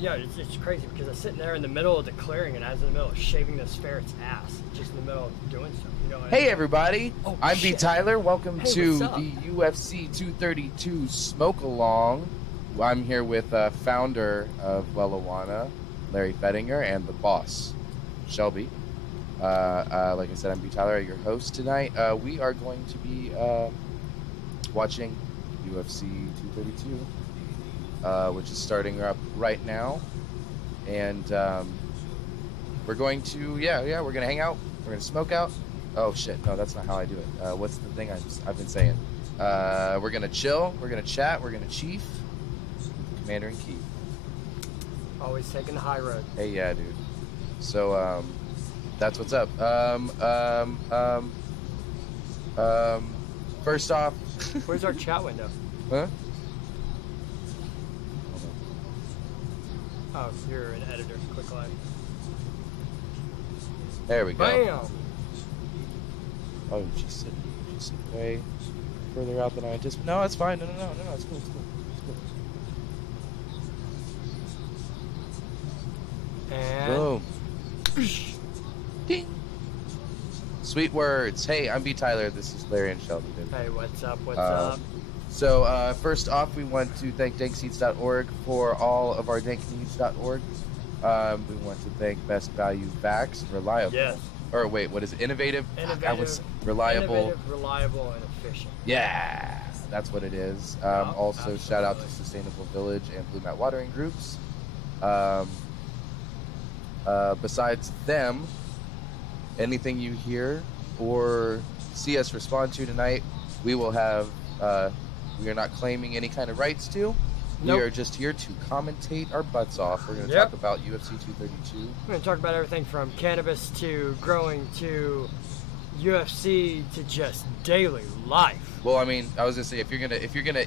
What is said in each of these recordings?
Yeah, it's crazy because I'm sitting there in the middle of the clearing and I was in the middle of shaving this ferret's ass, just in the middle of doing stuff. You know what I mean? Hey everybody, I'm imbtyler. Welcome to what's up? the UFC 232 Smokealong. I'm here with founder of Wellijuana, Larry Fettinger, and the boss, Shelby. Like I said, I'm imbtyler, your host tonight. We are going to be watching UFC 232. Which is starting up right now, and we're going to we're gonna hang out, we're gonna smoke out. Oh shit, no, that's not how I do it. What's the thing I've been saying? We're gonna chill, we're gonna chat, we're gonna chief. Commander-in-Kief. Always taking the high road. Hey, yeah, dude. So that's what's up. First off, where's our chat window? Huh? Oh, you're an editor. Quick line. There we go. Bam! Oh, she's sitting way further out than I anticipated. No, it's fine. No, it's cool. And boom. Ding. Sweet words. Hey, I'm imbtyler. This is Larry and Shelby. Hey, what's up? What's up? So, first off, we want to thank dankseeds.org for all of our dankneeds.org. We want to thank Best Value Vacs, reliable. Yes. Or wait, what is it? Innovative, reliable. Innovative, reliable, and efficient. Yeah, that's what it is. Also, absolutely. Shout out to Sustainable Village and Blue Mat Watering Groups. Besides them, anything you hear or see us respond to tonight, we will have... we are not claiming any kind of rights to. Nope. We are just here to commentate our butts off. We're going to talk about UFC 232. We're going to talk about everything from cannabis to growing to UFC to just daily life. Well, I mean, I was going to say if you're gonna,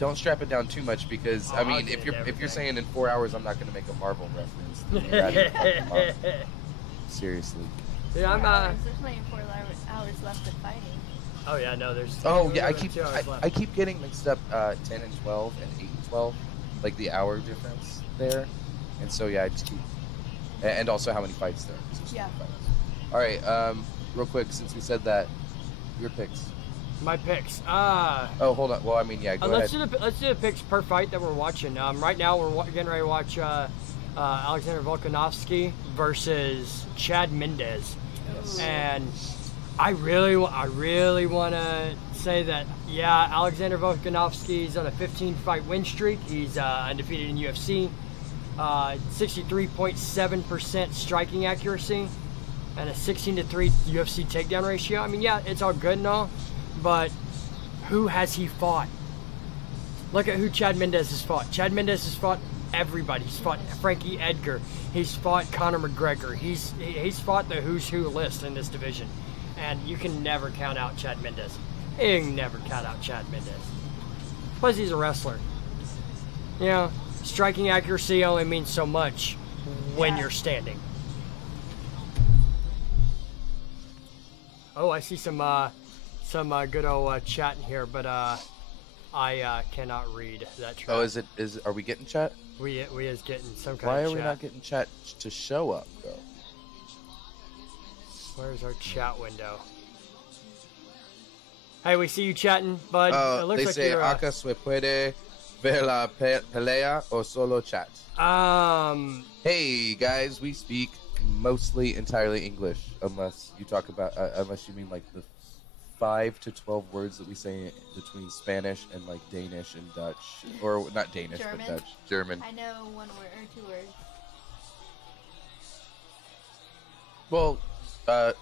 don't strap it down too much because I mean, if you're saying in 4 hours I'm not going to make a Marvel reference. Seriously. Yeah, I'm. There's only 4 hours left of fighting. Oh yeah, no, there's... Oh yeah, I keep getting mixed up 10 and 12 and 8 and 12, like the hour difference there, and so yeah, I just keep, and also how many fights there are. Yeah. All right, real quick, since we said that, your picks. My picks. Oh, hold on. Well, I mean, yeah, go ahead. Let's do the picks per fight that we're watching. Right now we're getting ready to watch Alexander Volkanovski versus Chad Mendes, yes. And I really want to say that, yeah, Alexander Volkanovski's on a 15-fight win streak. He's undefeated in UFC. 63.7% striking accuracy and a 16-3 UFC takedown ratio. I mean, yeah, it's all good and all, but who has he fought? Look at who Chad Mendes has fought. Chad Mendes has fought everybody. He's fought Frankie Edgar. He's fought Conor McGregor. He's fought the who's who list in this division. And you can never count out Chad Mendes. You can never count out Chad Mendes. Plus, he's a wrestler. You know, striking accuracy only means so much when you're standing. Oh, I see some good old chat in here, but I cannot read that chat. Oh, are we getting chat? We is getting some kind of chat. Why are we not getting chat to show up though? Where's our chat window? Hey, we see you chatting, bud. It looks they like say, you're, ¿Acá se puede ver la pelea o solo chat? Hey, guys, we speak mostly entirely English, unless you talk about, unless you mean like the 5 to 12 words that we say between Spanish and like Danish and Dutch, or not Danish German? but Dutch, German. I know 1 word or 2 words. Well, I'm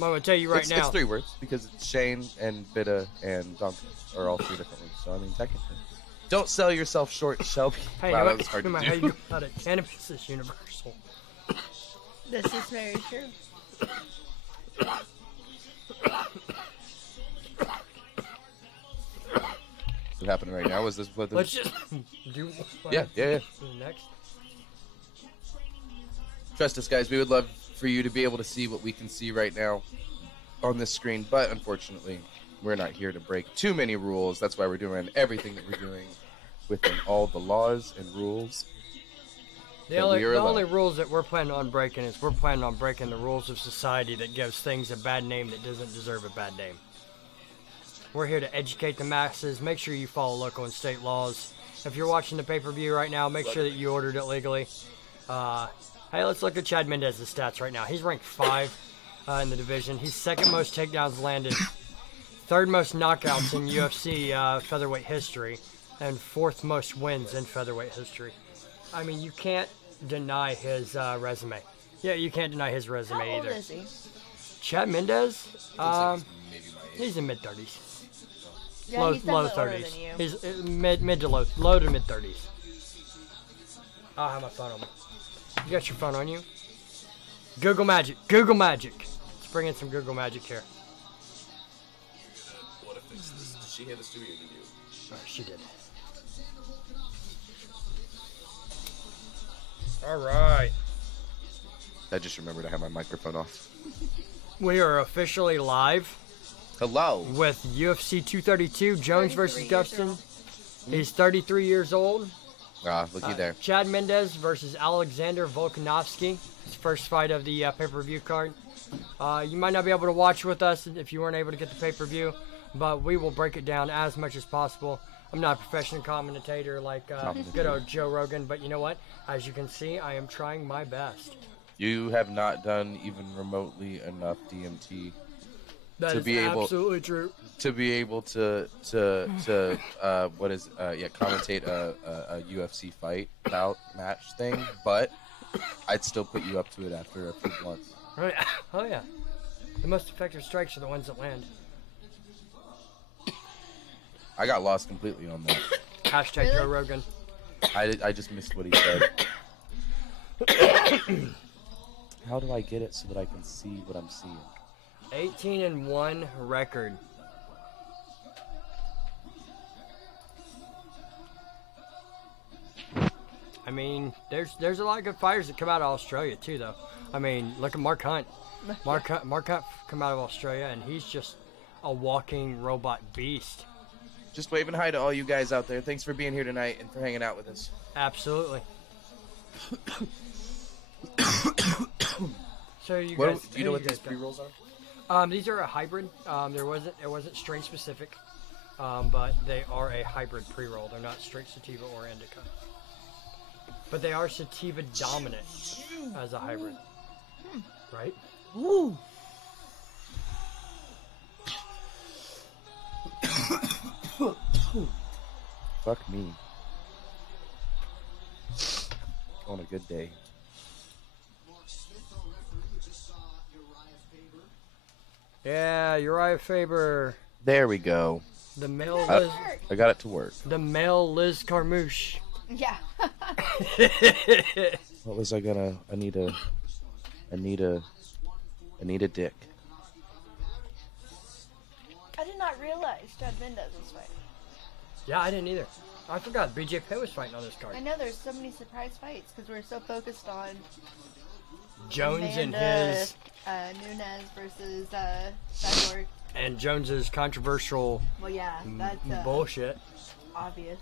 gonna tell you right it's, now. it's 3 words because it's Shane and Bitta and Duncan are all 3 different words. So I mean, technically, don't sell yourself short, Shelby. Hey, wow, no, that was hard to how do. you go about it? Cannabis is universal. This is very true. What's happening right now? Is this what the... Let's just do. Yeah. Next. Trust us, guys. We would love for you to be able to see what we can see right now on this screen, but unfortunately, we're not here to break too many rules. That's why we're doing everything that we're doing within all the laws and rules. The only rules that we're planning on breaking is we're planning on breaking the rules of society that gives things a bad name that doesn't deserve a bad name. We're here to educate the masses. Make sure you follow local and state laws. If you're watching the pay-per-view right now, make sure that you ordered it legally. Hey, let's look at Chad Mendez's stats right now. He's ranked 5 in the division. He's 2nd most takedowns landed, 3rd most knockouts in UFC featherweight history, and 4th most wins in featherweight history. I mean, you can't deny his resume. Yeah, you can't deny his resume How old either. is he? Chad Mendez, he's in mid-30s. Yeah, Low he's definitely older 30s. than you. He's mid to low to mid 30s. I'll have my phone on me. You got your phone on you? Google Magic. Google Magic. Let's bring in some Google Magic here. What if this? Did she hear the studio? Did you? Oh, she did. All right. I just remembered I have my microphone off. We are officially live Hello. with UFC 232, Jones 33 versus years Gustin. old. He's 33 years old. Looky there. Chad Mendez versus Alexander Volkanovski. His first fight of the pay-per-view card. You might not be able to watch with us if you weren't able to get the pay-per-view, but we will break it down as much as possible. I'm not a professional commentator like good old Joe Rogan, but you know what? As you can see, I am trying my best. You have not done even remotely enough DMT That to is be able absolutely true. to be able to commentate a UFC fight match thing, but I'd still put you up to it after a few months. Right. Oh yeah. The most effective strikes are the ones that land. I got lost completely on that. Hashtag Really? Joe Rogan. I just missed what he said. How do I get it so that I can see what I'm seeing? 18-1 record. I mean, there's a lot of good fighters that come out of Australia too, though. I mean, look at Mark Hunt. Mark Hunt come out of Australia, and he's just a walking robot beast. Just waving hi to all you guys out there. Thanks for being here tonight and for hanging out with us. Absolutely. So you What, guys, do you know who what you these guys got? pre-rolls are? These are a hybrid. It wasn't strain specific, but they are a hybrid pre-roll. They're not straight sativa or indica, but they are sativa dominant as a hybrid, right? Woo! Fuck me. On a good day. Yeah, Uriah Faber, There we go. the male That Liz, worked. I got it to work. the male Liz Carmouche. Yeah. What was I gonna? I need a dick. I did not realize Chad Mendez was fighting. Yeah, I didn't either. I forgot BJ Pitt was fighting on this card. I know there's so many surprise fights because we're so focused on Jones and Amanda, his Nunes versus Cyborg. and Jones's controversial Well, yeah, that's bullshit. obvious.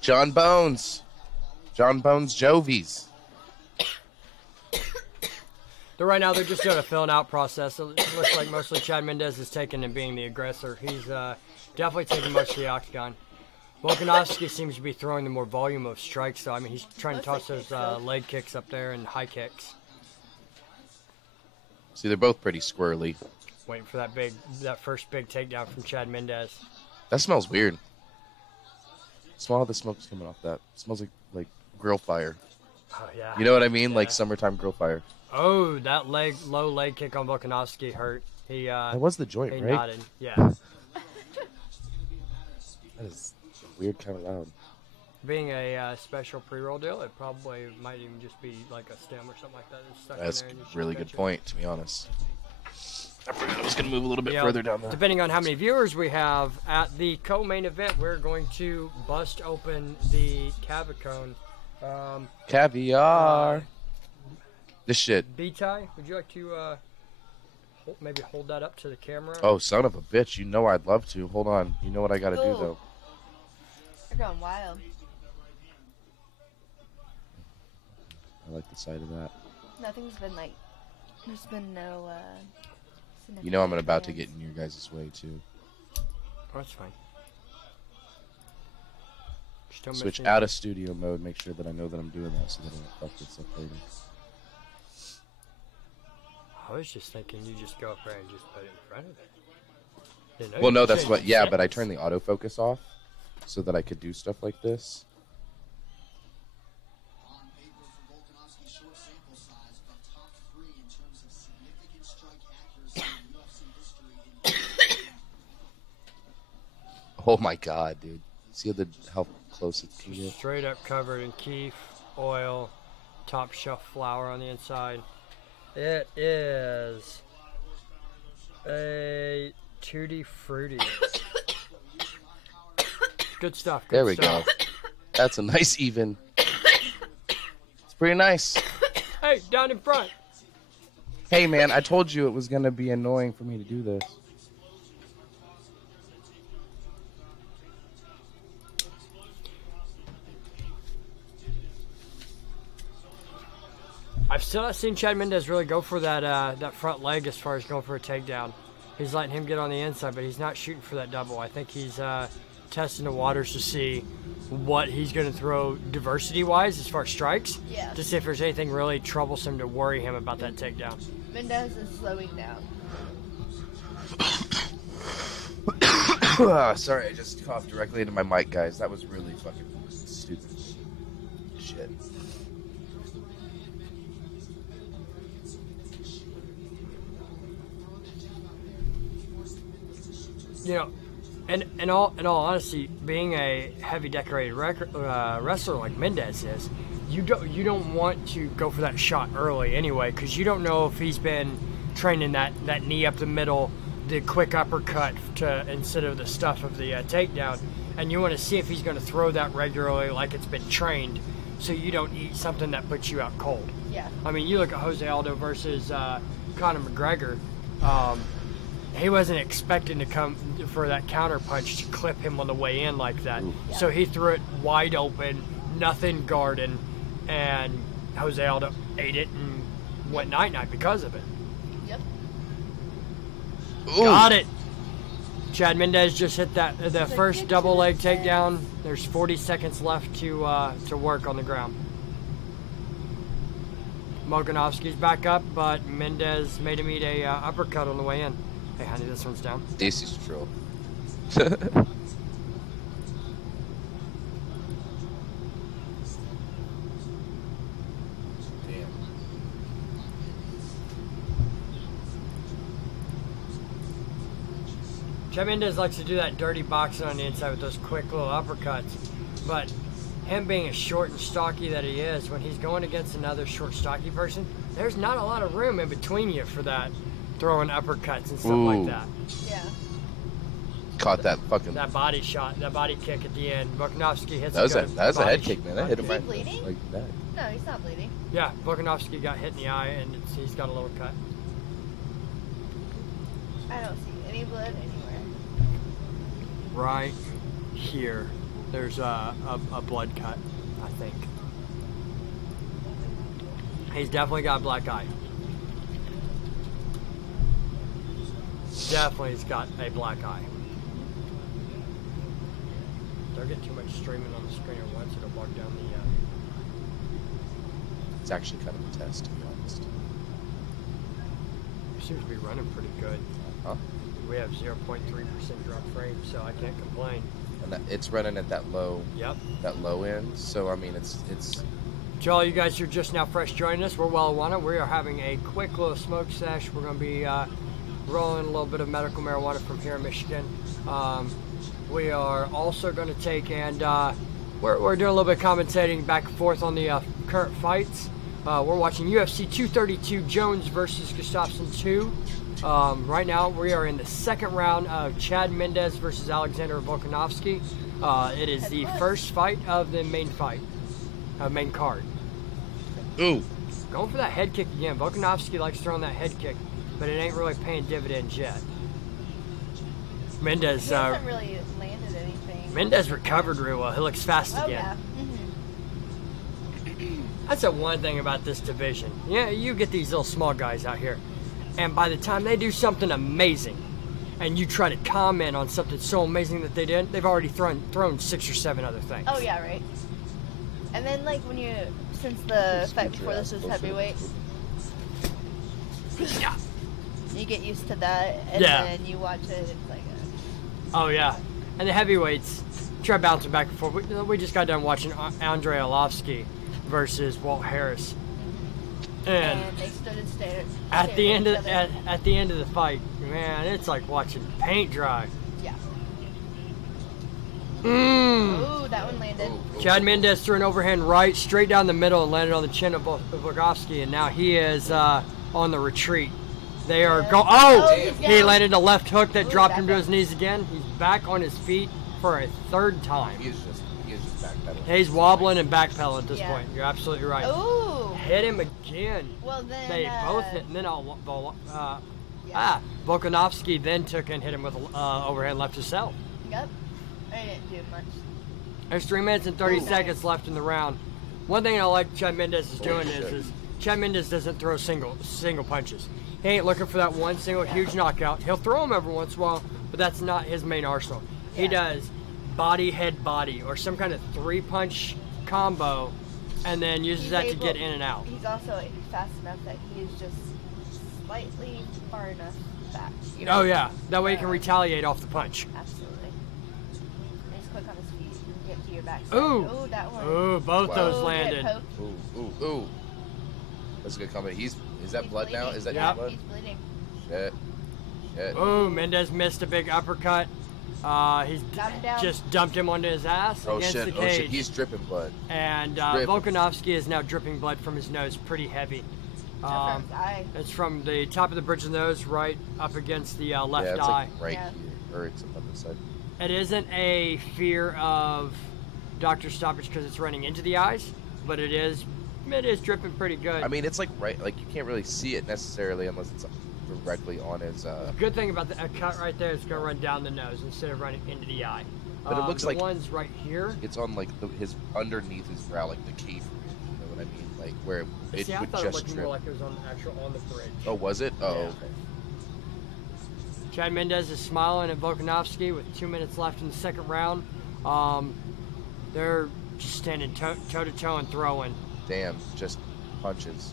John Bones Jovies. But right now they're just doing a filling out process. It looks like mostly Chad Mendez is taking and being the aggressor. He's definitely taking much of the octagon. Volkanovski seems to be throwing the more volume of strikes, so I mean he's trying to toss those leg kicks up there and high kicks. See, they're both pretty squirrely. waiting for that first big takedown from Chad Mendez. That smells weird. Smell how the smoke's coming off that. It smells like grill fire. Oh yeah. You know what I mean? Yeah. Like summertime grill fire. Oh, that low leg kick on Volkanovski hurt. He that was the joint, he right? nodded. Yeah. That is weird, kind of loud. Being a special pre-roll deal, it probably might even just be like a stem or something like that. Stuck That's in there and you a should really catch good it. point, to be honest. I forgot I was going to move a little bit You know, further down there. Depending on how many viewers we have at the co-main event, we're going to bust open the Cavicone. Caviar. This shit. B-Tie, would you like to maybe hold that up to the camera? Oh, son of a bitch. You know I'd love to. Hold on. You know what I got to do, Ooh. though. You're going wild. I like the sight of that. Nothing's been like. There's been no. You know I'm significant about to advance. get in your guys' way, too. Oh, that's fine. Just don't Switch miss out of studio mode. Make sure that I know that I'm doing that so that I don't fuck this up later. I was just thinking you just go up there and just put it in front of it. Didn't know Well, you no, could that's change what. the Yeah, but I settings. turned the autofocus off so that I could do stuff like this. On paper for Volkanovski's short sample size, but top 3 in terms of significant strike accuracy in UFC history. Oh my god, dude! See how close it can get? Straight up covered in Kief, oil, top shelf flour on the inside. It is a tutti frutti. Good stuff. Good There we go. stuff. That's a nice even. It's pretty nice. Hey, down in front. Hey, man, I told you it was gonna be annoying for me to do this. I've still not seen Chad Mendez really go for that front leg as far as going for a takedown. He's letting him get on the inside, but he's not shooting for that double. I think he's testing the waters to see what he's going to throw diversity-wise as far as strikes. Yeah. To see if there's anything really troublesome to worry him about that takedown. Mendez is slowing down. Sorry, I just coughed directly into my mic, guys. That was really fucking stupid. Shit. You know, and in all honesty, being a heavy decorated wrestler like Mendez is, you don't want to go for that shot early anyway, because you don't know if he's been training that knee up the middle, the quick uppercut to instead of the stuff of the takedown, and you want to see if he's going to throw that regularly like it's been trained, so you don't eat something that puts you out cold. Yeah. I mean, you look at Jose Aldo versus Conor McGregor. He wasn't expecting to come for that counter punch to clip him on the way in like that. Yeah. So he threw it wide open, nothing guarding, and Jose Aldo ate it and went night-night because of it. Yep. Ooh. Got it. Chad Mendez just hit the a first kick double to the leg face. takedown. There's 40 seconds left to work on the ground. Volkanovski's back up, but Mendez made him eat a uppercut on the way in. Hey, honey, this one's down. This is true. Damn. Chad Mendez likes to do that dirty boxing on the inside with those quick little uppercuts, but him being as short and stocky that he is, when he's going against another short, stocky person, there's not a lot of room in between you for that throwing uppercuts and stuff like Ooh. that. Yeah. Caught that fucking. That body shot, that body kick at the end. Volkanovski hits That was a a good head body kick, man. That hit him Is he right bleeding? like that. No, he's not bleeding. Yeah, Volkanovski got hit in the eye and he's got a little cut. I don't see any blood anywhere. Right here, there's a blood cut, I think. He's definitely got a black eye. Definitely he's got a black eye. Don't get too much streaming on the screen at once, it'll bog down the... It's actually kind of a test, to be honest. He seems to be running pretty good. Huh? We have 0.3% drop frame, so I can't complain. And it's running at that low. Yep. That low end. So I mean, it's. To all you guys who are just now fresh joining us, we're Wellijuana. We are having a quick little smoke sesh. We're going to be rolling a little bit of medical marijuana from here in Michigan. We are also going to take and we're doing a little bit of commentating back and forth on the current fights. We're watching UFC 232 Jones versus Gustafsson 2. Right now we are in the second round of Chad Mendes versus Alexander Volkanovski. It is the first fight of the main card. Ooh. Going for that head kick again. Volkanovski likes throwing that head kick, but it ain't really paying dividends yet. Mendes, He hasn't really landed anything. Mendes recovered real well. He looks fast Oh, again. yeah. That's the one thing about this division. Yeah, you get these little small guys out here, and by the time they do something amazing, and you try to comment on something so amazing that they did, they've already thrown 6 or 7 other things. Oh, yeah, right. And then, like, since the fight before this was heavyweight, Yeah. you get used to that, and Yeah. then you watch it, it's like Oh yeah, and the heavyweights try bouncing back and forth. We just got done watching Andrei Arlovsky versus Walt Harris, and they stood and stared at the end each of other. at the end of the fight, man, it's like watching paint dry. Yeah. Mmm. Ooh, that one landed. Chad Mendes threw an overhand right straight down the middle and landed on the chin of Volkanovski, and now he is on the retreat. They are go. Oh, he's he down. landed a left hook that Ooh, dropped him to back his knees again. He's back on his feet for a third time. He is just backpedaling. He's wobbling and backpedaling at this Yeah. point. You're absolutely right. Ooh. Hit him again. Well, then. They both hit, and then Volkanovski then took and hit him with an overhand left himself. Yep. I didn't do much. There's 3 minutes and 30 Nice. seconds left in the round. One thing I like Chad Mendes is doing shit. is Chad Mendes doesn't throw single punches. He ain't looking for that one single huge knockout. He'll throw them every once in a while, but that's not his main arsenal. He Yeah. does body, head, body, or some kind of 3-punch combo, and then uses He's that to able- get in and out. He's also fast enough that he is just slightly far enough back. You know? Oh yeah, that way he can retaliate off the punch. Absolutely. And he's quick on his feet and get to your backside. Ooh. Ooh, that one. Ooh, both Wow. those Ooh, get landed. poked. Ooh. That's a good comment. Is that He's blood now? bleeding. Is that Yeah. blood? He's bleeding. Shit. Ooh, Mendes missed a big uppercut. He's Got him down. just dumped him onto his ass Oh against shit. the Oh cage. shit. He's dripping blood. And Dripping. Volkanovski is now dripping blood from his nose pretty heavy. From his eye. It's from the top of the bridge of the nose right up against the left Yeah, it's eye. like right Yeah. here, or it's up on this side. It isn't a fear of doctor stoppage because it's running into the eyes, but it is dripping pretty good. I mean, it's like like you can't really see it necessarily unless it's directly on his. Good thing about the cut right there is going to run down the nose instead of running into the eye. But it looks the like- ones right here. It's on like his underneath his brow, like the cave. You know what I mean? Like where it See, I would thought it just looked drip. more like it was on the bridge. Oh, was it? Oh, Yeah. okay. Chad Mendes is smiling at Volkanovski with 2 minutes left in the second round. They're just standing toe to toe and throwing. Damn, just punches.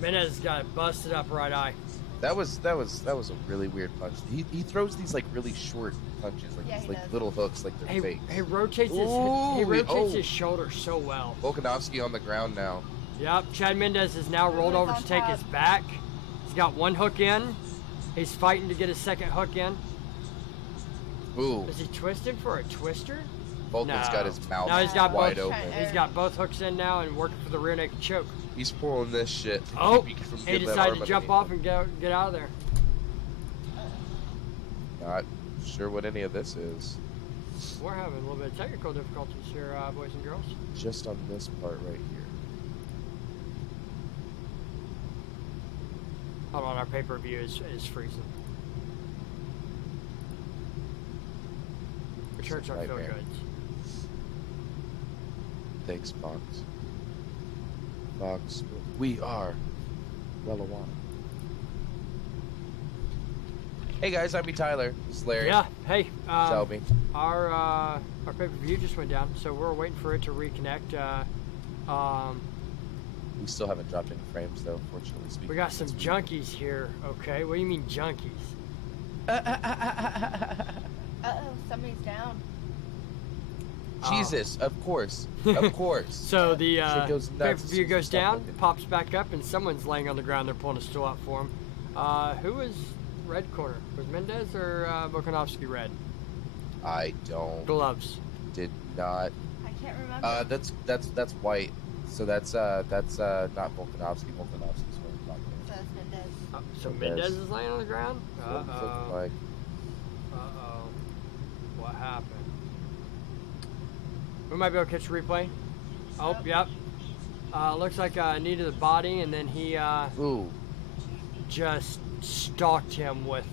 Mendes got a busted up right eye. That was a really weird punch. He throws these like really short punches, like Yeah, these he like does. little hooks, like they're fake. He rotates Ooh, his shoulder so well. Volkanovski on the ground now. Yep, Chad Mendes is now rolled over on to take top. his back. He's got one hook in. He's fighting to get his second hook in. Ooh, Is he twisted for a twister? Vulcan's No. got his mouth No, he's got wide both- open. He's got both hooks in now and working for the rear naked choke. He's pulling this shit. to Oh, keep from he getting that decided arm to jump underneath off him. and get out of there. Not sure what any of this is. We're having a little bit of technical difficulties here, boys and girls. Just on this part right here. Hold on, our pay-per-view is freezing. Returns our feel Nightmare. goods. Thanks, Fox. Fox, we are Wellijuana. Hey guys, I'm imbtyler. This is Larry. Yeah, hey, Shelby. our pay-per-view just went down, so we're waiting for it to reconnect. We still haven't dropped any frames though, fortunately speaking. We got some junkies here. Okay, what do you mean junkies? Uh-oh, somebody's down. Jesus, of course, of course. So the Shit goes nuts as soon pay-per-view as goes you stop down, looking. pops back up, and someone's laying on the ground. They're pulling a stool out for him. Who was red corner? Was Mendez or Volkanovski red? I don't. Gloves. Did not. I can't remember. That's white. So that's not Volkanovski. Volkanovski's what we're talking So about. that's Mendez. So Mendez. Mendez is laying on the ground? That's what it's looking Uh-oh. like. Uh-oh. What happened? We might be able to catch a replay. Oh, yep. Looks like knee to the body, and then he Ooh. just stalked him with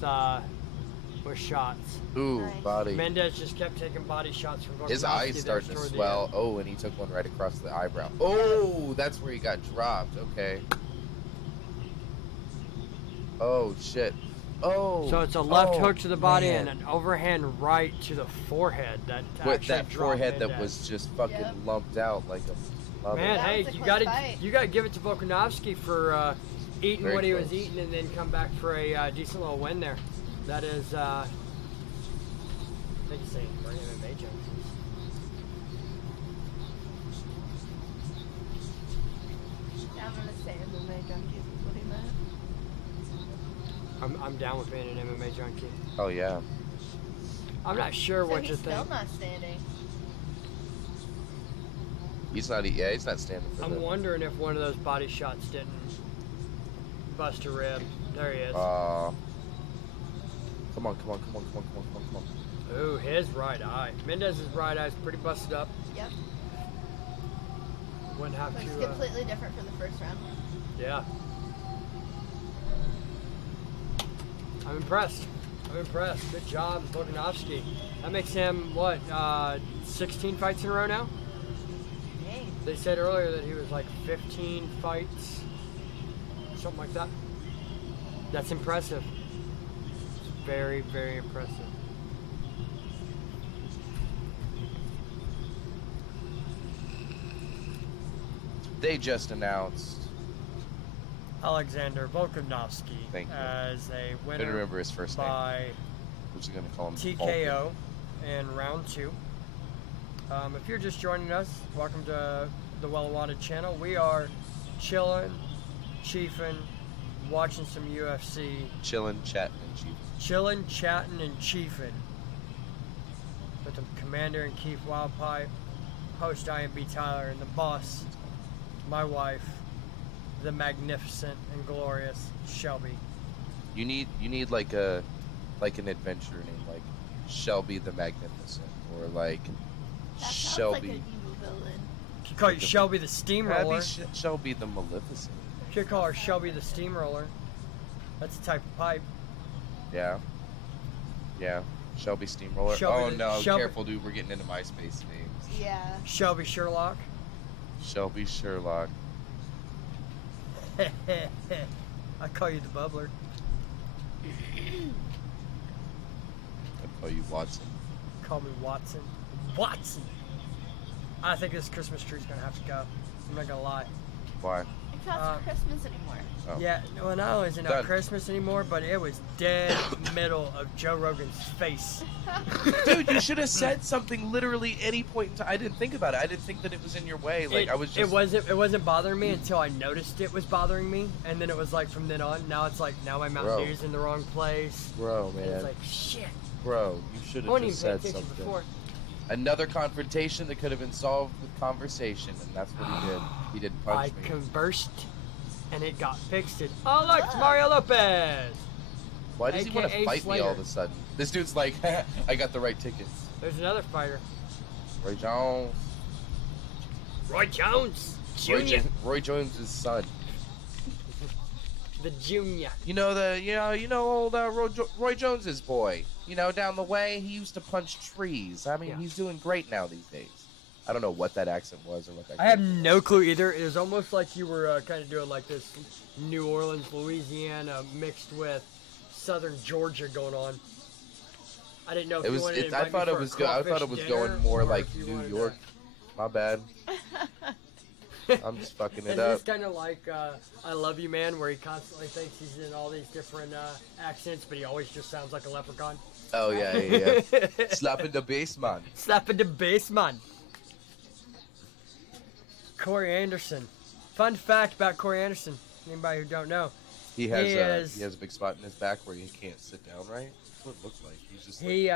shots. Ooh, Nice. body. Mendez just kept taking body shots from Volkanovski. His eyes there starting to toward the swell. end. Oh, and he took one right across the eyebrow. Oh, that's where he got dropped. Okay. Oh, shit. Oh. So it's a left oh, hook to the body man. and an overhand right to the forehead. That With actually that dropped forehead that Mendez. was just fucking Yep. lumped out like a mother. Man, That hey, was a you close gotta fight. give it to Volkanovski for eating Very what he was close. eating and then come back for a decent little win there. That is, I think he's saying for MMA junkies. I'm gonna say MMA junkies is what he meant. I'm down with being an MMA junkie. Oh, yeah. I'm not sure So what he's you still think. not standing. He's not standing for I'm the... wondering if one of those body shots didn't bust a rib. There he is. Come on, come on, come on, come on, come on, come on, come on. Ooh, his right eye. Mendez's right eye is pretty busted up. Yep. Wouldn't have Looks to. completely different from the first round. Yeah. I'm impressed. Good job, Volkanovski. That makes him, what, 16 fights in a row now? Dang. They said earlier that he was like 15 fights, something like that. That's impressive. It's very, very impressive. They just announced... Alexander Volkanovski Thank you. as a Couldn't winner remember his first name. by I'm just going to call him TKO in round 2. If you're just joining us, welcome to the Wellijuana channel. We are chilling, chiefing, watching some UFC, Chillin', chatting, and chief. chilling, chatting, and chiefing with the Commander-in-Kief Wild Pipe, host imbtyler, and the boss, my wife, the magnificent and glorious Shelby. You need like an adventure name, like Shelby the Magnificent, or like That sounds Shelby. like an evil villain. Could call you Shelby the That'd Steamroller. be Shelby the Maleficent. Could call her Shelby the Steamroller. That's a type of pipe. Yeah. Yeah. Shelby Steamroller. Shelby Oh the- no, Shelby- careful dude, we're getting into MySpace names. Yeah. Shelby Sherlock. Shelby Sherlock. I call you the bubbler. I'd call you Watson. Call me Watson. Watson! I think this Christmas tree's gonna have to go. I'm not gonna lie. Why? It's not Christmas anymore. Oh. Yeah, well, not only is it not Done. Christmas anymore, but it was dead middle of Joe Rogan's face. Dude, you should have said something literally any point in time. I didn't think about it. I didn't think that it was in your way. Like I was just. It wasn't bothering me until I noticed it was bothering me, and then it was like from then on. Now it's like now my Mountain Bro. Dew's in the wrong place. Bro, And man. it's like shit. Bro, you should I have wasn't just even paying said attention something. before. Another confrontation that could have been solved with conversation, and that's what he did. He didn't I punch me. conversed, and it got fixed. Oh look, it's Mario Lopez. Why does he want to AKA fight me all of Slater. a sudden? This dude's like, I got the right tickets. There's another fighter, Roy Jones. Roy Jones, Junior, Roy Jones' son. the Junior. You know old Roy Jones's boy. You know, down the way, he used to punch trees. I mean, Yeah. he's doing great now these days. I don't know what that accent was or what that. I have character no clue either. It was almost like you were kind of doing like this New Orleans, Louisiana mixed with Southern Georgia going on. I didn't know if It you was. wanted to I invite thought me it for a was. I thought it was crawfish going dinner, more or like if you New wanted York. to- My bad. I'm just fucking it and up. it's kind of like I Love You Man, where he constantly thinks he's in all these different accents, but he always just sounds like a leprechaun. Oh, yeah. Slapping the bass, man. Slapping the bass, man. Corey Anderson. Fun fact about Corey Anderson. Anybody who don't know. He has a big spot in his back where he can't sit down right. That's what it looks like. He's just He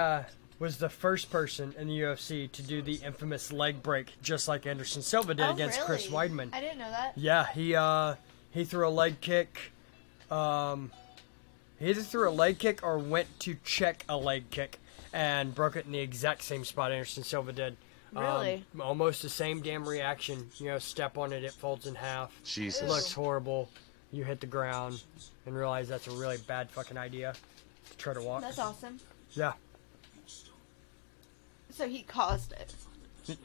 was the first person in the UFC to do the infamous leg break, just like Anderson Silva did against really? Chris Weidman. I didn't know that. Yeah, he threw a leg kick. He either threw a leg kick or went to check a leg kick and broke it in the exact same spot Anderson Silva did. Really? Almost the same damn reaction. You know, step on it, it folds in half. Jesus. It looks horrible. You hit the ground and realize that's a really bad fucking idea to try to walk. That's awesome. Yeah. So he caused it.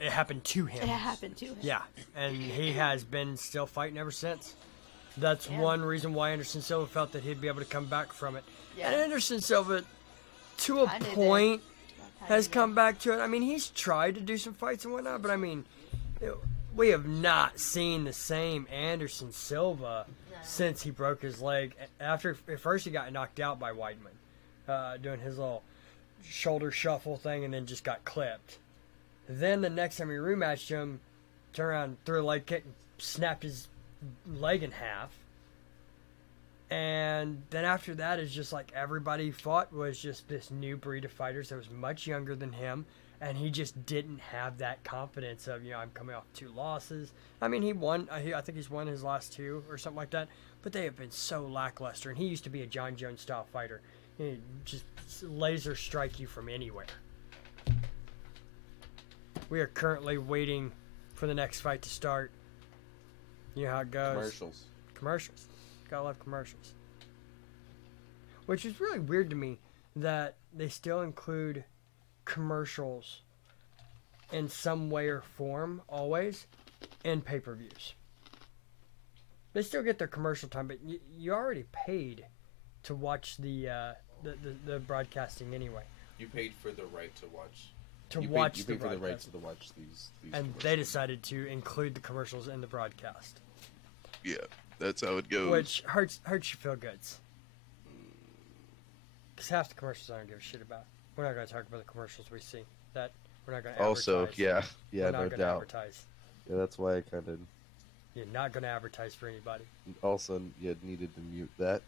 It happened to him. It happened to him. Yeah, and he has been still fighting ever since. That's Yeah. one reason why Anderson Silva felt that he'd be able to come back from it. Yeah. And Anderson Silva, to a Kinda did. point, That's has how come back to it. I mean, he's tried to do some fights and whatnot, but I mean, we have not seen the same Anderson Silva since he broke his leg. After at first he got knocked out by Weidman, doing his little shoulder shuffle thing, and then just got clipped. Then the next time he rematched him, turned around, threw a leg kick, and snapped his leg in half. And then after that, it's just like everybody he fought was just this new breed of fighters that was much younger than him, and he just didn't have that confidence of, I'm coming off 2 losses. I mean, he won. I think he's won his last 2 or something like that, but they have been so lackluster. And he used to be a John Jones style fighter. He just laser strike you from anywhere. We are currently waiting for the next fight to start. You know how it goes. Commercials. Gotta love commercials. Which is really weird to me that they still include commercials in some way or form, always, in pay-per-views. They still get their commercial time, but you already paid to watch the broadcasting anyway. You paid for the right to watch. You paid for the right to watch these and they decided to include the commercials in the broadcast. Yeah, that's how it goes. Which hurts your feel goods. Because half the commercials I don't give a shit about. We're not going to talk about the commercials we see. That we're not going to advertise. Also, yeah, we're not no gonna doubt. Advertise. Yeah, that's why I kind of. You're not going to advertise for anybody. Also, you needed to mute that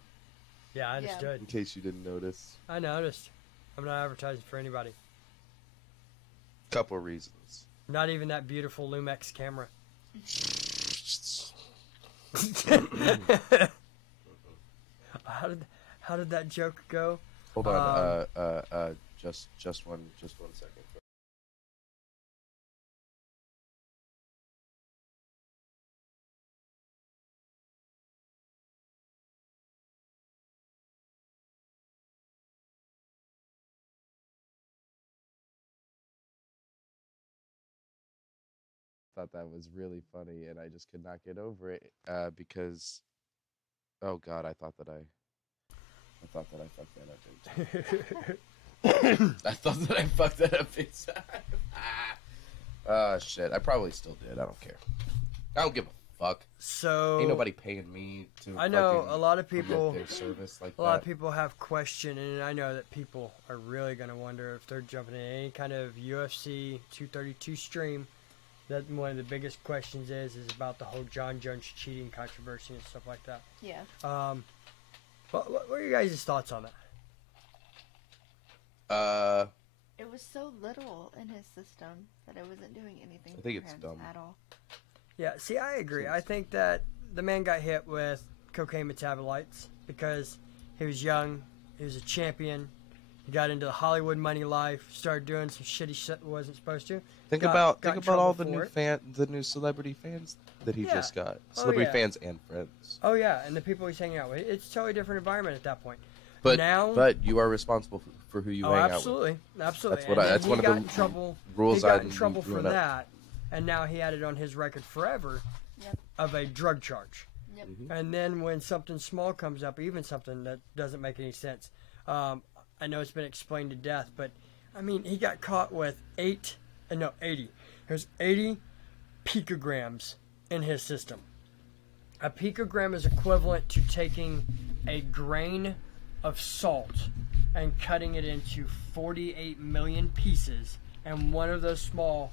Yeah, I understood. in case you didn't notice. I noticed. I'm not advertising for anybody. Couple reasons. Not even that beautiful Lumex camera. How did that joke go? Hold on. Just one second. Thought that was really funny, and I just could not get over it because, oh God, I thought that I fucked that up big time. I thought that I fucked that up big time. Shit, I probably still did. I don't care. I don't give a fuck. So Ain't nobody paying me to. I know fucking a lot of promote people. their service like A lot that. of people have questioned, and I know that people are really going to wonder if they're jumping in any kind of UFC 232 stream. That one of the biggest questions is about the whole John Jones cheating controversy and stuff like that. Yeah. What are your guys' thoughts on Uh, It was so little in his system that it wasn't doing anything I think for it's him dumb. at all. Yeah, see, I agree. I think that the man got hit with cocaine metabolites because he was young, he was a champion, he got into the Hollywood money life, started doing some shitty shit he wasn't supposed to. think Got about in all trouble the for it. the new celebrity fans that he Yeah. just got. Oh, Celebrity yeah. fans and friends. Oh yeah, and the people he's hanging out with. It's a totally different environment at that point. But now, you are responsible for who you hang out with. absolutely. That's And what then that's he one of got the in trouble. rules He got I in trouble for growing up. that, and now he had it on his record forever Yep. of a drug charge. Yep. And then when something small comes up, even something that doesn't make any sense, I know it's been explained to death, but I mean, he got caught with 80. There's 80 picograms in his system. A picogram is equivalent to taking a grain of salt and cutting it into 48 million pieces, and one of those small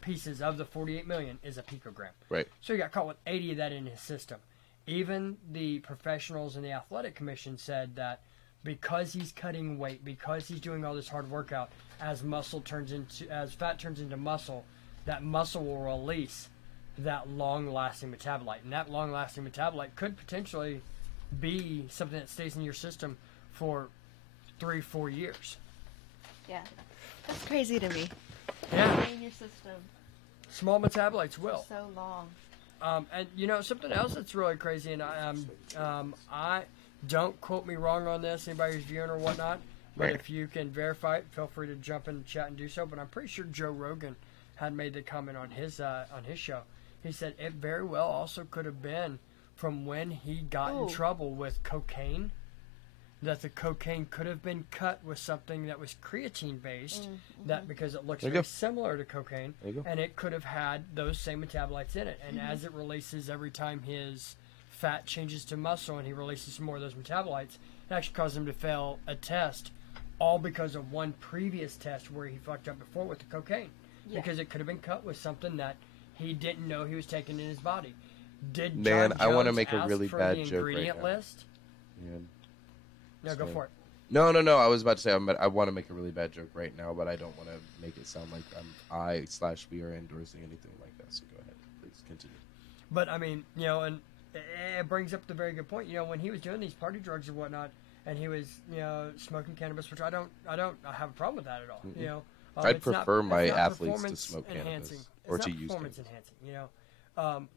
pieces of the 48 million is a picogram. Right. So he got caught with 80 of that in his system. Even the professionals in the athletic commission said that because he's cutting weight, because he's doing all this hard workout, as fat turns into muscle, that muscle will release that long-lasting metabolite, and that long-lasting metabolite could potentially be something that stays in your system for 3-4 years. Yeah. That's crazy to me. Yeah. Stay in your system Small metabolites will. so long. And you know something else that's really crazy, and I don't quote me wrong on this, anybody who's viewing or whatnot, but Right. if you can verify it, feel free to jump in the chat and do so. But I'm pretty sure Joe Rogan had made the comment on his show. He said it very well also could have been from when he got in Ooh. trouble with cocaine, that the cocaine could have been cut with something that was creatine based, that because it looks There you very go. similar to cocaine, There you go. and it could have had those same metabolites in it. And as it releases every time his fat changes to muscle and he releases some more of those metabolites, it actually caused him to fail a test, all because of one previous test where he fucked up before with the cocaine. Yeah. Because it could have been cut with something that he didn't know he was taking in his body. Did Man, John I wanna Jones make a ask really for bad the joke right ingredient now. list? Man. No, go So- for it. No. I was about to say I want to make a really bad joke right now, but I don't want to make it sound like we are endorsing anything like that. So go ahead, please continue. But I mean, you know, and it brings up the very good point. You know, when he was doing these party drugs and whatnot, and he was, you know, smoking cannabis, which I don't have a problem with that at all. You know, I'd it's not- prefer it's my not athletes to performance smoke cannabis enhancing. or It's to not use performance cannabis. enhancing. You know,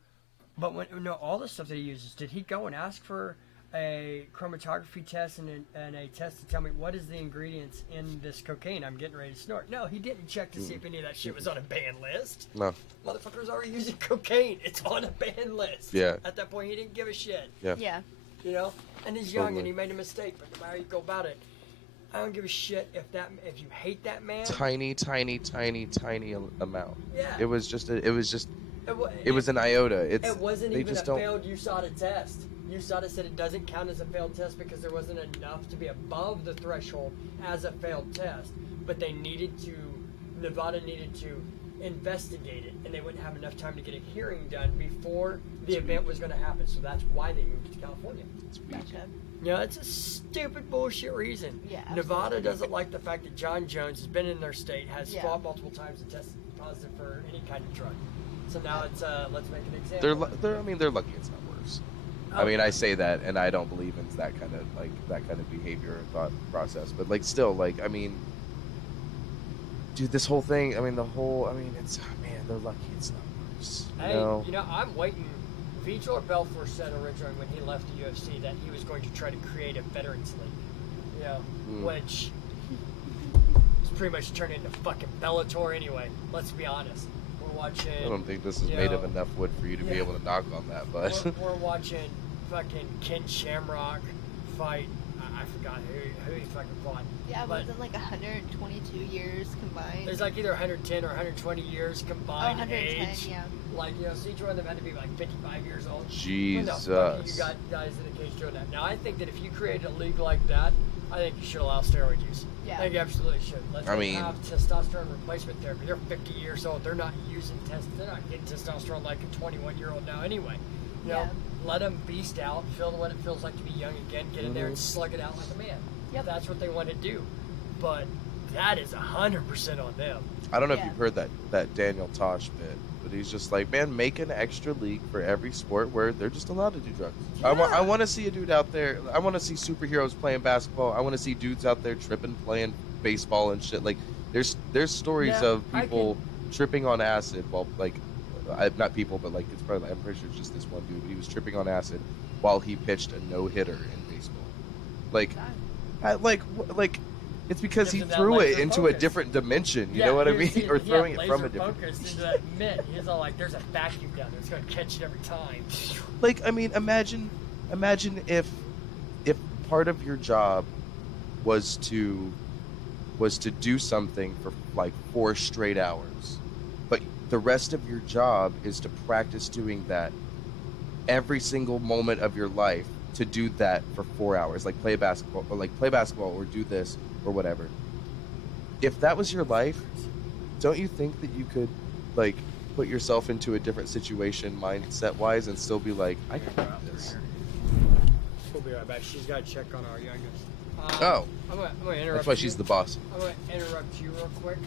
but when all the stuff that he uses, did he go and ask for a chromatography test and a test to tell me what is the ingredients in this cocaine I'm getting ready to snort? No, he didn't check to see if any of that shit was on a ban list. No. Motherfucker's already using cocaine. It's on a ban list. Yeah. At that point, he didn't give a shit. Yeah. Yeah. You know, and he's young Totally. and he made a mistake. But no matter how you go about it, I don't give a shit if you hate that man. Tiny amount. Yeah. It was just wa- it was an iota. It wasn't they even a just don't. failed USADA test. USADA said it doesn't count as a failed test because there wasn't enough to be above the threshold as a failed test. But Nevada needed to investigate it, and they wouldn't have enough time to get a hearing done before the event was going to happen. So that's why they moved to California. It's weak. Gotcha. You know, it's a stupid bullshit reason. Yeah, Nevada absolutely. doesn't like the fact that John Jones has been in their state, has Yeah. fought multiple times and tested positive for any kind of drug. So now it's let's make an example. They're lucky it's not worse. I mean, I say that, and I don't believe in that kind of behavior and thought process. But like, still, like, I mean, dude, this whole thing. I mean, they're lucky it's not worse. Hey, No. you know, I'm waiting. Vitor Belfort said originally when he left the UFC that he was going to try to create a veterans league. You know, which is pretty much turned into fucking Bellator anyway. Let's be honest. We're watching. I don't think this is you made know, of enough wood for you to be yeah. able to knock on that, but we're watching fucking Ken Shamrock fight. I forgot who he fucking fought. Yeah, it But wasn't like 122 years combined. there's like either 110 or 120 years combined 110, age. yeah. Like, you know, so each one of them had to be like 55 years old. Jesus. When the fuck you got guys in the cage doing that? Now, I think that if you created a league like that, I think you should allow steroid use. Yeah. I think you absolutely should. Let I them mean- have testosterone replacement therapy. They're 50 years old. They're not using they're not getting testosterone like a 21-year-old now anyway. You know, Yeah. let them beast out, feel what it feels like to be young again, get in there and slug it out like a man. Yep. That's what they want to do. But that is 100% on them. I don't know if Yeah. you've heard that Daniel Tosh bit, but he's just like, man, make an extra league for every sport where they're just allowed to do drugs. I want to see a dude out there. I want to see superheroes playing basketball. I want to see dudes out there tripping, playing baseball and shit. Like, there's stories Yeah, of people tripping on acid while, like, not people, but like, it's probably, I'm pretty sure it's just this one dude. But he was tripping on acid while he pitched a no-hitter in baseball. Like, it's because he Gives him that threw it laser into a focus. different dimension. You know what I mean? Or throwing it from a different. Focused into that mitt. He's all like, "There's a vacuum down there. It's gonna catch it every time." Like, I mean, imagine if part of your job was to do something for like 4 straight hours, but the rest of your job is to practice doing that every single moment of your life, to do that for 4 hours, like play basketball or do this or whatever. If that was your life, don't you think that you could like put yourself into a different situation mindset wise and still be like, I can do this? We'll be right back. She's got to check on our youngest. Oh, I'm gonna interrupt. that's why you. she's the boss. I'm going to interrupt you real quick.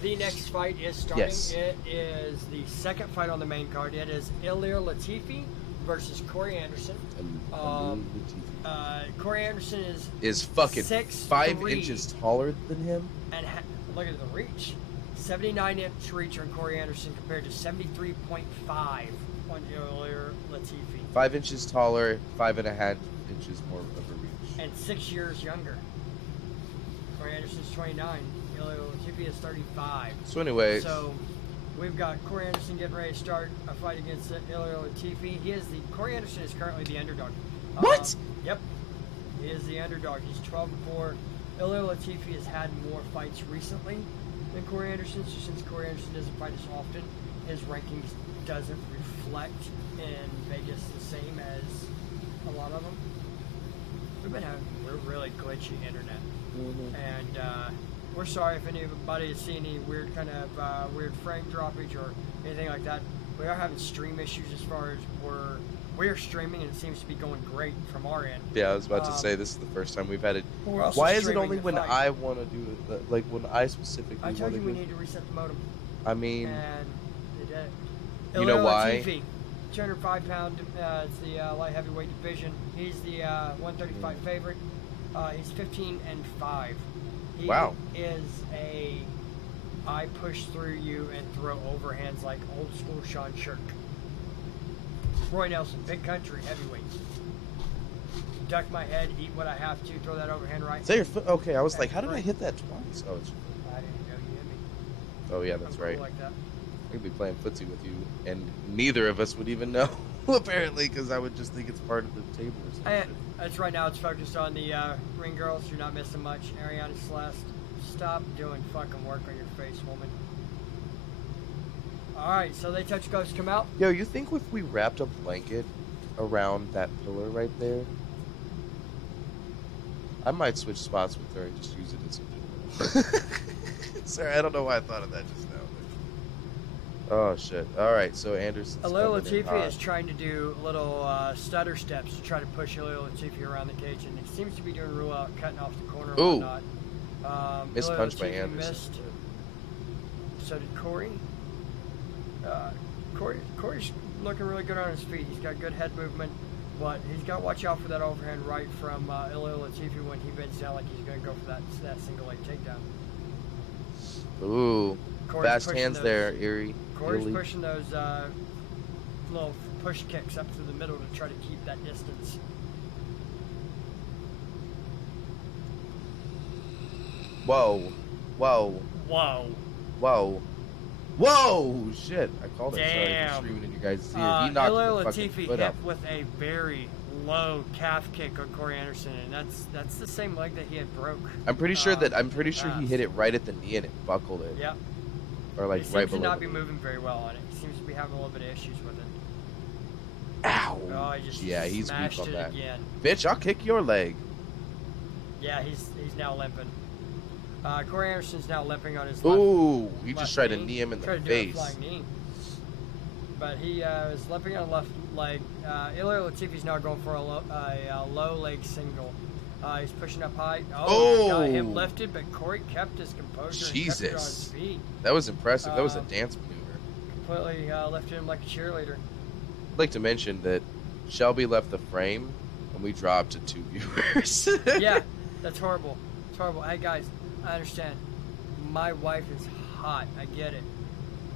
The next fight is starting. Yes. It is the second fight on the main card. It is Ilir Latifi versus Corey Anderson. Corey Anderson is fucking 5 6'3" inches taller than him. And look at the reach. 79-inch reach on Corey Anderson compared to 73.5 on Ilir Latifi. 5 inches taller, 5.5 inches more of a reach. And 6 years younger. Corey Anderson's 29. Ilir Latifi is 35. So anyway, So we've got Corey Anderson getting ready to start a fight against Ilir Latifi. Corey Anderson is currently the underdog. What? Yep. He is the underdog. He's 12-4. Ilir Latifi has had more fights recently than Corey Anderson. So since Corey Anderson doesn't fight as often, his rankings doesn't reflect in Vegas the same as a lot of them. We're really glitchy internet. And we're sorry if anybody has seen any weird kind of weird frame droppage or anything like that. We are having stream issues as far as we're streaming, and it seems to be going great from our end. Yeah, I was about to say this is the first time we've had it. Why Why is it only when I want to do it? Like when I specifically I want told to you do we it? need to reset the modem. I mean, And they did. You know Ilir why? Latifi, 205-pound. It's the light heavyweight division. He's the 135 favorite. He's 15-5. He Wow. is I push through you and throw overhands like old school Sean Shirk. Roy Nelson, big country, heavyweight. Duck my head, eat what I have to, throw that overhand right. is that your foot? Okay, I was like, how did I Right. hit that twice? Oh, it's, I didn't know you hit me. oh yeah, that's I'm cool right. like that. We'd be playing footsie with you, and neither of us would even know, apparently, because I would just think it's part of the table or something. That's right now. It's focused on the ring girls. You're not missing much. Ariana Celeste, stop doing fucking work on your face, woman. All right, so they touch ghosts come out. Yo, you think if we wrapped a blanket around that pillar right there, I might switch spots with her and just use it as a pillow. Sorry, I don't know why I thought of that just now. But... oh shit! All right, so Anderson's Ilir coming in Latifi hot. is trying to do little stutter steps to try to push Ilir Latifi around the cage, and he seems to be doing real well, cutting off the corner and Ooh. whatnot. Missed Ilir punch by Latifi Anderson. missed. So did Corey. Corey's looking really good on his feet. He's got good head movement, but he's got to watch out for that overhand right from Ilir Latifi when he bends down like he's going to go for that single leg takedown. Ooh, Corey's fast pushing hands those- there, Erie. Corey's Illy. pushing those little push kicks up through the middle to try to keep that distance. Whoa, whoa, Whoa. whoa, whoa! Shit, I called it. Sorry Damn. for screaming in your guys' ear. He Ilir knocked the fucking Latifi foot hit up. with a very low calf kick on Corey Anderson, and that's the same leg that he had broke. I'm pretty sure in the he past. hit it right at the knee and it buckled it. Yep. Or like He seems right to below. not the be knee. moving very well on it. He seems to be having a little bit of issues with it. Ow! Oh, he just Yeah, he's smashed weak on it that. again. Bitch, I'll kick your leg. Yeah, he's now limping. Corey Anderson's now limping on his Ooh, you left just tried to knee. knee him in the Tried to do a face. flying knee. But he is limping on the left leg. Ilir Latifi's now going for a low leg single. He's pushing up high. Oh, got him lifted, but Corey kept his composure and kept it on his Jesus. feet. That was impressive. That was a dance maneuver. Completely lifted him like a cheerleader. I'd like to mention that Shelby left the frame and we dropped to 2 viewers. Yeah, that's horrible. It's horrible. Hey guys, I understand. My wife is hot. I get it.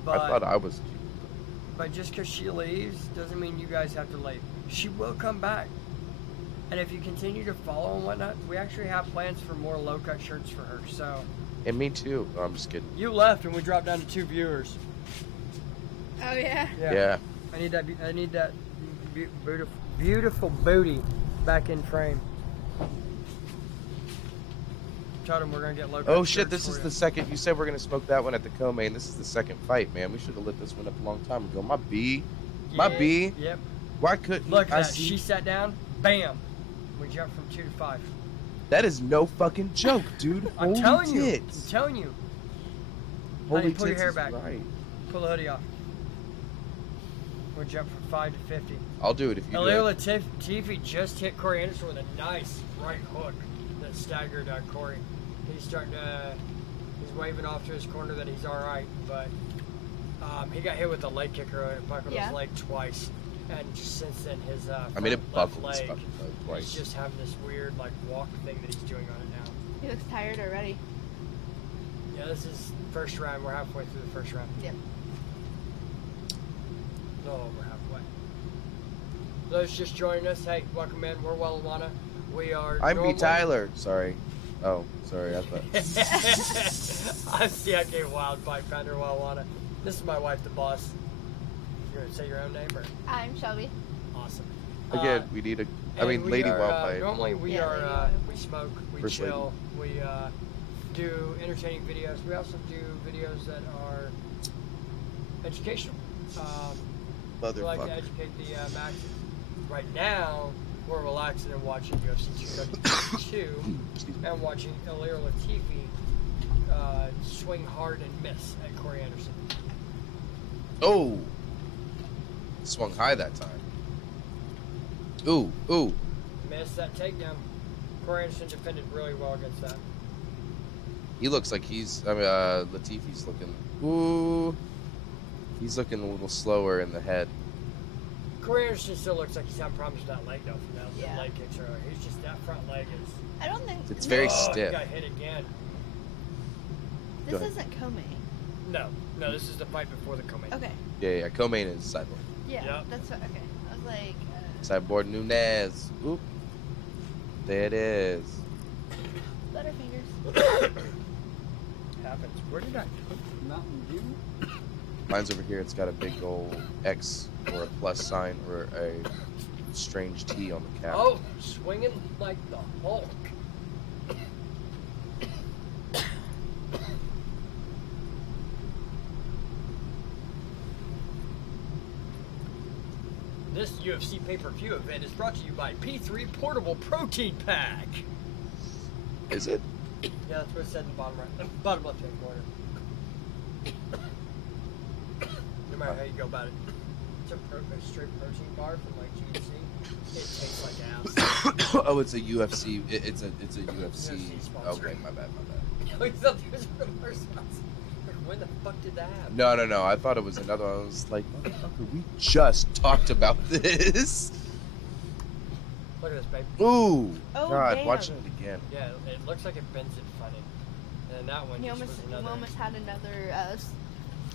But I thought I was cute. But just because she leaves doesn't mean you guys have to leave. She will come back. And if you continue to follow and whatnot, we actually have plans for more low-cut shirts for her. So And me too. No, I'm just kidding. you left and we dropped down to 2 viewers. Oh yeah. Yeah. I need that beautiful booty back in frame. told him we're gonna get low. Oh shit, this is the second. You said we're gonna smoke that one at the co-main. This is the second fight, man. We should have lit this one up a long time ago. My B. My B. Yep. Why couldn't Look I at that. see? She sat down. Bam. We jumped from 2 to 5. That is no fucking joke, dude. I'm Holy telling you. tits. I'm telling you. Holy Honey, pull your tits hair is back. right. Pull the hoodie off. We jumped from 5 to 50. I'll do it if you do Halil it. Latifi just hit Corey Anderson with a nice right hook that staggered Corey. He's starting to, he's waving off to his corner that he's all right, but he got hit with a leg kicker and it buckled his leg twice. And since then, his I mean, it left buckled his leg, fucking leg twice. he's just having this weird like walk thing that he's doing on it now. He looks tired already. Yeah, this is first round. We're halfway through the first round. Yep. No, we're halfway. Those just joining us, hey, welcome in. We're Wellijuana. We are. I'm normally- imbtyler. Sorry. Oh, sorry. I thought. I'm CIK Wildpipe Pounder Wellijuana. This is my wife, the boss. You want to say your own name or? I'm Shelby. Awesome. Again, we need a. I and mean, we Lady are, Wildpipe. Normally we Yeah, are Lady Wildpipe. we smoke, we First lady. chill, we do entertaining videos. We also do videos that are educational. We like to Motherfucker. educate the masses. Right now, we're relaxing and watching UFC 232 and watching Larry Latifi swing hard and miss at Corey Anderson. Oh. Swung high that time. Ooh, ooh. Missed that takedown. Corey Anderson defended really well against that. He looks like he's. I mean, Latifi's looking. Ooh. He's looking a little slower in the head. Corey Anderson still looks like he's having problems with that leg though from that Yeah. leg kicks earlier. He's just that front leg is. I don't think It's very He stiff. got hit again. this Go ahead. isn't co-main. No, this is the fight before the co-main. Okay. Yeah. Co-main is sideboard. Yeah. Yep. That's what. Okay. I was like. Sideboard Nunez. Oop. There it is. Butterfingers. Happens. Where did I put Mountain Dew? Mine's over here. It's got a big old X or a plus sign or a strange T on the cap. Oh, swinging like the Hulk. This UFC pay-per-view event is brought to you by P3 Portable Protein Pack. Is it? Yeah, that's what it said in the bottom right, bottom left-hand corner. No matter how you go about it, it's a straight protein bar from like GC. It tastes like ass. Oh, it's a UFC. It's a UFC. UFC sponsor. Okay, my bad. We thought there was a reverse sponsor. Like, when the fuck did that happen? No. I thought it was another one. I was like, motherfucker, we just talked about this. Look at this, babe. Ooh. Oh, God, damn. watching it again. Yeah, it looks like it bends it funny. And then that one You just almost, was you another. almost had another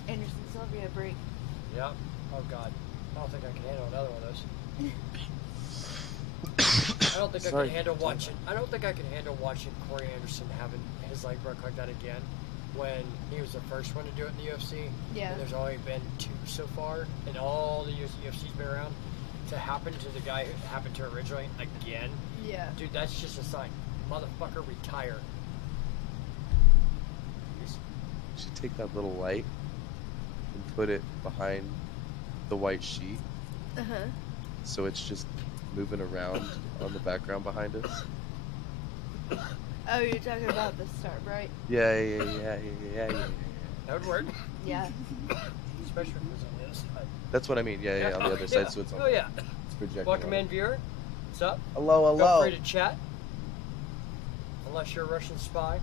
Anderson Sylvia break. Yeah. Oh god. I don't think I can handle another one of those. I don't think I Sorry. can handle watching. I don't think I can handle watching Corey Anderson having his leg broke like that again. When he was the first one to do it in the UFC, Yeah. and there's only been 2 so far, and all the UFC's been around. To happen to the guy who it happened to originally again, Yeah. dude, that's just a sign. Motherfucker, retire. You should take that little light and put it behind the white sheet, Uh huh. so it's just moving around on the background behind us. Oh, you're talking about the start, right? Yeah. That would work. Yeah. Especially if it was on the other side. That's what I mean. Yeah, on the other side, so it's on. Oh yeah. It's projecting. Welcome on in, it. viewer. What's up? Hello. Feel free to chat. Unless you're a Russian spy.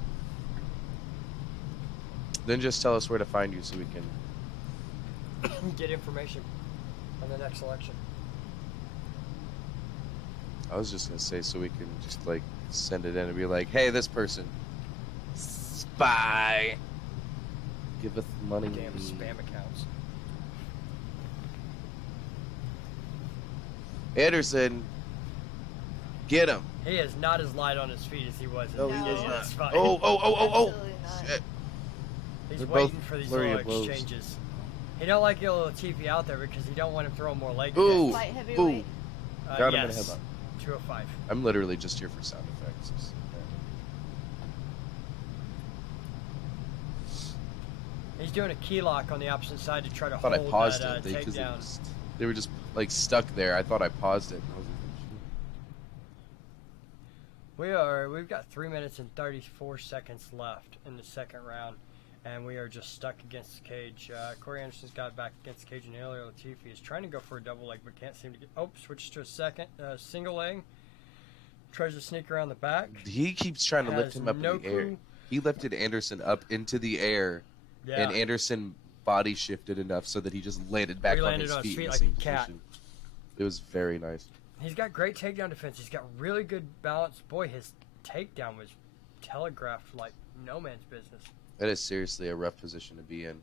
Then just tell us where to find you so we can. Get information on the next election. I was just gonna say so we can just like send it in and be like, hey, this person, spy, give us money. Damn spam accounts. Anderson, get him. He is not as light on his feet as he was. Oh, he is not. That's fine. Oh. Absolutely not. Shit. He's They're waiting both for these flurry little of blows. exchanges. He don't like your little TV out there because he don't want him throwing more leg Ooh. kicks. Light heavyweight. Got him in a Yes. headlock. 205. I'm literally just here for sound effects. He's doing a key lock on the opposite side to try to I thought hold I paused that it because takedown. they were just like stuck there. I thought I paused it. We've got 3 minutes and 34 seconds left in the second round, and we are just stuck against the cage. Corey Anderson's got back against the cage, and Larry Latifi is trying to go for a double leg, but can't seem to get. Oh, switches to a single leg. Tries to sneak around the back. He keeps trying to lift him up no in the air. clue. He lifted Anderson up into the air, Yeah. and Anderson body shifted enough so that he just landed back on his feet in the like same a cat. position. It was very nice. He's got great takedown defense. He's got really good balance. Boy, his takedown was telegraphed like no man's business. That is seriously a rough position to be in.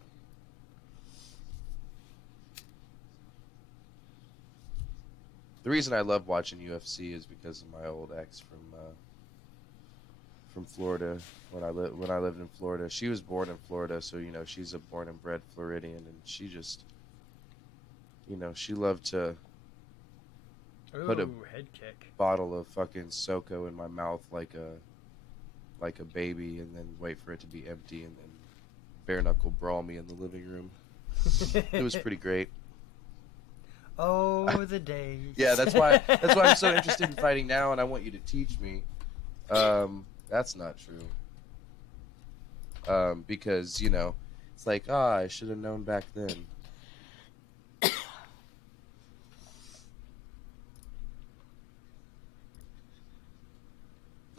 The reason I love watching UFC is because of my old ex from Florida. When I lived in Florida, she was born in Florida, so you know she's a born and bred Floridian, and she just, you know, she loved to put a head kick. bottle of fucking SoCo in my mouth like a baby, and then wait for it to be empty, and then bare knuckle brawl me in the living room. It was pretty great. Oh, the days. Yeah, that's why I'm so interested in fighting now, and I want you to teach me. That's not true. Because, you know, it's like, I should have known back then.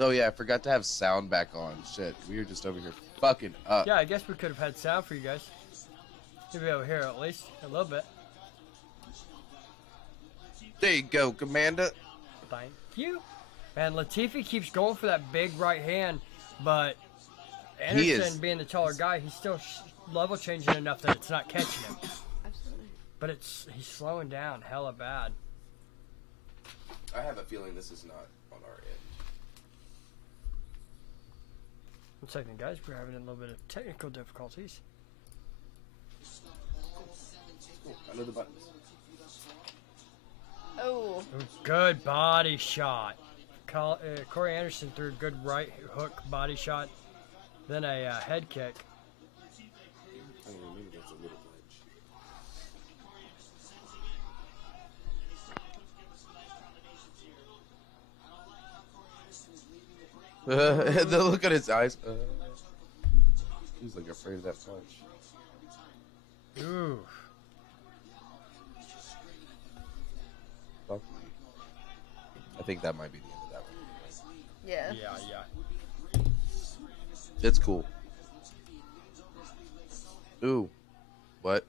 Oh yeah, I forgot to have sound back on. Shit, we were just over here fucking up. Yeah, I guess we could have had sound for you guys. You'll be over here at least a little bit. There you go, Commander. Thank you. And Latifi keeps going for that big right hand, but Anderson, being the taller guy, he's still level changing enough that it's not catching him. Absolutely. But he's slowing down hella bad. I have a feeling this is not on our end. 1 second, guys. We're having a little bit of technical difficulties. Under the buttons. Oh. Good body shot. Corey Anderson threw a good right hook body shot, then a head kick. I don't know, maybe that's a little ledge. The look at his eyes. He's like afraid of that punch. Ooh. Fuck me. I think that might be the end of that one. Yeah. Yeah. It's cool. Ooh. What?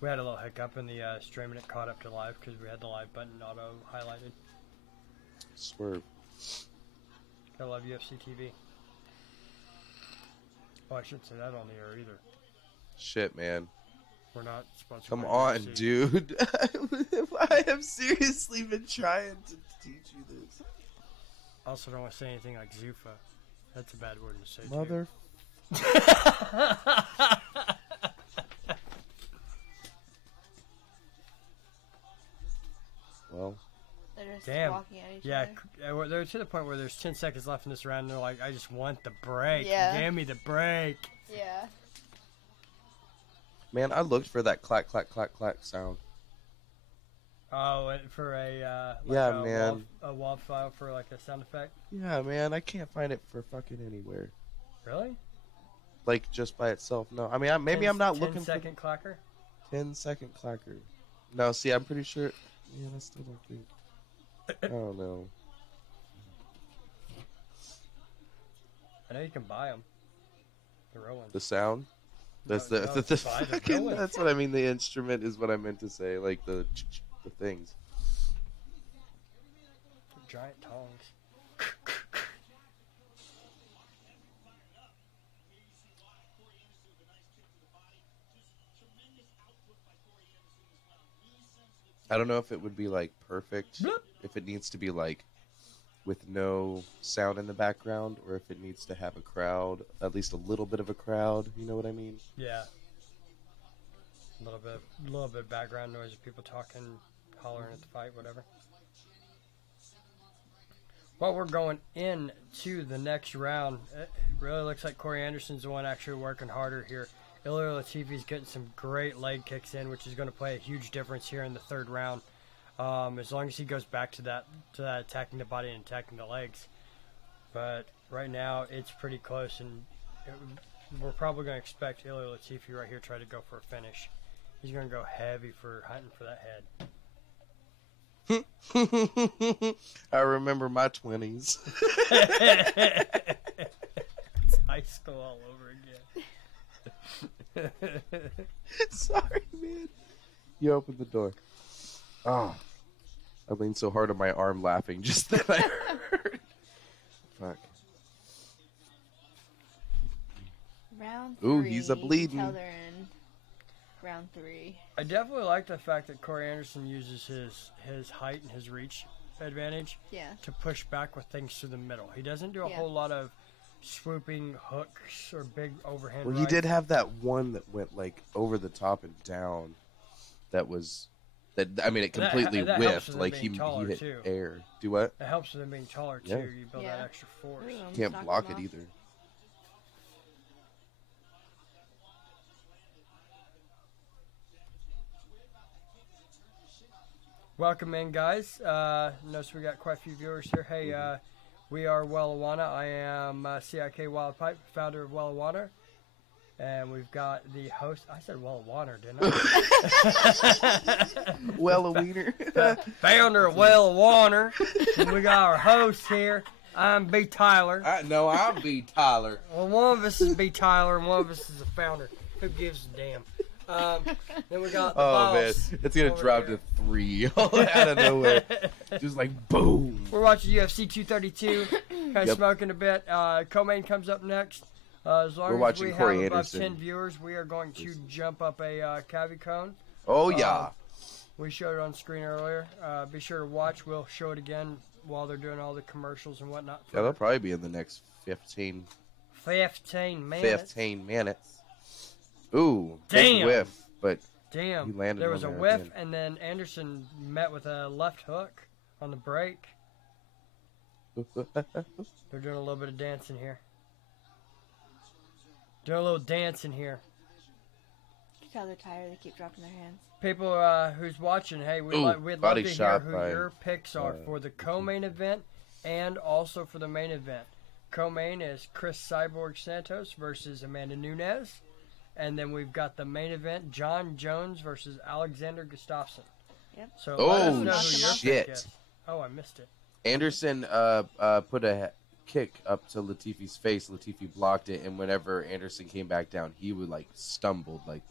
We had a little hiccup in the stream and it caught up to live because we had the live button auto highlighted. Swerve. I love UFC TV. Oh, I shouldn't say that on the air either. Shit, man. We're not sponsored Come by on, UFC. dude. I have seriously been trying to teach you this. Also, don't want to say anything like Zuffa. That's a bad word to say. Mother. Well. They're just Damn. walking at each Yeah, other. they're to the point where there's 10 seconds left in this round. And they're like, I just want the break. Yeah. Give me the break. Yeah. Man, I looked for that clack, clack, clack, clack sound. Oh, and for a man. a WAV file for like a sound effect. Yeah, man, I can't find it for fucking anywhere. Really? Like, just by itself. No, I mean, maybe I'm not looking 10-second clacker. 10-second clacker. No, see, I'm pretty sure. Yeah, I still don't think. I don't know. I know you can buy them. The real ones. The sound? That's No, the buy the fucking, real ones. that's what I mean. The instrument is what I meant to say. Like the things. Giant tongs. I don't know if it would be like perfect. Bloop. If it needs to be like with no sound in the background, or if it needs to have a crowd, at least a little bit of a crowd. You know what I mean? Yeah. A little bit of background noise of people talking, hollering at the fight, whatever. Well, we're going into the next round. It really looks like Corey Anderson's the one actually working harder here. Ilir Latifi's getting some great leg kicks in, which is going to play a huge difference here in the third round. As long as he goes back to that attacking the body and attacking the legs. But right now, it's pretty close, and we're probably going to expect Ilir Latifi right here try to go for a finish. He's going to go heavy for hunting for that head. I remember my 20s. It's high school all over again. Sorry, man. You opened the door. Oh, I leaned so hard on my arm laughing just that I heard. Fuck. Round 3. Ooh, he's a bleeding. Until they're in round 3. I definitely like the fact that Corey Anderson uses his height and his reach advantage to push back with things to the middle. He doesn't do a whole lot of swooping hooks or big overhand Well, he did have that one that went like over the top and down. That was that. I mean, it completely whiffed. Like he hit too. air. Do what? It helps with him being taller too. Yeah. You build that extra force. Ooh, Can't knock block him it off. either. Welcome in, guys. Notice we got quite a few viewers here. Hey, we are Wellijuana. I am CIK Wild Pipe, founder of Wellijuana. And we've got the host. I said Wellijuana, didn't I? Well, a wiener. Founder of Wellijuana. And we got our host here. I'm B. Tyler. No, I'm B. Tyler. Well, one of us is B. Tyler and one of us is a founder. Who gives a damn? Then we got the Oh man, boss it's gonna over drop here. to 3 all out of nowhere, just like boom. We're watching UFC 232, kind of smoking a bit. Co-main comes up next. As long We're as watching we Corey have above Anderson. 10 viewers, we are going to jump up a cavi cone. Oh yeah. We showed it on screen earlier. Be sure to watch. We'll show it again while they're doing all the commercials and whatnot. Yeah, they'll probably be in the next 15 minutes. minutes. Ooh, Damn. big whiff, but Damn. He landed There was a on there whiff, again. and then Anderson met with a left hook on the break. They're doing a little bit of dancing here. Doing a little dancing here. You can tell they're tired. They keep dropping their hands. People who's watching, hey, we'd Ooh, love body to hear shot who by, your picks are for the co-main event and also for the main event. Co-main is Chris Cyborg Santos versus Amanda Nunes. And then we've got the main event, John Jones versus Alexander Gustafsson. Yep. So Oh, let us know who your shit. pick is. Oh, I missed it. Anderson put a kick up to Latifi's face. Latifi blocked it, and whenever Anderson came back down, he would like stumbled like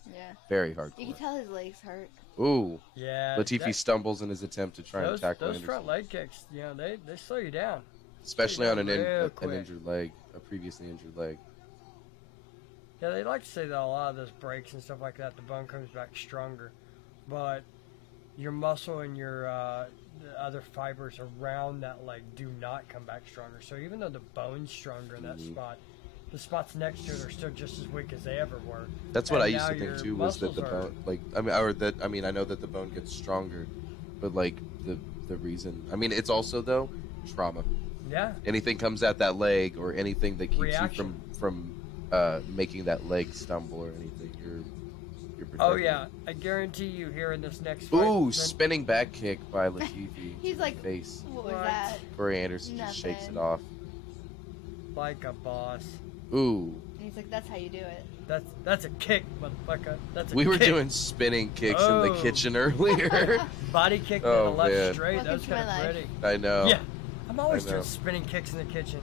very hardcore. You can tell his legs hurt. Ooh, Yeah. Latifi stumbles in his attempt to try and tackle those Anderson, front leg kicks, you know, they slow you down. especially on an real quick. injured leg, a previously injured leg. Yeah, they like to say that a lot of those breaks and stuff like that, the bone comes back stronger. But your muscle and your the other fibers around that leg do not come back stronger. So even though the bone's stronger in that spot, the spots next to it are still just as weak as they ever were. That's what And I used now to think your too, was that the muscles bone, I know that the bone gets stronger, but like the reason, I mean, it's also though trauma. Yeah. Anything comes at that leg or anything that keeps Reaction. you from making that leg stumble or anything, you're protected. Oh yeah, I guarantee you here in this next fight. Ooh, then- spinning back kick by Latifi. He's to like, the face. what was What? that? Corey Anderson just shakes it Nothing. off. like a boss. Ooh, And he's like, that's how you do it. That's a kick, motherfucker. That's a we were kick. doing spinning kicks in the Oh. kitchen earlier. Body kick to Oh, the left man. straight. That was Welcome to kind my of life. pretty. I know. Yeah, I'm always I know. doing spinning kicks in the kitchen.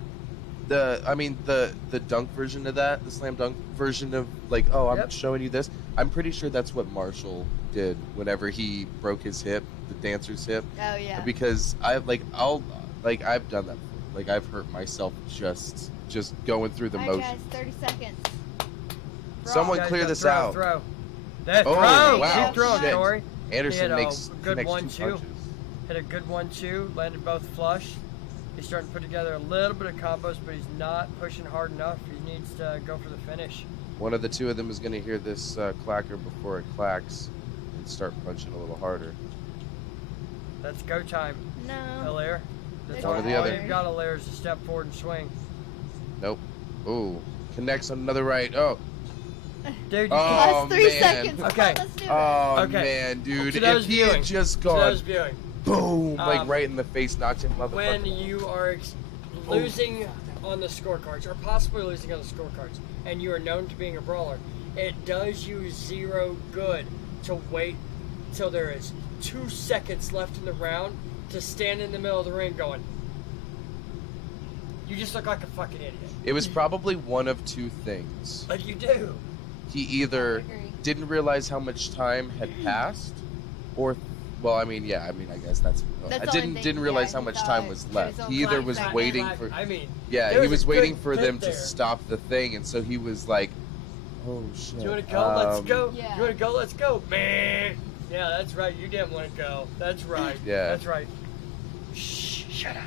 The dunk version of that, the slam dunk version of like, oh, I'm Yep. showing you this. I'm pretty sure that's what Marshall did whenever he broke his hip, the dancer's hip. Oh, yeah. Because I've done that before. Like I've hurt myself just going through the All right, motion. guys, 30 seconds. Someone Guys, clear gotta this throw, out. Throw. That Oh, throw. wow, Keep throwing, shit. Corey. Anderson He had a makes good connects 1-2. two punches. Hit a good 1-2. Landed both flush. He's starting to put together a little bit of combos, but he's not pushing hard enough. He needs to go for the finish. One of the two of them is going to hear this clacker before it clacks and start punching a little harder. That's go time. No. Hilaire. That's One all, or the all other. you've got to layer is a step forward and swing. Nope. Ooh. Connects on another right. Oh. Dude, Oh, Last 3 man. seconds. Okay. Let's do it. Oh, Okay. man, dude. To those If he viewing. had just So gone, that was viewing. boom, like Um, right in the face, knocked him motherfucker. When you are losing on the scorecards, or possibly losing on the scorecards, and you are known to being a brawler, it does you zero good to wait till there is 2 seconds left in the round to stand in the middle of the ring going, you just look like a fucking idiot. It was probably one of two things. Like you do. He either I agree. didn't realize how much time had passed, or, well, I mean, yeah, I mean, I guess that's That's I the only thing, didn't realize yeah, how he much thought time was there left. was He either only was time. waiting for, I mean, yeah, there he was a waiting good for bit them there. to stop the thing, and so he was like, oh shit. Do you want to go? Let's go. Yeah. You want to go? Let's go. Man. Yeah, that's right. You didn't want to go. That's right. Yeah. That's right. Shh. Shut up.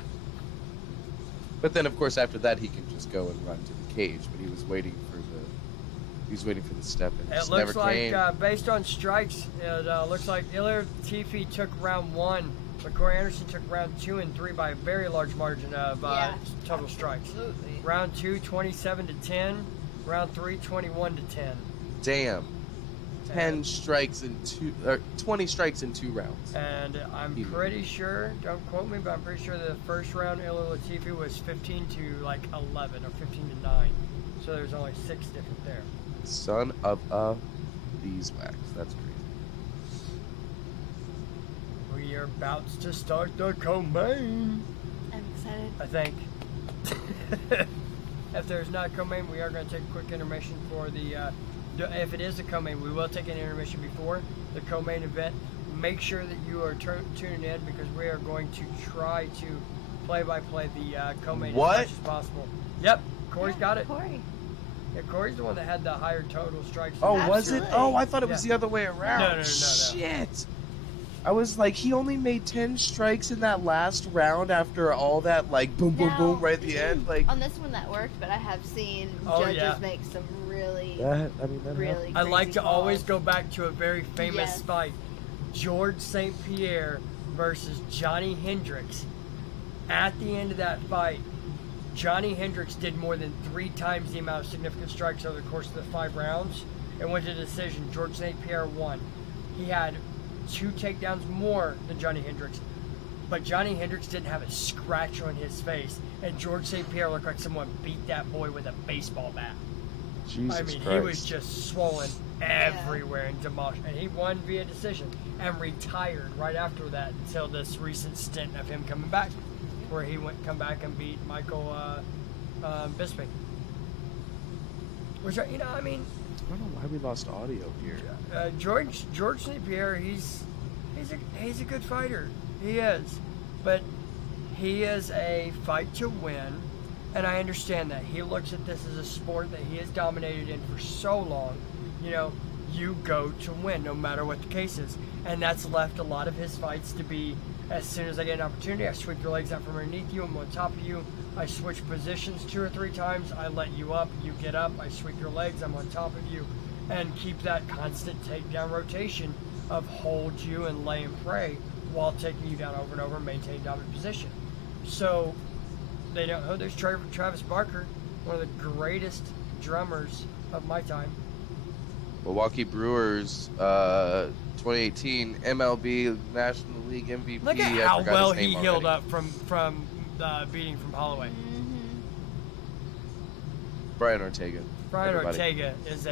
But then, of course, after that, he can just go and run to the cage. But he was waiting for the step, and it It just looks never like, came. based on strikes, it looks like Tiffy took round 1, but Corey Anderson took round 2 and 3 by a very large margin of Yeah. total strikes. Absolutely. Round 2, 27 to 10. Round 3, 21 to 10. Damn. 10 strikes in 20 strikes in 2 rounds. And I'm Even. pretty sure, don't quote me, but I'm pretty sure the first round Ilir Latifi was 15 to like 11 or 15 to 9. So there's only 6 different there. Son of a beeswax. That's crazy. We are about to start the co-main, I'm excited. I think. If there's not a co-main, we are going to take a quick intermission for the. If it is a co-main, we will take an intermission before the co-main event. Make sure that you are tuning in because we are going to try to play-by-play the co-main What? as much as possible. Yep, Corey's got it. Corey. Yeah, Corey's the one that had the higher total strikes. Oh, Absolutely. was it? Oh, I thought it was Yeah. the other way around. No. Shit. I was like, he only made 10 strikes in that last round after all that, like, boom, boom, Now, boom, right at the end. Like, On this one that worked, but I have seen Oh, judges yeah. make some really, that really I like crazy to always calls. go back to a very famous Yes. fight. George St. Pierre versus Johnny Hendricks. At the end of that fight, Johnny Hendricks did more than 3 times the amount of significant strikes over the course of the 5 rounds and went to decision. George St. Pierre won. He had 2 takedowns more than Johnny Hendricks, but Johnny Hendricks didn't have a scratch on his face, and George St. Pierre looked like someone beat that boy with a baseball bat. Jesus I mean, Christ. he was just swollen everywhere and demolished. And he won via decision and retired right after that until this recent stint of him coming back, where he come back and beat Michael Bisping. Which, you know, I mean, I don't know why we lost audio here. George St. Pierre, he's a good fighter. He is, but he is a fight to win, and I understand that. He looks at this as a sport that he has dominated in for so long. You know, you go to win no matter what the case is, and that's left a lot of his fights to be. As soon as I get an opportunity, I sweep your legs out from underneath you. I'm on top of you. I switch positions 2 or 3 times. I let you up. You get up. I sweep your legs. I'm on top of you. And keep that constant takedown rotation of hold you and lay and pray while taking you down over and over and maintain dominant position. So they don't know. There's Travis Barker, one of the greatest drummers of my time. Milwaukee Brewers, 2018 MLB National League MVP. Look at I how forgot well his name he healed already. up from beating from Holloway. Mm-hmm. Brian Ortega. Brian Everybody. Ortega is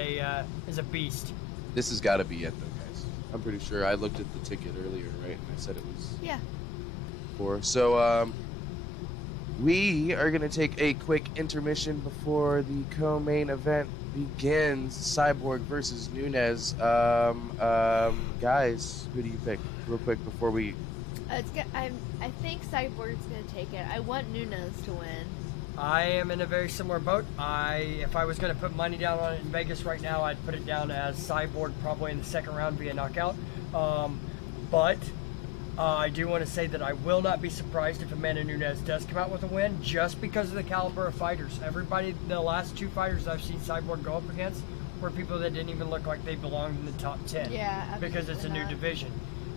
a beast. This has got to be it, though, guys. I'm pretty sure. I looked at the ticket earlier, right? And I said it was Yeah. 4. So, we are going to take a quick intermission before the co-main event begins. Cyborg versus Nunes. Guys, who do you pick? Real quick before we... I think Cyborg's gonna take it. I want Nunes to win. I am in a very similar boat. If I was going to put money down on it in Vegas right now, I'd put it down as Cyborg probably in the second round via knockout. But I do want to say that I will not be surprised if Amanda Nunes does come out with a win just because of the caliber of fighters. Everybody, the last 2 fighters I've seen Cyborg go up against were people that didn't even look like they belonged in the top 10. Yeah, Because it's a absolutely new not. division.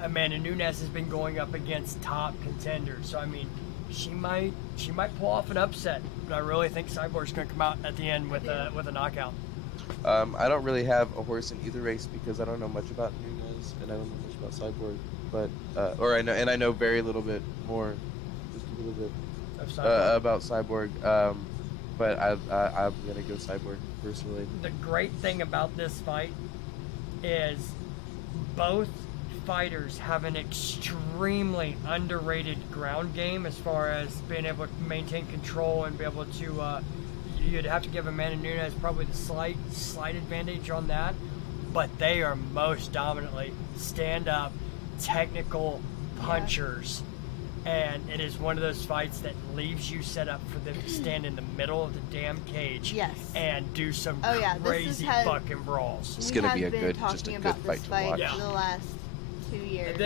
Amanda Nunes has been going up against top contenders. So, I mean, she might pull off an upset, but I really think Cyborg's going to come out at the end with a knockout. I don't really have a horse in either race because I don't know much about Nunes and I don't know much about Cyborg, but I know very little bit more, just a little bit about Cyborg. But I'm gonna go Cyborg personally. The great thing about this fight is both fighters have an extremely underrated ground game as far as being able to maintain control and be able to. You'd have to give Amanda Nunes probably the slight advantage on that, but they are most dominantly stand-up, technical punchers, and it is one of those fights that leaves you set up for them to stand in the middle of the damn cage and do some crazy fucking brawls. It's gonna be a good fight to watch. For the last 2 years.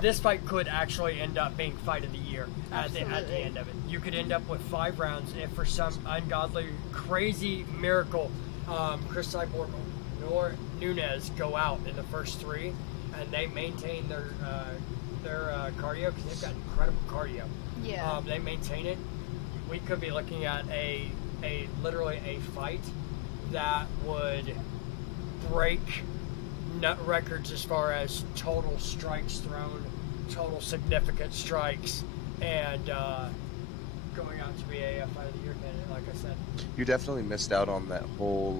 This fight could actually end up being fight of the year at the end of it. You could end up with 5 rounds if for some ungodly, crazy miracle, Chris Cyborg nor Nunes go out in the first 3, and they maintain their cardio because they've got incredible cardio. Yeah. They maintain it. We could be looking at literally a fight that would break nut records as far as total strikes thrown, total significant strikes, and going out to be a fight of the year candidate, like I said. You definitely missed out on that whole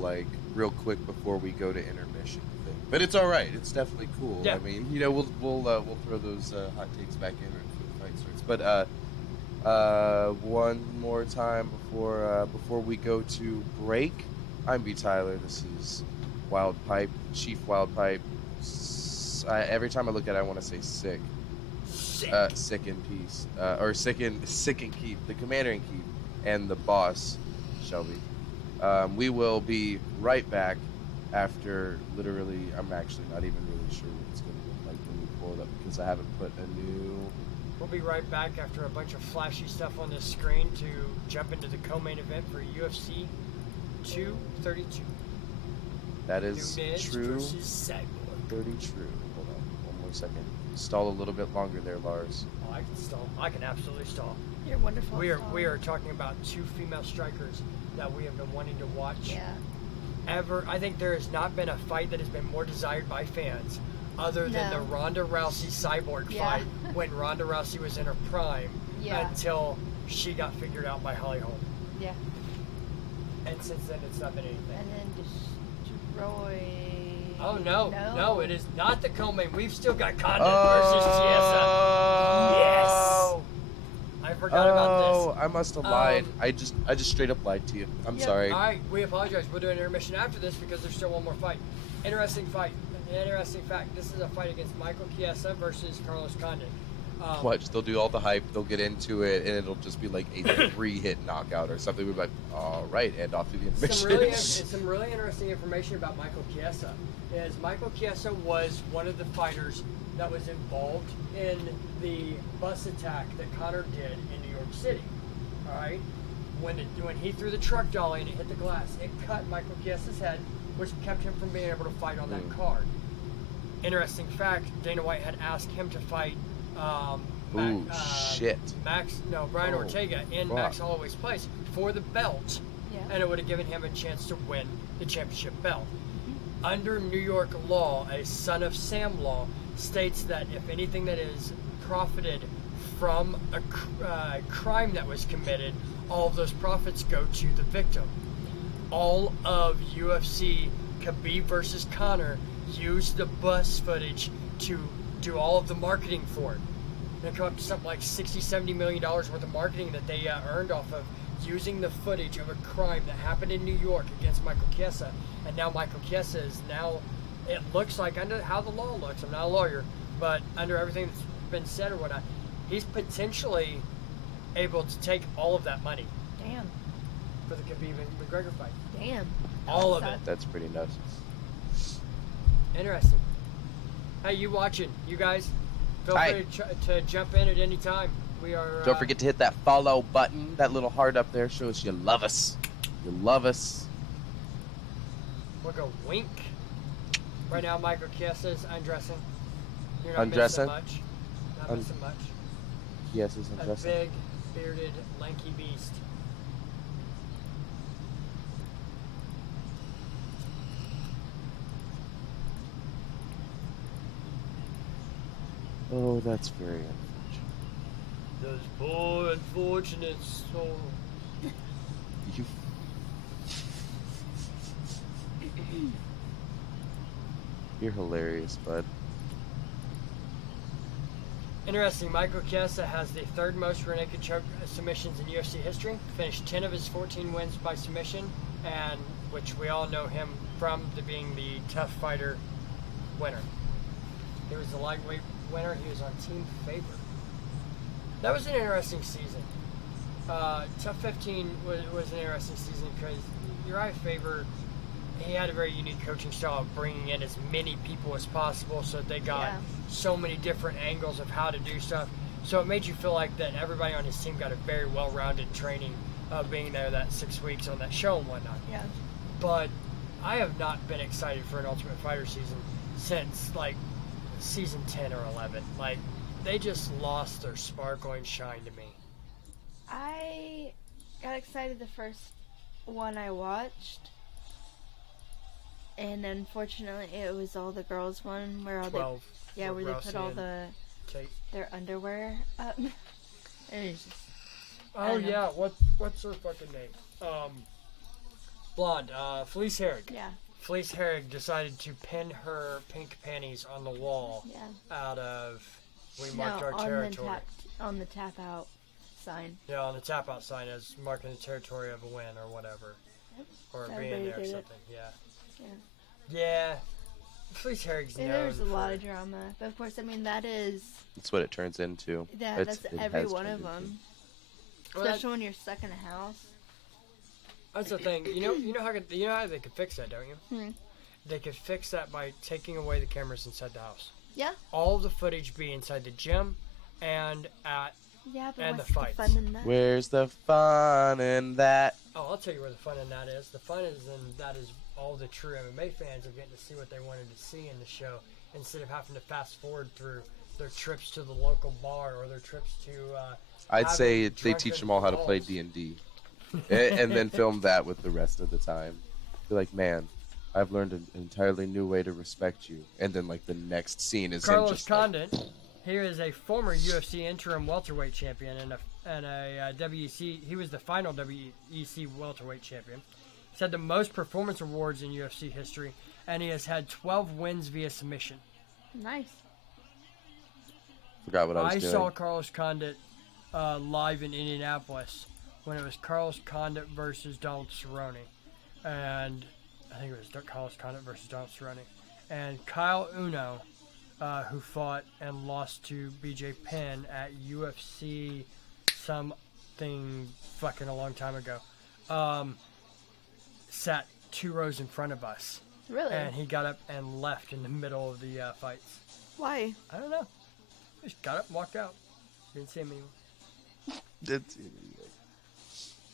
real quick before we go to intermission thing, but it's all right. It's definitely cool. Yeah. I mean, we'll throw those hot takes back in when the fight starts. But one more time before we go to break, I'm imbtyler. This is Wild Pipe, Chief Wild Pipe. Every time I look at it, I want to say sick. Sick in peace. Or sick in Kief, the Commander-in-Kief, and the Boss Shelby. We will be right back after literally, I'm actually not even really sure what it's going to look like when we pull it up because I haven't put a new... We'll be right back after a bunch of flashy stuff on the screen to jump into the co-main event for UFC 232. That is Nunes true. versus Cyborg. 30 true. Hold on, one more second. Stall a little bit longer there, Lars. Oh, I can stall. I can absolutely stall. You're wonderful. We are talking about 2 female strikers that we have been wanting to watch. Yeah. I think there has not been a fight that has been more desired by fans other than the Ronda Rousey Cyborg fight when Ronda Rousey was in her prime until she got figured out by Holly Holm. Yeah. And since then it's not been anything. And then destroy... Oh no, it is not the co-main. We've still got Condon versus Chiesa. Yes. I forgot about this. I must have lied. I just straight up lied to you. I'm sorry. All right, we apologize. We'll do an intermission after this because there's still one more fight. Interesting fight. Interesting fact. This is a fight against Michael Chiesa versus Carlos Condon. Watch, they'll do all the hype, they'll get into it, and it'll just be like a 3-hit knockout or something. We're like, all right, and off to the intermission. Some really interesting information about Michael Chiesa is Michael Chiesa was one of the fighters that was involved in the bus attack that Conor did in New York City. All right, when he threw the truck dolly and it hit the glass, it cut Michael Chiesa's head, which kept him from being able to fight on that card. Interesting fact: Dana White had asked him to fight. Brian Ortega in Max Holloway's place for the belt, and it would have given him a chance to win the championship belt. Under New York law, a Son of Sam law states that if anything that is profited from a crime that was committed, all of those profits go to the victim. All of UFC Khabib versus Conor used the bus footage to do all of the marketing for it. And come up to something like $60-70 million worth of marketing that they earned off of using the footage of a crime that happened in New York against Michael Chiesa. And now Michael Chiesa is now, it looks like, under how the law looks, I'm not a lawyer, but under everything that's been said or whatnot, he's potentially able to take all of that money. Damn. For the Khabib and McGregor fight. Damn. All of it. That's pretty nuts. Interesting. Hey, you watching? You guys, feel free to jump in at any time. We are. Don't forget to hit that follow button. That little heart up there shows you love us. You love us. Look a wink. Right now, Michael Chiesa is undressing. You're not undressing? missing much. Not missing much. Yes, it's undressing. A big bearded, lanky beast. Oh, that's very unfortunate. Those poor unfortunate souls. You. You're hilarious, bud. Interesting, Michael Chiesa has the third most rear naked choke submissions in UFC history. Finished 10 of his 14 wins by submission, and which we all know him from being the Tough Fighter winner. He was the lightweight winner. He was on Team Faber. That was an interesting season. Tough 15 was an interesting season because Uriah Faber, he had a very unique coaching style of bringing in as many people as possible so that they got so many different angles of how to do stuff. So it made you feel like that everybody on his team got a very well-rounded training of being there that 6 weeks on that show and whatnot. Yeah. But I have not been excited for an Ultimate Fighter season since, like, season 10 or 11. Like, they just lost their sparkle and shine to me. I got excited the first one I watched. And unfortunately, it was all the girls one where all 12. where they put all Kate. their underwear up. And it's just, Oh yeah, what's her fucking name? Blonde, Felice Herrig. yeah, Felice Herrig decided to pin her pink panties on the wall yeah. out of we No, marked our on territory. on the tap out sign. Yeah, on the tap out sign as marking the territory of a win or whatever. Or being Everybody there or did it. something, yeah. Yeah. Yeah. Felice Herrig's known There's a lot for- of drama, but of course, I mean that is That's what it turns into. that's It every has one of turned into. them. Well, Especially when you're stuck in a house. That's the thing. You know how they could fix that, don't you? They could fix that by taking away the cameras inside the house. Yeah. All the footage be inside the gym and at Yeah, but And what's the fights. fun in that? Where's the fun in that? Oh, I'll tell you where the fun in that is. The fun is in that is all the true MMA fans are getting to see what they wanted to see in the show instead of having to fast forward through their trips to the local bar or their trips to. I'd say having they teach them all how to play drunken D&D. And then film that with the rest of the time. Be like, man, I've learned an entirely new way to respect you. And then, like, the next scene is him Carlos just like, Condit. He is a former UFC interim welterweight champion and a WEC. He was the final WEC welterweight champion. He's had the most performance awards in UFC history, and he has had 12 wins via submission. Nice. forgot what I was I doing. saw Carlos Condit live in Indianapolis when it was Carlos Condit versus Donald Cerrone. And I think it was Carlos Condit versus Donald Cerrone. And Kyle Uno, who fought and lost to BJ Penn at UFC something fucking a long time ago, sat 2 rows in front of us. Really? And he got up and left in the middle of the fights. Why? I don't know. He just got up and walked out. Didn't see him anymore. Didn't see him anyway.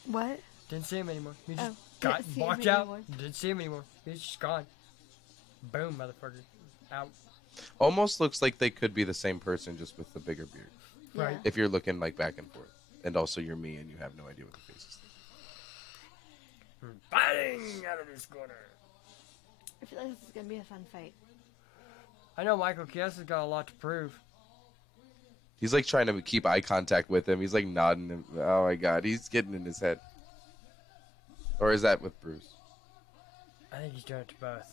What? Didn't see him anymore. He just Oh, got didn't see him walked out. anymore. Didn't see him anymore. He's just gone. Boom, motherfucker. Out. Almost looks like they could be the same person, just with the bigger beard. Right. If you're looking like back and forth, and also you're me, and you have no idea what the face is. Fighting out of this corner. I feel like this is gonna be a fun fight. I know Michael Chiesa's got a lot to prove. He's like trying to keep eye contact with him. He's like nodding him. Oh my god, he's getting in his head. Or is that with Bruce? I think he's doing it to both.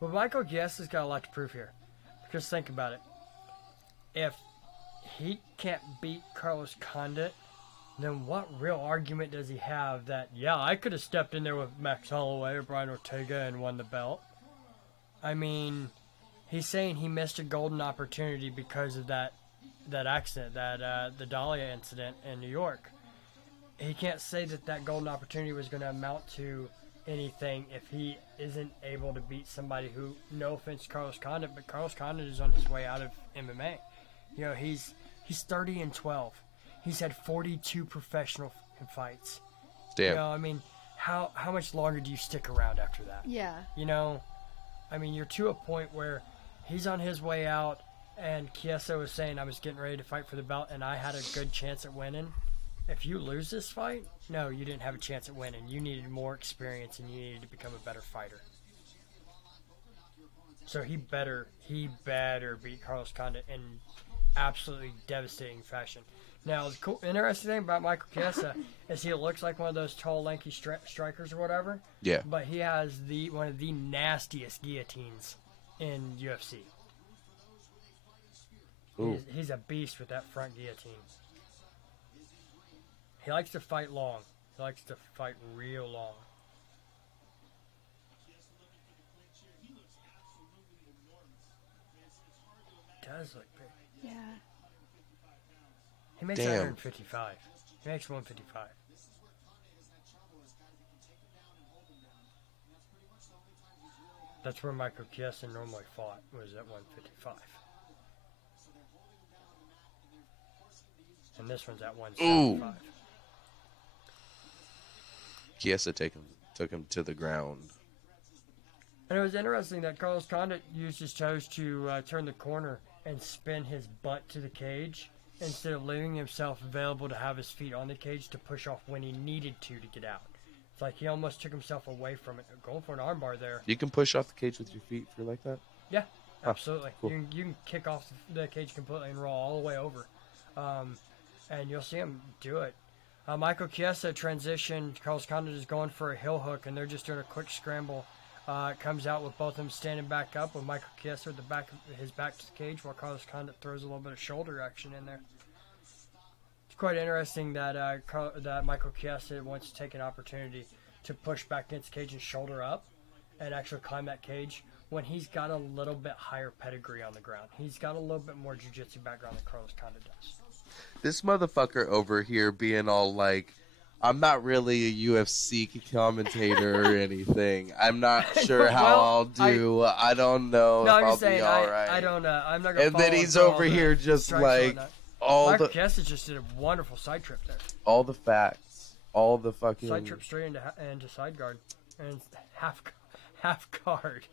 Well, Michael Chiesa's got a lot to prove here. Because think about it. If he can't beat Carlos Condit, then what real argument does he have that, yeah, I could have stepped in there with Max Holloway or Brian Ortega and won the belt? I mean, he's saying he missed a golden opportunity because of that accident, the Dahlia incident in New York. He can't say that golden opportunity was going to amount to anything if he isn't able to beat somebody who, no offense to Carlos Condit, but Carlos Condit is on his way out of MMA. You know, he's 30-12. He's had 42 professional fights. Damn. You know, I mean, how much longer do you stick around after that? Yeah. You know, I mean, you're to a point where he's on his way out. and Chiesa was saying I was getting ready to fight for the belt and I had a good chance at winning. If you lose this fight, no, you didn't have a chance at winning. You needed more experience and you needed to become a better fighter. So he better beat Carlos Condit in absolutely devastating fashion. Now, the cool, interesting thing about Michael Chiesa is he looks like one of those tall, lanky strikers or whatever. Yeah. But he has one of the nastiest guillotines in UFC. He's a beast with that front guillotine. He likes to fight long. He likes to fight real long. Does look big. Yeah. He makes Damn. 155. He makes 155. That's where Michael Chiesa normally fought, was at 155. And this one's at 175. Chiesa took him to the ground. And it was interesting that Carlos Condit used his toes to turn the corner and spin his butt to the cage instead of leaving himself available to have his feet on the cage to push off when he needed to get out. It's like he almost took himself away from it. Going for an armbar there. You can push off the cage with your feet if you're like that? Yeah, absolutely. Cool. You can kick off the cage completely and roll all the way over. And you'll see him do it. Michael Chiesa transition. Carlos Condit is going for a heel hook, and they're just doing a quick scramble. It comes out with both of them standing back up with Michael Chiesa at the back of his back to the cage while Carlos Condit throws a little bit of shoulder action in there. It's quite interesting that that Michael Chiesa wants to take an opportunity to push back against the cage and shoulder up and actually climb that cage when he's got a little bit higher pedigree on the ground. He's got a little bit more jiu-jitsu background than Carlos Condit does. This motherfucker over here being all like, I'm not really a UFC commentator or anything. I'm not sure how I'll do. I don't know if I'll be all right. I don't know. I'm not going to And then he's over here just like Michael Chiesa just did a wonderful side trip there. all the facts, all the fucking Side trip straight into side guard and half guard.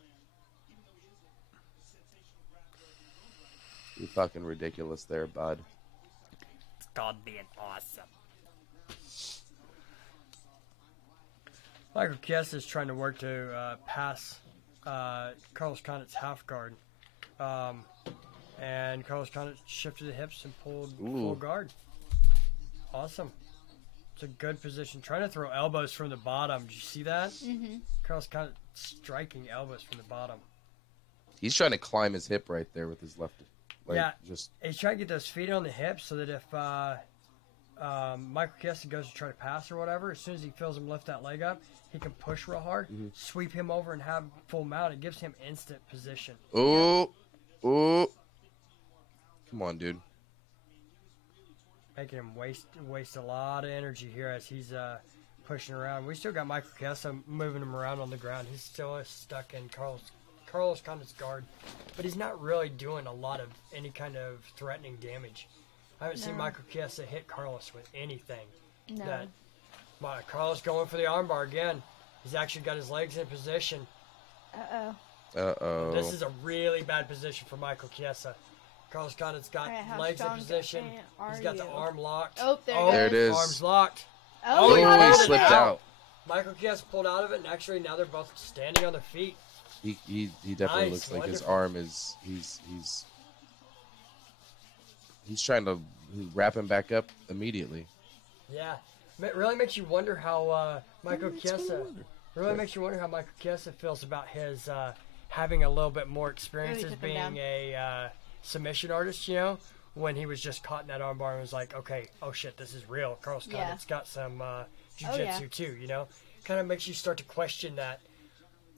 You fucking ridiculous there, bud. It's called being awesome. Michael Chiesa is trying to work to pass Carlos Condit's half guard. And Carlos Condit shifted the hips and pulled full guard. Awesome. It's a good position. Trying to throw elbows from the bottom. Did you see that? Mm-hmm. Carlos Condit striking elbows from the bottom. He's trying to climb his hip right there with his left. Like, yeah, just he's trying to get those feet on the hips so that if Michael Chiesa goes to try to pass or whatever, as soon as he feels him lift that leg up, he can push real hard, sweep him over, and have full mount. It gives him instant position. Ooh. Come on, dude. Making him waste a lot of energy here as he's pushing around. We still got Michael Chiesa moving him around on the ground. He's still stuck in Carlos Condit's guard, but he's not really doing a lot of any kind of threatening damage. I haven't seen Michael Chiesa hit Carlos with anything. No. Carlos going for the armbar again. He's actually got his legs in position. Uh-oh. This is a really bad position for Michael Chiesa. Carlos Condit's got legs in position. He's got the arm locked. Oh, there it is. Arm's locked. Oh, he slipped out. Michael Chiesa pulled out of it, and actually now they're both standing on their feet. He definitely looks like his arm is he's trying to wrap him back up immediately. Yeah, it really makes you wonder how Michael Chiesa feels about his having a little bit more experience as being a submission artist. You know, when he was just caught in that armbar and was like, okay, oh shit, this is real. Carlos Condit's got some jiu-jitsu too. You know, kind of makes you start to question that.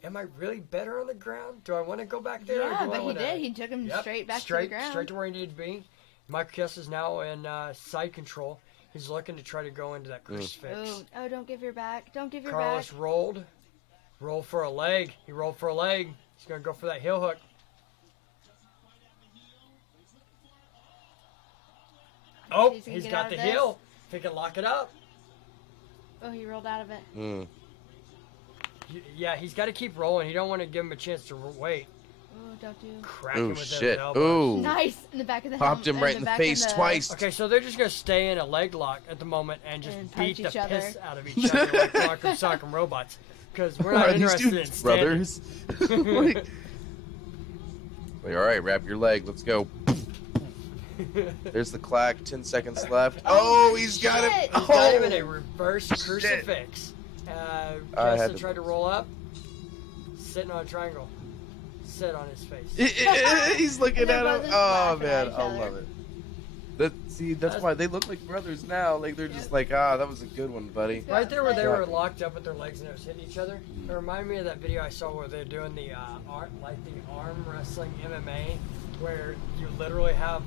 Am I really better on the ground? Do I want to go back there? Yeah, but he did. He took him straight back to the ground. Straight to where he needed to be. Michael Chiesa is now in side control. He's looking to try to go into that crucifix. Oh, don't give your back. Don't give your Carlos back. rolled for a leg. He rolled for a leg. He's going to go for that heel hook. Oh, he's got the heel. If he can lock it up. Oh, he rolled out of it. Yeah, he's got to keep rolling. You don't want to give him a chance to wait. Oh, don't do. Crack him Ooh, with those shit. elbows. Ooh. Nice in the back of the Popped him right in the back face twice. Okay, so they're just gonna stay in a leg lock at the moment and just And beat punch the each piss other. out of each other like Rock'em Robots. Because we're not Are these interested in dudes standing. brothers? Like, all right, wrap your leg. Let's go. There's the clack. 10 seconds left. Oh, he's got him. shit. He's got him in a Oh, reverse crucifix. I had Kessa to tried to move. roll up, sitting on a triangle. Sit on his face. he's looking And they're at him. both just Oh laughing at man, each I other. love it. That's why they look like brothers now. Like they're just like, that was a good one, buddy. Right there where they were Right. locked up with their legs and it was hitting each other. It reminded me of that video I saw where they're doing the arm wrestling MMA, where you literally have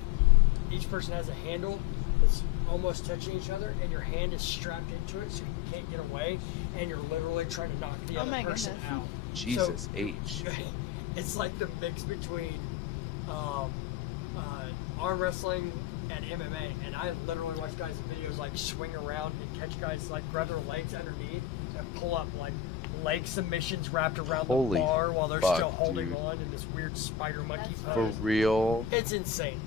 each person has a handle that's almost touching each other, and your hand is strapped into it so you can't get away, and you're literally trying to knock the Oh other my person goodness. out. Jesus H. It's like the mix between arm wrestling and MMA, and I literally watch guys' videos like swing around and catch guys like grab their legs underneath and pull up like leg submissions wrapped around Holy the bar while they're fuck, still holding dude. on in this weird spider monkey That's For pose. real. It's insane.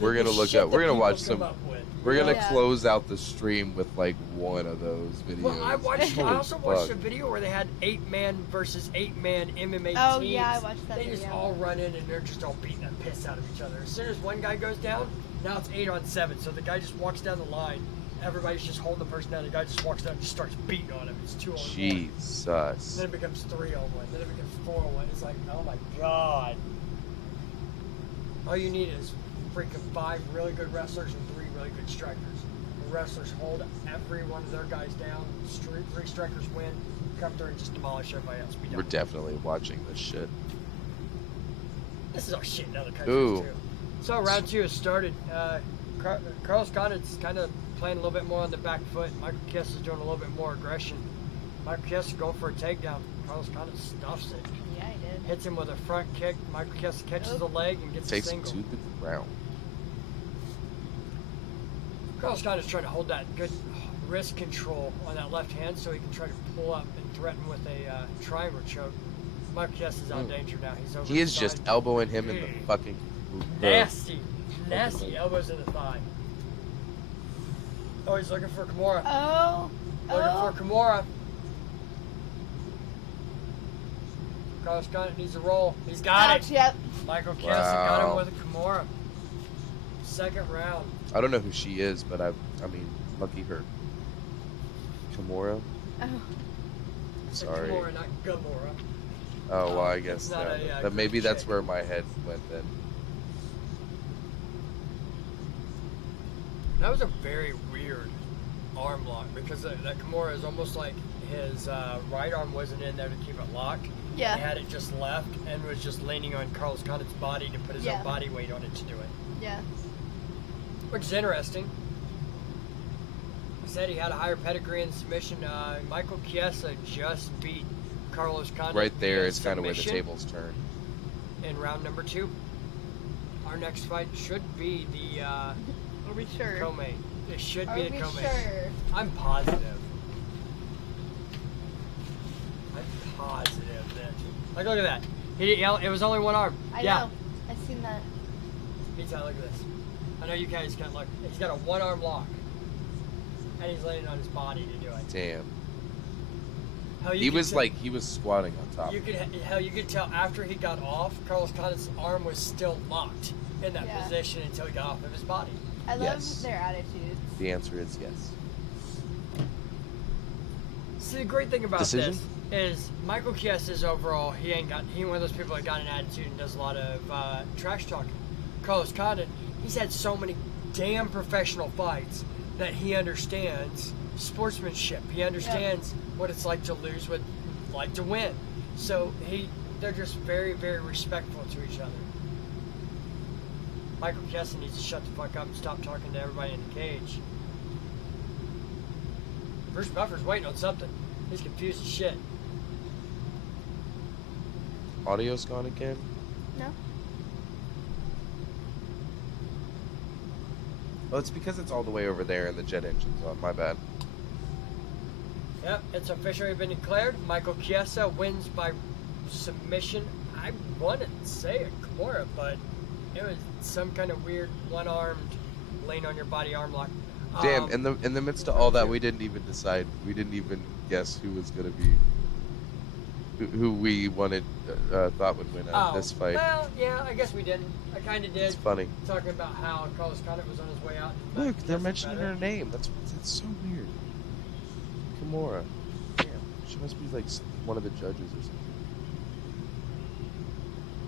We're gonna look shit up. We're that gonna watch people come some. up with. We're gonna Yeah. close out the stream with like one of those videos. Well, I Holy also watched a fuck. video where they had 8-man versus 8-man MMA Oh, teams. yeah, I watched that They just video. all run in and they're just all beating the piss out of each other. As soon as one guy goes down, now it's 8-on-7. So the guy just walks down the line. Everybody's just holding the person down. The guy just walks down and just starts beating on him. It's 2-on-1. Jesus. Then it becomes 3-on-1. Then it becomes 4-on-1. It's like, oh my god. All you need is freaking 5 really good wrestlers and 3 really good strikers. The wrestlers hold every one of their guys down. 3 strikers win. Come through and just demolish everybody else. Be done. We're definitely watching this shit. This is our shit in other countries Ooh. too. So round 2 has started. Carlos Condit's kind of playing a little bit more on the back foot. Michael Kiss is doing a little bit more aggression. Michael Kiss is going for a takedown. Carlos Condit stuffs it. Yeah, I did. Hits him with a front kick. Michael Kiss catches Nope. the leg and gets Takes a him single. to the ground. Carlos Condit's trying to hold that good wrist control on that left hand so he can try to pull up and threaten with a triangle choke. Michael Kiss is out of danger now. He's over He is the just side. elbowing him in the fucking Nasty elbows in the thigh. Oh, he's looking for Kimura. Oh. Looking for Kimura. Carlos Condit needs a roll. He's got Ouch, it. yep. Michael Kiss got him Wow. with a Kimura. Second round. I don't know who she is, but I mean, lucky her. Kimura? Oh. Sorry. Kimura, not Gamora. Oh, well, I It's guess not that, a, that maybe Greek that's chick. where my head went then. That was a very weird arm lock because that Kimura is almost like his right arm wasn't in there to keep it locked. Yeah. He had it just left and was just leaning on Carlos Condit's body to put his Yeah. own body weight on it to do it. Yeah. Which is interesting. He said he had a higher pedigree in submission. Michael Chiesa just beat Carlos Condit. Right there in is kind of where the submission tables turn. in round number 2. Our next fight should be the Are we sure? co-main. It should Are be the we co-main. sure? I'm positive. I'm positive that. Like, look at that. It was only one arm. I yeah. know. I've seen that. Meantime, look at this. I know you guys can't look. He's got a one-arm lock. And he's laying on his body to do it. Damn. Hell, you He could was tell- like, he was squatting on top. You could tell after he got off, Carlos Condit's arm was still locked in that Yeah. position until he got off of his body. I love Yes. their attitudes. The answer is yes. See, the great thing about Decision? this is Michael Chiesa's overall, he ain't one of those people that got an attitude and does a lot of trash talking. Carlos Condit, he's had so many damn professional fights that he understands sportsmanship. He understands what it's like to lose, what it's like to win. So they're just very, very respectful to each other. Michael Chiesa needs to shut the fuck up and stop talking to everybody in the cage. Bruce Buffer's waiting on something. He's confused as shit. Audio's gone again? No? Oh, it's because it's all the way over there and the jet engine's on. My bad. Yep, it's officially been declared. Michael Chiesa wins by submission. I wanted to say a Kimura, but it was some kind of weird one-armed, laying on your body arm lock. Damn, in the midst of all that, we didn't even decide. We didn't even guess who was gonna be, who we wanted, thought would win this fight. Well, yeah, I guess we didn't. I kind of did. It's funny. Talking about how Carlos Condit was on his way out. Look, they're mentioning her name. That's so weird. Kimura. Damn, she must be like one of the judges or something.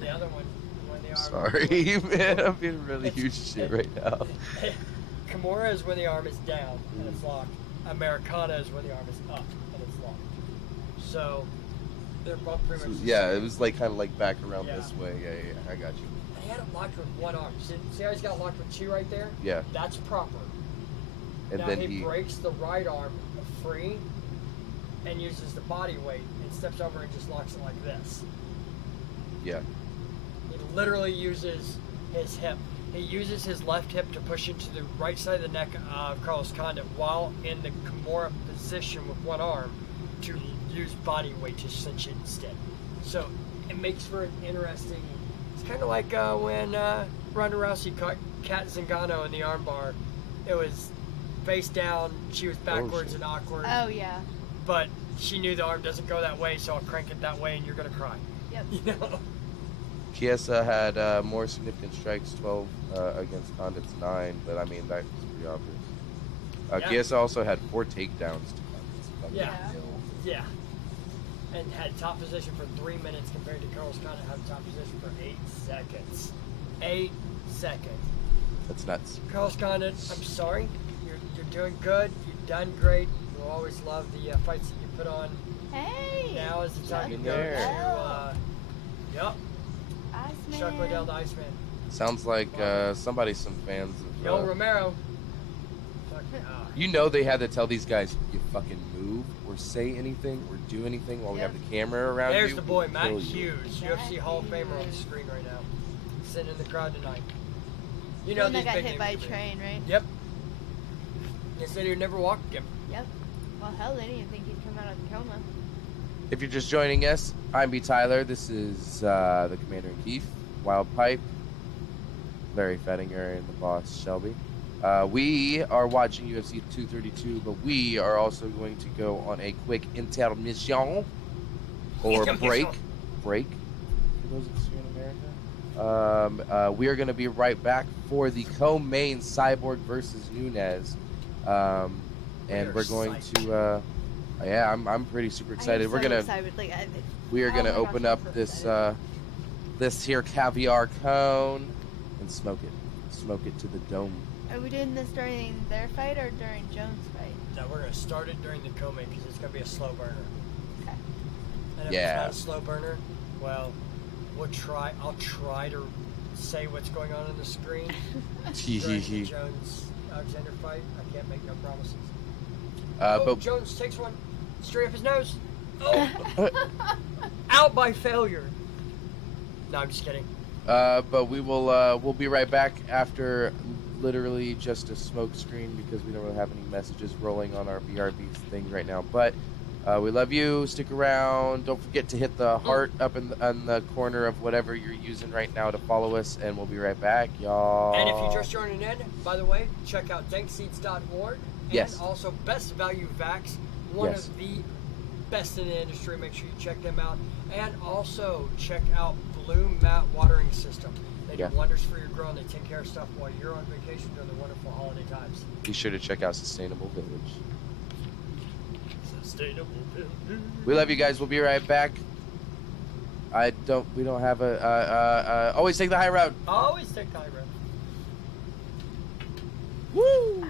The other one, when the arm. Sorry, man. I'm being really huge shit right now. Kimura is when the arm is down and it's locked. Americana is when the arm is up and it's locked. So they're both pretty much. Yeah, it was like kind of like back around this way. Yeah, I got you. They had it locked with one arm. See how he's got locked with two right there? Yeah. That's proper. And now then he breaks the right arm free and uses the body weight and steps over and just locks it like this. Yeah. He literally uses his hip. He uses his left hip to push into the right side of the neck of Carlos Condit while in the Kimura position with one arm to use body weight to cinch it instead. So it makes for an interesting. It's kind of like when Ronda Rousey caught Kat Zingano in the armbar. It was face down. She was backwards and awkward. Oh yeah. But she knew the arm doesn't go that way, so I'll crank it that way, and you're gonna cry. Yep. You know. Chiesa had more significant strikes, 12 against Condit's 9, but I mean, that's pretty obvious. Chiesa also had 4 takedowns to Condit's fucking nil. Yeah. And had top position for 3 minutes compared to Carlos Condit had top position for 8 seconds. 8 seconds. That's nuts. Carlos Condit, I'm sorry. You're doing good. You've done great. We'll always love the fights that you put on. Hey! Now is the time to in go there. to, yep. Iceman. Chuck Liddell, the Iceman. Sounds like somebody's some fans of. Yo, Romero. You know they had to tell these guys, you fucking move or say anything or do anything while we have the camera around you. There's the boy, we'll Matt kill you. Hughes, UFC Hall of Famer on the screen right now. Sitting in the crowd tonight. You know When these I got big hit by a names. train, right? Yep. They said he'd never walk again. Yep. Well, hell, they didn't think he'd come out of the coma. If you're just joining us, I'm imbtyler. This is the Commander-in-Kief, Wild Pipe, Larry Fettinger, and the Boss Shelby. We are watching UFC 232, but we are also going to go on a quick intermission or break. Break. For those of us here in America. We are going to be right back for the co-main Cyborg versus Nunes. And we're going to. Yeah, I'm pretty super excited. We're gonna. Excited. Like, we are gonna open up this this here caviar cone and smoke it to the dome. Are we doing this during their fight or during Jones' fight? No, we're gonna start it during the co-main because it's gonna be a slow burner. Okay. And if it's not a slow burner, well, I'll try to say what's going on the screen during the Jones Alexander fight. I can't make no promises. But Jones takes one straight up his nose. Oh, out by failure. No, I'm just kidding. But we will we'll be right back after literally just a smoke screen because we don't really have any messages rolling on our BRB thing right now. But we love you. Stick around. Don't forget to hit the heart up on the corner of whatever you're using right now to follow us, and we'll be right back, y'all. And if you're just joining in, by the way, check out dankseeds.org. Yes. And also Best Value Vacs, one of the best in the industry. Make sure you check them out. And also check out Blue Mat Watering System. They do wonders for your grow, and they take care of stuff while you're on vacation during the wonderful holiday times. Be sure to check out Sustainable Village. Sustainable Village. We love you guys. We'll be right back. We don't have always take the high road. Always take the high road. Woo!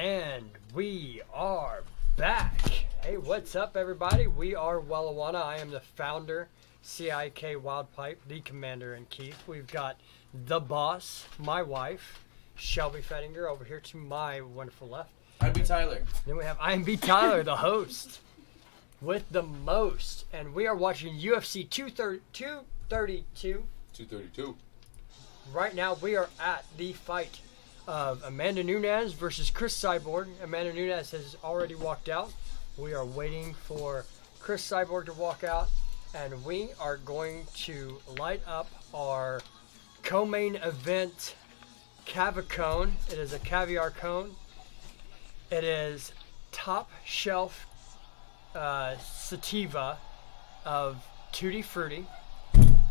And we are back. Hey, what's up, everybody? We are Wellijuana. I am the founder, CIK Wildpipe, the Commander-in-Kief. We've got the boss, my wife, Shelby Fettinger, over here to my wonderful left. imbtyler. Then we have imbtyler, the host, with the most. And we are watching UFC 232. 232. Right now, we are at the fight of Amanda Nunes versus Chris Cyborg. Amanda Nunes has already walked out. We are waiting for Chris Cyborg to walk out, and we are going to light up our co-main event cone. It is a caviar cone. It is top shelf sativa of Tutti Frutti,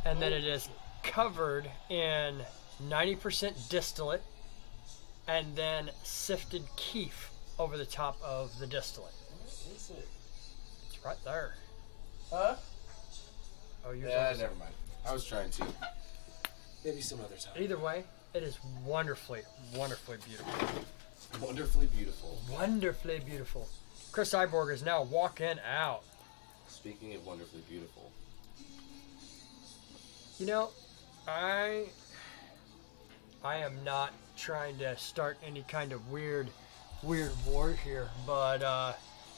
and then it is covered in 90% distillate, and then sifted keef over the top of the distillate. What is it? It's right there. Huh? Oh, you're Yeah, never mind. I was trying to. Maybe some other time. Either way, it is wonderfully, wonderfully beautiful. Wonderfully beautiful. Wonderfully beautiful. Chris Cyborg is now walking out. Speaking of wonderfully beautiful. You know, I am not trying to start any kind of weird war here, but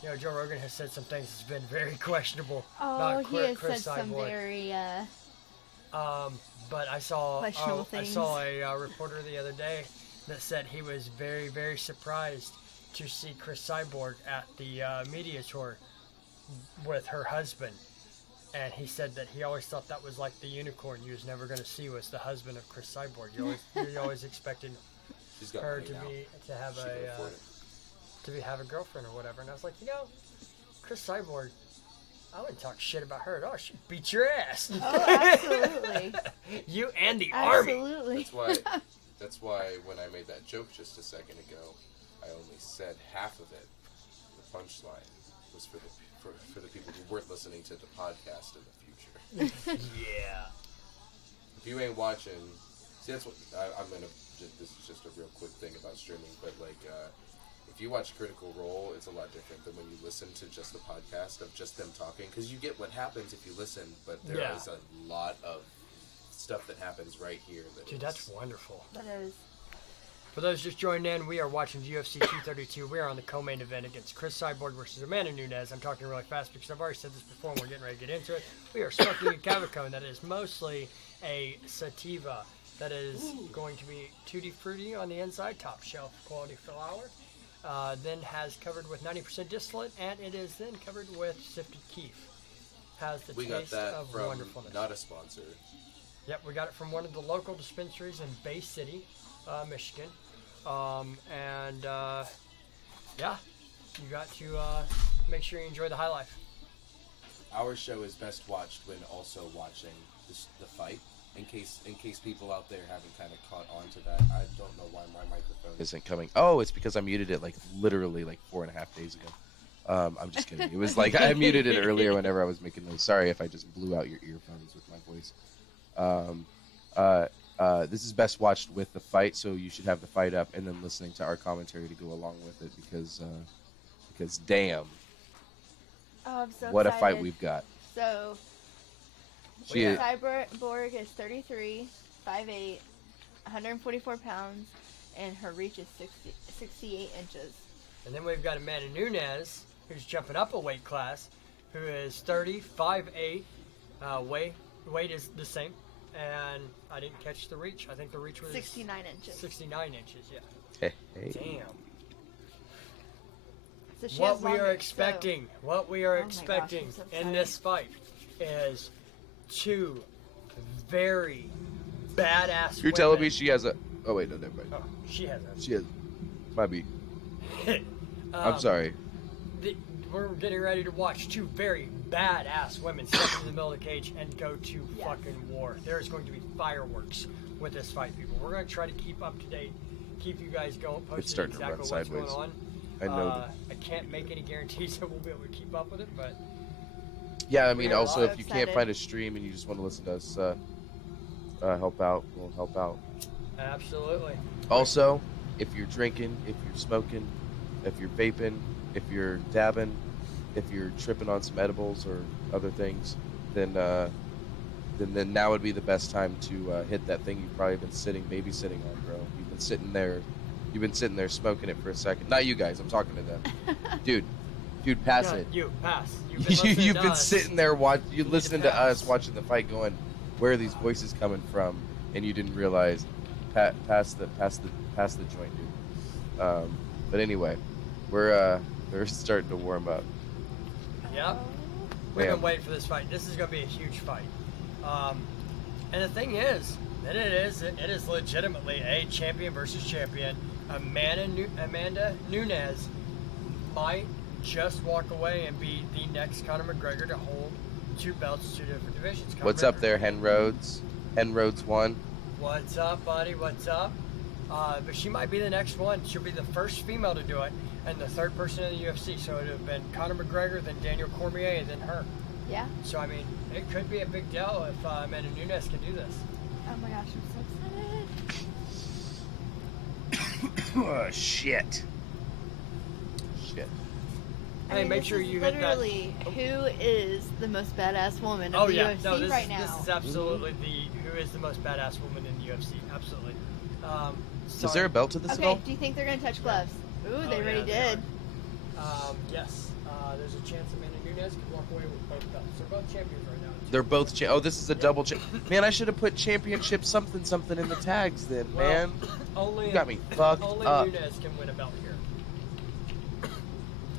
you know, Joe Rogan has said some things that's been very questionable about he has Chris said some Cyborg. very But I saw questionable I things. saw a reporter the other day that said he was very, very surprised to see Chris Cyborg at the media tour with her husband. And he said that he always thought that was like the unicorn you was never going to see was the husband of Chris Cyborg. You always expected She's got her money now. to have She can afford it. have a girlfriend or whatever. And I was like, you know, Chris Cyborg, I wouldn't talk shit about her at all. She'd beat your ass. Oh, absolutely. You and the army. Absolutely. That's why when I made that joke just a second ago, I only said half of it. The punchline was for the people who weren't listening to the podcast in the future. Yeah. If you ain't watching, see, that's what I'm gonna. This is just a real quick thing about streaming, but like, if you watch Critical Role, it's a lot different than when you listen to just the podcast of just them talking, because you get what happens if you listen, but there is a lot of stuff that happens right here. Dude, that's wonderful. That is. For those just joining in, we are watching UFC 232. We are on the co-main event against Chris Cyborg versus Amanda Nunes. I'm talking really fast because I've already said this before and we're getting ready to get into it. We are smoking a cavicone that is mostly a sativa that is going to be tutti frutti on the inside, top shelf quality flower. Then has covered with 90% distillate, and it is then covered with sifted keef. Has the We got taste that of from wonderfulness. not a sponsor. Yep, we got it from one of the local dispensaries in Bay City, Michigan. Yeah, you got to make sure you enjoy the high life. Our show is best watched when also watching the fight. In case people out there haven't kind of caught on to that, I don't know why my microphone isn't coming. Oh, it's because I muted it like literally like 4.5 days ago. I'm just kidding. It was like I muted it earlier whenever I was making those. Sorry if I just blew out your earphones with my voice. This is best watched with the fight, so you should have the fight up and then listening to our commentary to go along with it because damn, Oh, I'm so what excited. a fight we've got. So, Cyborg is 33, 5'8", 144 pounds, and her reach is 68 inches. And then we've got Amanda Nunes, who's jumping up a weight class, who is 30, 5'8". Weight is the same. And I didn't catch the reach. I think the reach was 69 inches. 69 inches, yeah. Hey. Damn. So she What has we longer, are expecting, Oh my expecting gosh, I'm so in excited. this fight is two very badass You're women. telling me she has a? Oh wait, no, never mind. Oh, she has a... She has. Might be. I'm Um, sorry. We're getting ready to watch two very badass women step in the middle of the cage and go to Yes. fucking war. There is going to be fireworks with this fight, people. We're going to try to keep up to date, keep you guys going, posted starting to exactly run what's sideways. going on. I know that. I can't make any guarantees that we'll be able to keep up with it, but Yeah, I mean, we're also so if you can't excited. find a stream and you just want to listen to us help out, we'll help out. absolutely. Also, if you're drinking, if you're smoking, if you're vaping, if you're dabbing, if you're tripping on some edibles or other things, then now would be the best time to hit that thing you've probably been babysitting on, bro. You've been sitting there smoking it for a second. Not you guys, I'm talking to them. Dude, pass it. You pass. You've been sitting there listening to us, watching the fight, going, where are these voices coming from? And you didn't realize, pass the joint, dude. But anyway, we're starting to warm up. Yep. We've been waiting for this fight. This is gonna be a huge fight. And the thing is, that it is legitimately a champion versus champion. Amanda Nunes might just walk away and be the next Conor McGregor to hold 2 belts, 2 different divisions. What's up there, Hen Rhodes? Hen Rhodes 1. What's up, buddy? What's up? But she might be the next one. She'll be the first female to do it, and the 3rd person in the UFC. So it would have been Conor McGregor, then Daniel Cormier, and then her. Yeah. So, I mean, it could be a big deal if Amanda Nunes can do this. Oh my gosh, I'm so excited. Oh, shit. Hey, make sure you hit that. Literally, who is the most badass woman of the UFC right now? This is absolutely who is the most badass woman in the UFC. Absolutely. Is there a belt to this at all? Okay, do you think they're going to touch gloves? Ooh, they already did. Yes. There's a chance Amanda Nunes can walk away with both belts. They're both champions right now. They're both oh, this is a double Man, I should have put championship something in the tags then, man. You got me fucked only up. Nunes can win a belt here.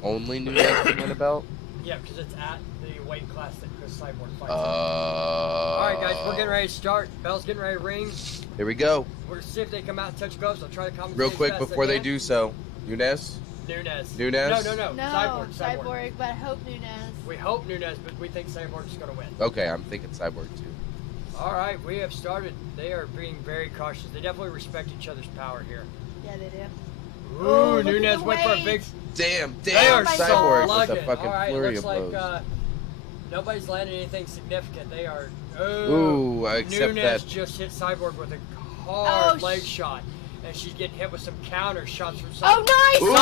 Only Nunes can win a belt? Yeah, because it's at the weight class that Chris Cyborg fights. Alright, guys, we're getting ready to start. Bell's getting ready to ring. Here we go. We're going to see if they come out and touch gloves. I'll try to commentate Real quick before they do so. Nunes? Nunes. No. Cyborg, but I hope Nunes. We hope Nunes, but we think Cyborg's going to win. Okay, I'm thinking Cyborg too. Alright, we have started. They are being very cautious. They definitely respect each other's power here. Yeah, they do. Ooh, Nunes went for a big... Damn, they are Cyborg with a slugging. fucking flurry looks of blows. like nobody's landing anything significant. They are... Ooh, except Nunes that... just hit Cyborg with a hard leg shot. And she's getting hit with some counter shots from Cyborg. Oh, nice! Ooh,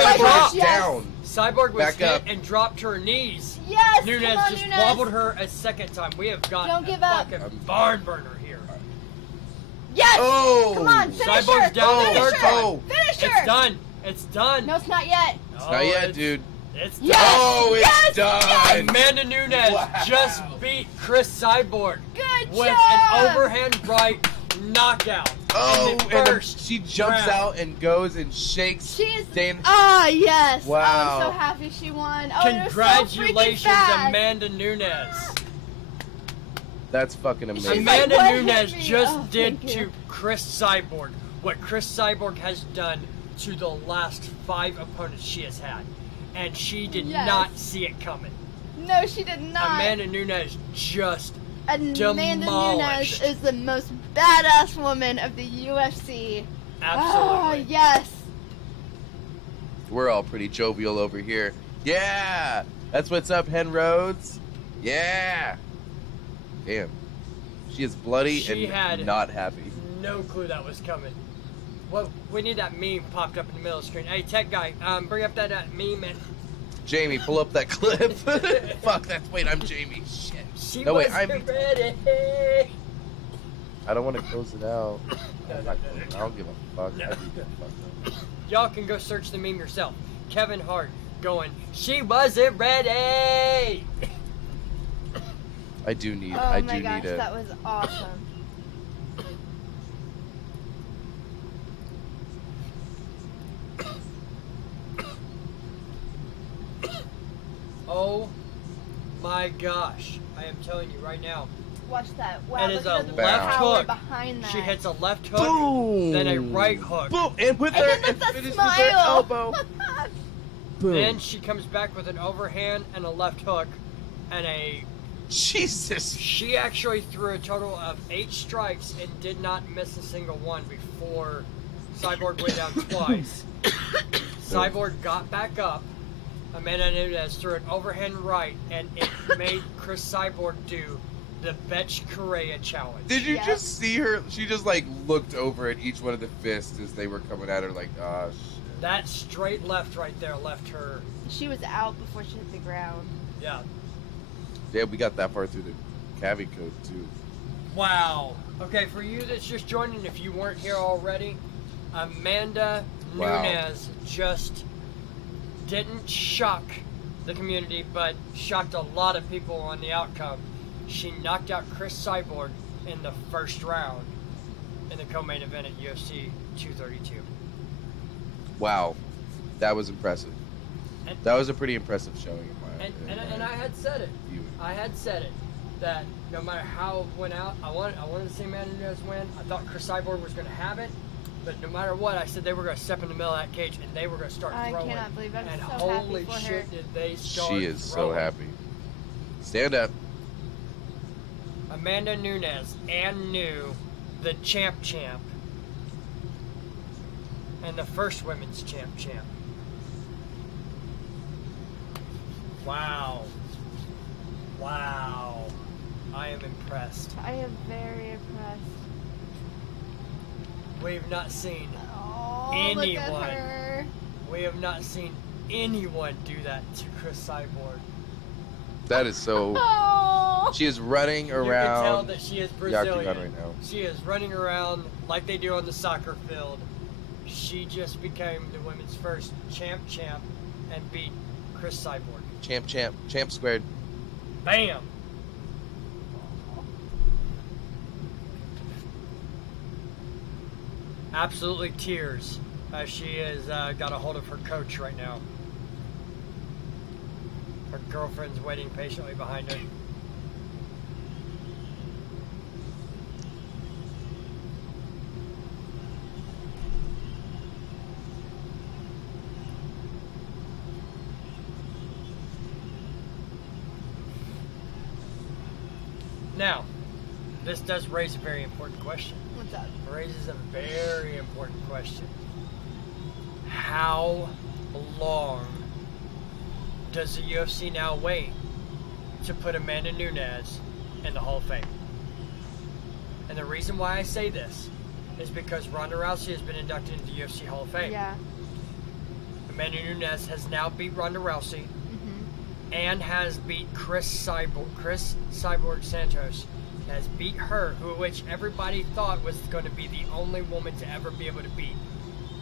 Cyborg dropped yes. down. Cyborg was Back hit up. and dropped to her knees. Yes, Nunes come on, just Nunes. wobbled her a second time. We have got Don't give up. fucking barn burner here. Yes! Oh! Come on, finish her! Cyborg's down Finish third her! time. Finish her! It's done. It's done. No, it's not yet. It's not yet, dude. It's done. Yes! Oh, it's Yes! done! Yes! Amanda Nunes just beat Chris Cyborg Good with job! an overhand right knockout. Oh, in the and first she jumps round. out and goes and shakes. She's... Dana. Ah, yes. Wow. Oh, I'm so happy she won. Oh, Congratulations, it was so freaking fast. Amanda Nunes. That's fucking amazing. Amanda like, what Nunes hit me? just Oh, did thank you. to Chris Cyborg what Chris Cyborg has done to the last 5 opponents she has had. And she did Yes. not see it coming. No, she did not. Amanda Nunes just Amanda demolished. Nunes is the most badass woman of the UFC. Absolutely. Oh, yes. We're all pretty jovial over here. Yeah! That's what's up, Hen Rhodes. Yeah! Damn. She is bloody She and had not happy. No clue that was coming. Well, we need that meme popped up in the middle of the screen. Hey, tech guy, bring up that meme and... Jamie, pull up that clip. Fuck, wait, I'm Jamie. Shit. She No, wait, wasn't I'm... ready. I don't want to close it out. No, I'm no, not no, closing it. no. I don't give a fuck. No. I do give a fuck. Y'all can go search the meme yourself. Kevin Hart going, she wasn't ready. I do need. Oh I my do gosh, need it. that was awesome. Oh my gosh. I am telling you right now. Watch that. Wow, It is look a at the left power hook. behind that. She hits a left hook, Boom. then a right hook. Boom, and with And her, then and that's a finishes smile. with her elbow. Boom. Then she comes back with an overhand and a left hook and a... Jesus. She actually threw a total of 8 strikes and did not miss a single one before Cyborg went down twice. Cyborg got back up. Amanda Nunes threw an overhand right, and it made Chris Cyborg do the Betch Correa challenge. Did you Yes. just see her? She just like looked over at each one of the fists as they were coming at her like, oh shit. That straight left right there left her. She was out before she hit the ground. Yeah. Yeah, we got that far through the cavi code too. Wow. Okay, for you that's just joining, if you weren't here already, Amanda Wow. Nunes just didn't shock the community, but shocked a lot of people on the outcome. She knocked out Chris Cyborg in the first round in the co-main event at UFC 232. Wow, that was impressive. And, That was a pretty impressive showing in my and I had said it. view. I had said it, that no matter how it went out, I wanted to see Amanda Nunes win. I thought Chris Cyborg was going to have it, but no matter what, I said they were going to step in the middle of that cage and they were going to start I throwing. cannot believe I'm and so holy happy for shit, her. did they start She is so throwing. happy. Stand up. Amanda Nunes and new, the champ, and the first women's champ. Wow. I am impressed. I am very impressed. We've not seen Oh, anyone. look at her. We have not seen anyone do that to Chris Cyborg. That is so. Oh. She is running You can tell around. that she is the octagon Brazilian. right now. She is running around like they do on the soccer field. She just became the women's first champ and beat Chris Cyborg. Champ squared. Bam! Absolutely tears as she has got a hold of her coach right now. Her girlfriend's waiting patiently behind her. Now, this does raise a very important question. What's up? It raises a very important question. How long does the UFC now wait to put Amanda Nunes in the Hall of Fame? And the reason why I say this is because Ronda Rousey has been inducted into the UFC Hall of Fame. Yeah. Amanda Nunes has now beat Ronda Rousey Mm-hmm. and has beat Chris Cyborg Santos. Has beat her, which everybody thought was going to be the only woman to ever be able to beat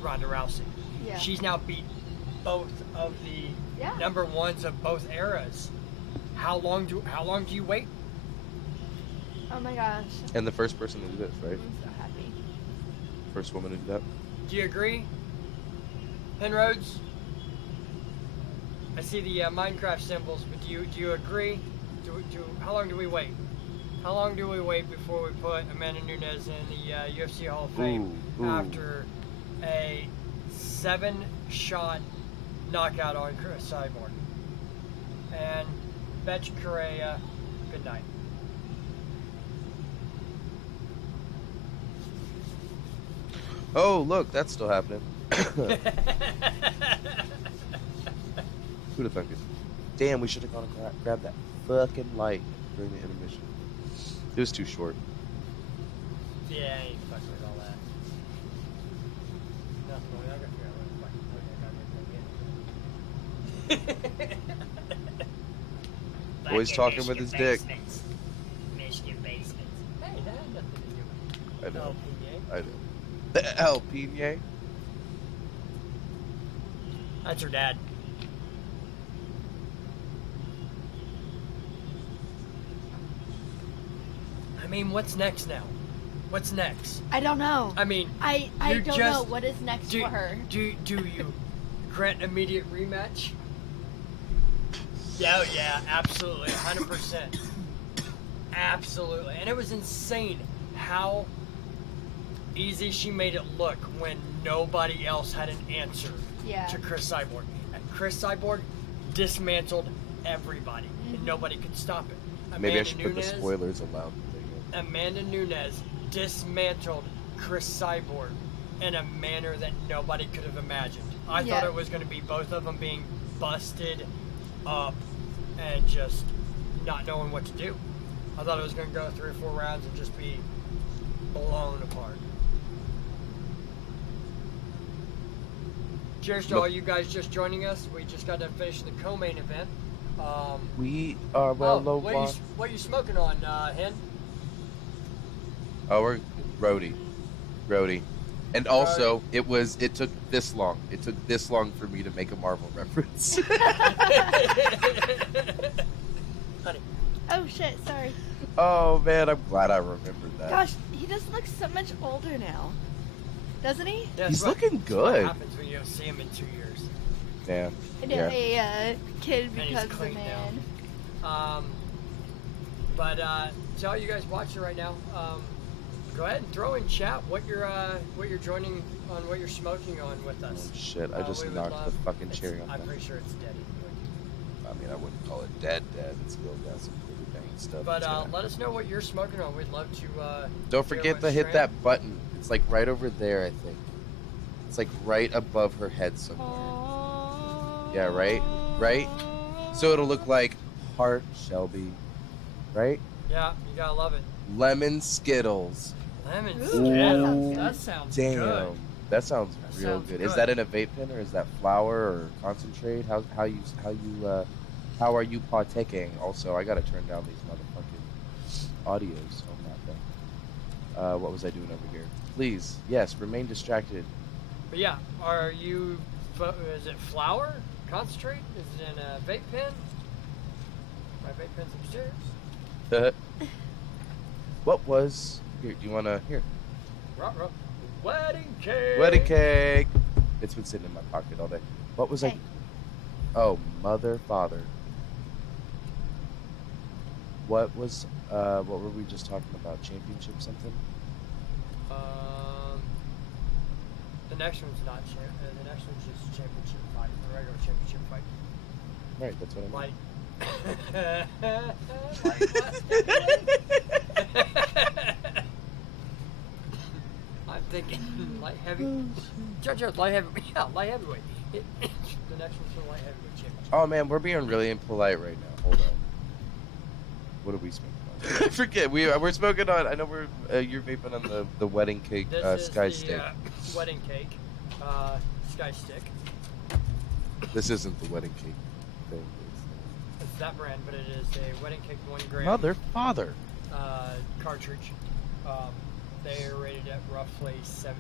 Ronda Rousey. Yeah. She's now beat both of the Yeah. number ones of both eras. How long do you wait? Oh my gosh. And the first person to do this, right? I'm so happy. First woman to do that. Do you agree, Penrose? I see the Minecraft symbols, but do you agree? How long do we wait? How long do we wait before we put Amanda Nunes in the UFC Hall of Fame Ooh. after a 7-shot knockout on Chris Cyborg? And Betch Correa, good night. Oh, look, that's still happening. Who'd have thunk it? Damn, we should have gone and grabbed that fucking light during the intermission. It was too short. Yeah, I ain't fucking with all that. Nothing going on. I gotta figure out what the fuck I Boy's talking with his dick. Michigan basements. Hey, that had nothing to do with I know. LPA. I know. The El Pinier? That's her dad. I mean, what's next now? What's next? I don't know. I mean, I you don't just- know what is next for her. Do you grant immediate rematch? Yeah, yeah, absolutely, 100%. Absolutely. And it was insane how easy she made it look when nobody else had an answer Yeah. to Chris Cyborg. And Chris Cyborg dismantled everybody, and nobody could stop it. Maybe I Amanda should put the Nunes- spoilers allowed thing in. Amanda Nunes dismantled Chris Cyborg in a manner that nobody could have imagined. I thought Yeah. it was going to be both of them being busted up and just not knowing what to do. I thought it was going to go 3 or 4 rounds and just be blown apart. cheers to all you guys just joining us. We just got to finish the co-main event. We are well low. What are you smoking on, Hen? Oh, we're roadie. And also, it took this long. It took this long for me to make a Marvel reference. Honey. Oh shit, sorry. Oh man, I'm glad I remembered that. Gosh, he just looks so much older now. Doesn't he? Yeah, He's that's looking good. What happens when you don't see him in 2 years? Yeah. And Yeah. a kid And he's becomes a clean man. But to all you guys watching right now, go ahead and throw in chat what you're joining on, what you're smoking on with us. Oh shit! I just we would knocked love- the fucking cherry on I'm that. pretty sure it's dead. I mean, I wouldn't call it dead. It's still got some pretty dang stuff. But It's gonna- let us know what you're smoking on. We'd love to. Don't hear forget what to hit strain. that button. It's like right over there, I think. It's like right above her head somewhere. Yeah, right? So it'll look like Heart Shelby, right? Yeah, you gotta love it. Lemon Skittles. Lemon Ooh, Skittles. that That sounds Damn, good. that sounds That real sounds good. Is good. that in a vape pen or is that flour or concentrate? How are you partaking? Also, I gotta turn down these motherfucking audios on that thing. What was I doing over here? Please, yes, remain distracted. But yeah, are you? Is it flour? Concentrate? Is it in a vape pen? My vape pen's upstairs. What was here? Do you wanna here? Ruh-roh. Wedding cake. Wedding cake. It's been sitting in my pocket all day. What was Hey. Oh, mother, father. What was? What were we just talking about? Championship something? The next one's not the next one's just championship fight, the regular championship fight. Right, that's what I mean. I'm thinking light heavy. Judge light heavyweight. Yeah, light heavyweight. The next one's the light heavyweight championship. Oh man, we're being really impolite right now. Hold on. What are we smoking on? I forget. We're smoking on. I know you're vaping on the wedding cake This sky is the stick. wedding cake sky stick. This isn't the wedding cake thing. It's that brand, but it is a wedding cake 1 gram. Mother, father. Cartridge. They are rated at roughly 74%.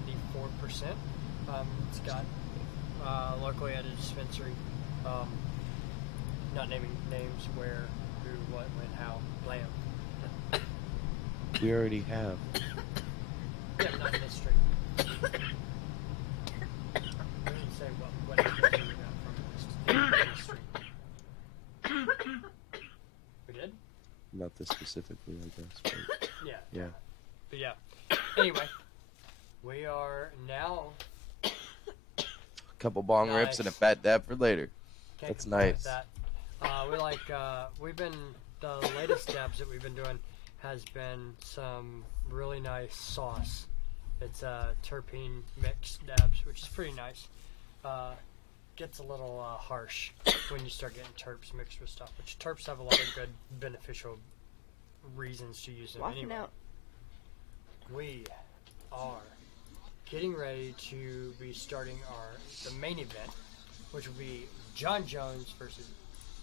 It's got locally at a dispensary. Not naming names, where, who, what, when, how, lamb. We already have. Yeah, not in this street. I didn't say what dispensary we got from this street. We did? Not this specifically, I guess. But Yeah. yeah. But yeah. Anyway, we are now. A couple bong rips and a fat dab for later. Can't That's complain with nice. That. The latest dabs that we've been doing has been some really nice sauce. It's terpene mixed dabs, which is pretty nice. Gets a little harsh when you start getting terps mixed with stuff, which terps have a lot of good beneficial reasons to use them Walking anyway. out. We are getting ready to be starting the main event, which will be John Jones versus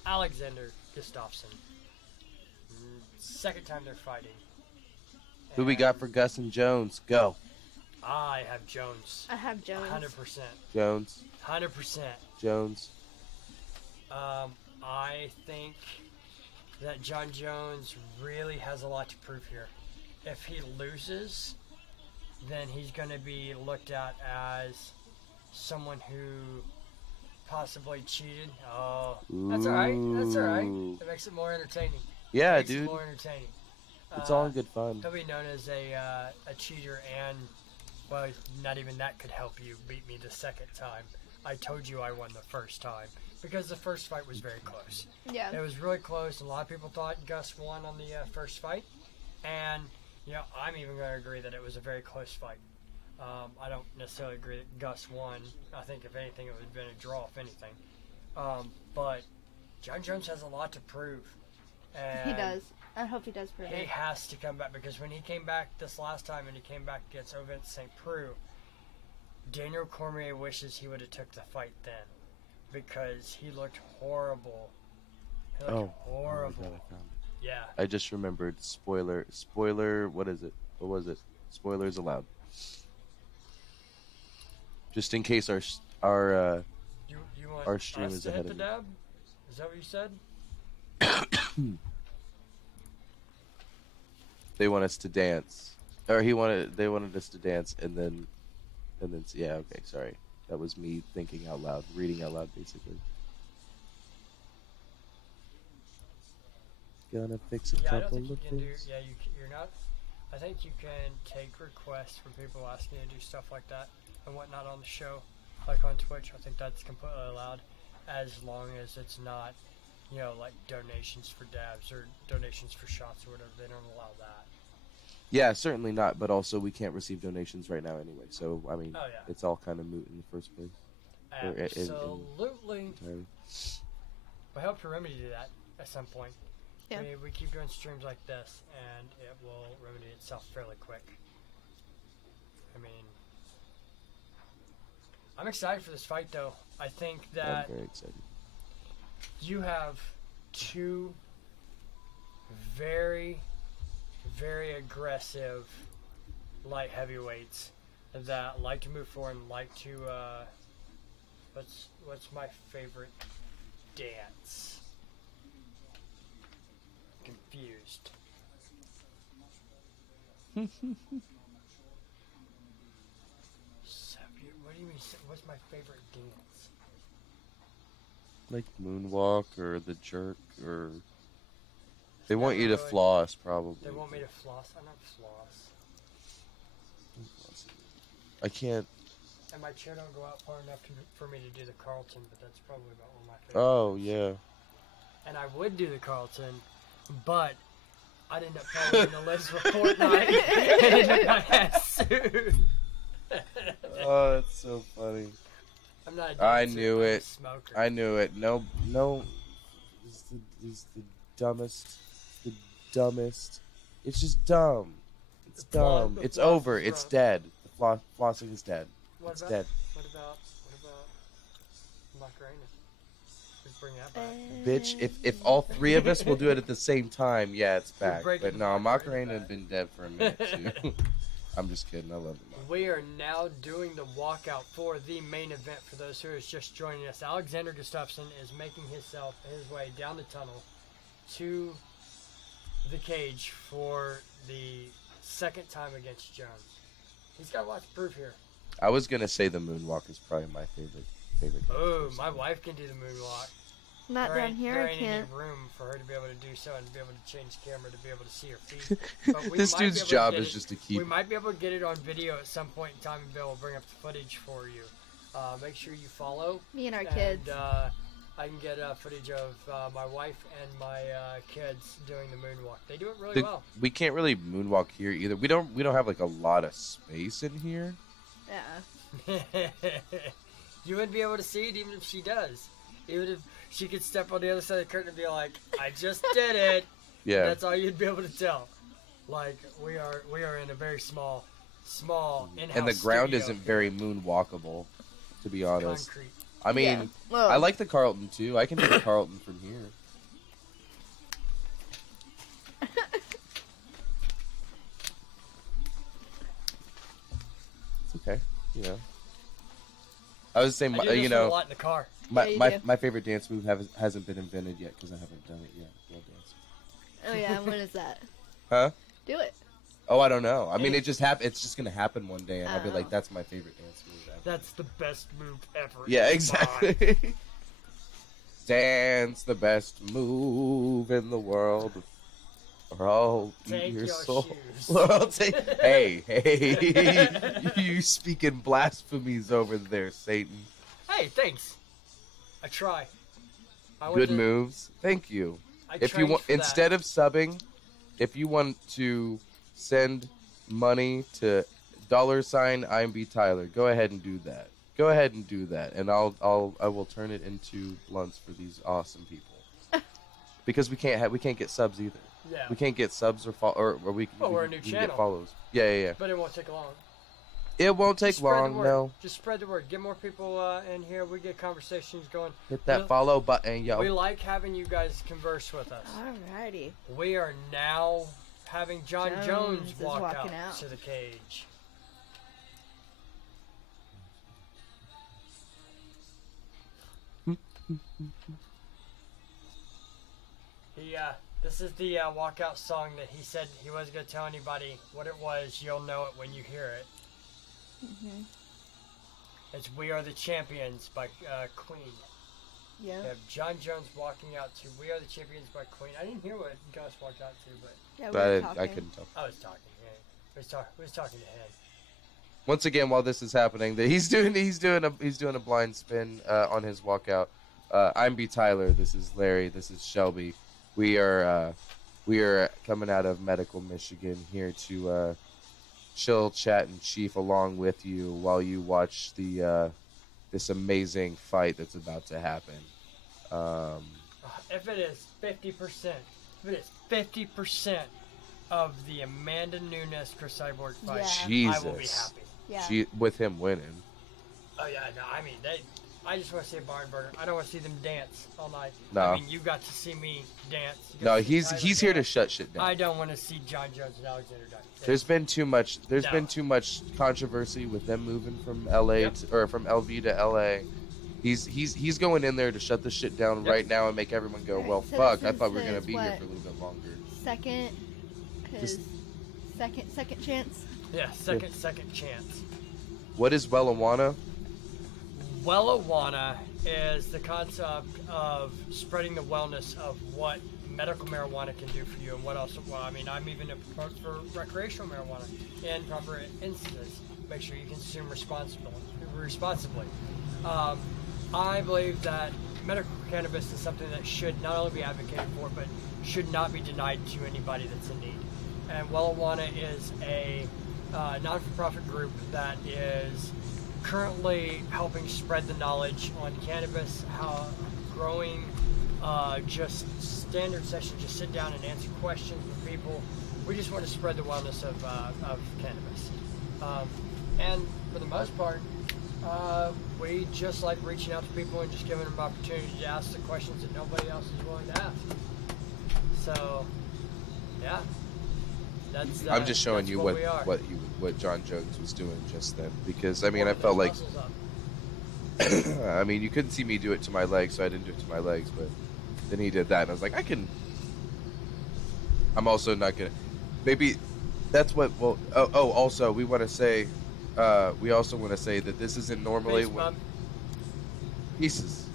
Alexander Gustafsson. Second time they're fighting. Who we got for Gus and Jones? Go. I have Jones. I have Jones. 100%. Jones. 100%. Jones. I think that John Jones really has a lot to prove here. If he loses, then he's going to be looked at as someone who possibly cheated. Oh, that's all right. That's all right. It makes it more entertaining. Yeah, Makes it dude. more entertaining. It's all in good fun. He'll be known as a cheater, and well, not even that could help you beat me the second time. I told you I won the first time because the first fight was very close. Yeah. It was really close. A lot of people thought Gus won on the first fight, and you know I'm even going to agree that it was a very close fight. I don't necessarily agree that Gus won. I think if anything, it would have been a draw. If anything, but John Jones has a lot to prove. And He does. I hope he does prove he it. has to come back because when he came back this last time and he came back against Ovince St. Preux, Daniel Cormier wishes he would have took the fight then, because he looked horrible. He looked horrible. Oh my God, I found it. Yeah. I just remembered. Spoiler. What is it? What was it? Spoilers allowed. Just in case our You want our stream us is to ahead hit of the me. dab? Is that what you said? They want us to dance, or they wanted us to dance, and then yeah, okay, sorry, that was me thinking out loud, reading out loud, basically. Gonna fix a Yeah, I don't couple think you of can do. things. Yeah, you're not. I think you can take requests from people asking you to do stuff like that and whatnot on the show, like on Twitch. I think that's completely allowed, as long as it's not, you know, like donations for dabs or donations for shots or whatever. They don't allow that. Yeah, certainly not. But also, we can't receive donations right now anyway. So I mean, Oh, yeah. it's all kind of moot in the first place. Absolutely. Entirely. We hope to remedy that at some point. Yeah. We keep doing streams like this, and it will remedy itself fairly quick. I mean, I'm excited for this fight, though. I think that I'm very excited. you have two very, very aggressive light heavyweights that like to move forward and like to, what's my favorite dance? Confused. What do you mean? What's my favorite dance? Like moonwalk or the jerk, or they want you to really- floss, probably. They want me to floss. I don't floss. I can't. And my chair don't go out far enough for me to do the Carlton, but that's probably about one of my favorite. Oh ones. yeah. And I would do the Carlton, but I'd end up following the list for Fortnite and end up not as soon. Oh, that's so funny. I'm not a I dancer, knew I'm a it. smoker. I knew it. No. It's the dumbest. The dumbest. It's just dumb. It's dumb. The It's floss over. is It's wrong. dead. The flossing is dead. What It's about, dead. What about Macarena? Let's bring that back. Bitch, if all three of us will do it at the same time, yeah, it's You're back. breaking But no, the Macarena Macarena had back. been dead for a minute too. I'm just kidding. I love the Macarena. We are now doing the walkout for the main event. For those who are just joining us, Alexander Gustafsson is making his way down the tunnel to the cage for the second time against Jones. He's got a lot to prove here. I was gonna say the moonwalk is probably my favorite. Oh, my wife can do the moonwalk. Not There down ain't- here, there I ain't can't. any room for her to be able to do so and to be able to change the camera to be able to see her feet. But we This might be dude's able to job get is it- just to keep. We might be able to get it on video at some point in time and be able to bring up the footage for you. Make sure you follow. Me and our kids. And I can get footage of my wife and my kids doing the moonwalk. They do it really well. We can't really moonwalk here either. We don't have like a lot of space in here. Yeah. You wouldn't be able to see it even if she does. Even if she could step on the other side of the curtain and be like, I just did it. Yeah. That's all you'd be able to tell. Like, we are in a very small in-house And the ground studio isn't very moonwalkable, to be honest. concrete. I mean, Yeah. Well, I like the Carlton too. I can do the Carlton from here. It's okay, you know. I was saying, I do this you with know, a lot in the car. my, Yeah, you my, do. my favorite dance move hasn't been invented yet because I haven't done it yet. Well dance. oh yeah, what is that? Huh? Do it. Oh, I don't know. I mean, it just It's just gonna happen one day, and I'll be Oh. like, "That's my favorite dance move ever." That's the best move ever. Yeah, It's exactly. fine. Dance, the best move in the world, or I'll eat Take your your soul. shoes. Or I'll take. Hey, you speaking blasphemies over there, Satan. Hey, thanks. I try. I went Good to- moves. Thank you. I If you trained want, for that. instead of subbing, if you want to send money to $ imbtyler, go ahead and do that. Go ahead and do that, and I will turn it into blunts for these awesome people. Because we can't get subs either. Yeah. We can't get subs or we Well, we're a we new can channel. get follows. Yeah. But it won't take long. It won't take Just spread the long, word. no. Just spread the word. Get more people in here. We get conversations going. Hit that follow button, yo. We like having you guys converse with us. Alrighty. We are now having John Jones is walk walking out out. to the cage. This is the walkout song that he said he wasn't going to tell anybody what it was. You'll know it when you hear it. It's We Are the Champions by Queen. Yeah. We have John Jones walking out to We Are the Champions by Queen. I didn't hear what Gus walked out to, but Yeah, we were I talking. couldn't tell. I was talking. Yeah. We was talking to him. Once again, while this is happening, he's doing a blind spin on his walkout. I'm imbtyler. This is Larry. This is Shelby. We are coming out of Medical Michigan here to chill, chat, and chief along with you while you watch the this amazing fight that's about to happen. If it is 50% of the Amanda Nunes Chris Cyborg fight, Yeah. Jesus, I will be happy. Yeah. with him winning. Oh yeah, no, I mean I just want to see a barn burner. I don't want to see them dance all night. No. I mean, you got to see me dance. You got No, to see he's Tyler here to dance. shut shit down. I don't want to see John Jones and Alexander dance. There's been too much. There's No. been too much controversy with them moving from LA Yep. or from LV to LA. He's going in there to shut the shit down Yep. right now and make everyone go, Alright, well, so fuck. this I thought we were is gonna be here what? for a little bit longer. His second chance. Yeah, second chance. What is Wellijuana? Wellijuana is the concept of spreading the wellness of what medical marijuana can do for you and what else. Well, I mean, I'm even a proponent for recreational marijuana in proper instances. Make sure you consume responsibly. I believe that medical cannabis is something that should not only be advocated for, but should not be denied to anybody that's in need. And Wellijuana is a non-for-profit group that is currently helping spread the knowledge on cannabis, how growing, just standard sessions, just sit down and answer questions with people. We just want to spread the wellness of cannabis. And for the most part, we just like reaching out to people and just giving them opportunity to ask the questions that nobody else is willing to ask. So, yeah. That's, I'm just showing that's you what we are. what John Jones was doing just then, because I mean, I Pulling felt those like muscles up. I mean, you couldn't see me do it to my legs, so I didn't do it to my legs, but then he did that, and I was like, I'm also not gonna. Maybe that's what. Well, also we want to say, we also want to say that this isn't normally Peace, bub. pieces.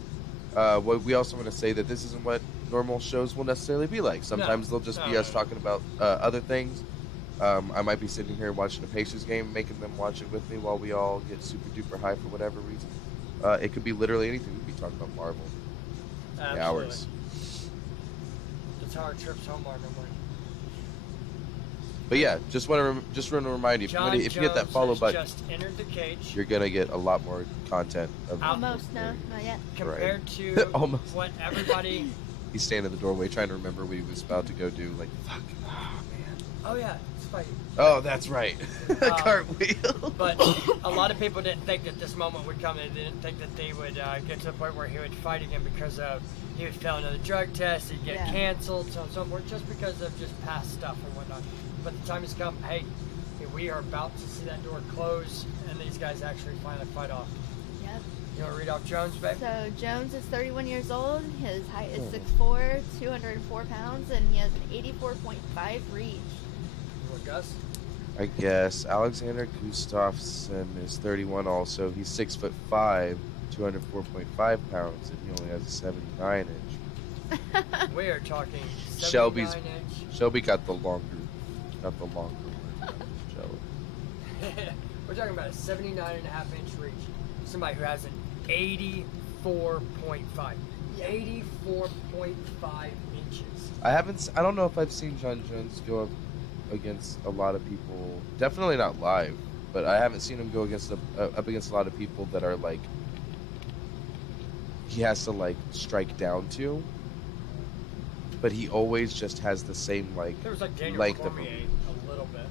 We also want to say that this isn't what normal shows will necessarily be like. Sometimes they'll just be us talking about other things. I might be sitting here watching a Pacers game, making them watch it with me while we all get super duper high for whatever reason. It could be literally anything. We could be talking about Marvel. Absolutely. Hours. That's how our trips home are no more. But yeah, just want to remind you, John if you hit that Jones follow has button, just entered the cage. you're gonna get a lot more content. Of Almost, no, not yet. Compared to Almost. what everybody. He's standing in the doorway trying to remember what he was about to go do. Like, fuck. Oh yeah, it's funny. Oh, that's right. Cartwheel. But a lot of people didn't think that this moment would come. They didn't think that they would get to the point where he would fight again because of he would fail another drug test, he'd get canceled, so on and so forth, just because of just past stuff and whatnot. But the time has come. Hey, we are about to see that door close, and these guys actually finally fight off. Yep. You want to read off Jones, babe? So Jones is 31 years old. His height is 6'4", 204 pounds, and he has an 84.5 reach. You want Gus? I guess Alexander Gustafsson is 31 also. He's 6'5", 204.5 pounds, and he only has a 79 inch. We are talking 79 Shelby's- inch. Shelby got the longer one. Shelby. We're talking about a 79.5 inch reach. Somebody who has an 84.5. 84.5 inches. I don't know if I've seen John Jones go up against a lot of people. Definitely not live, but I haven't seen him go against up against a lot of people that are like he has to like strike down to. But he always just has the same like There was like Daniel length of Cormier a little bit.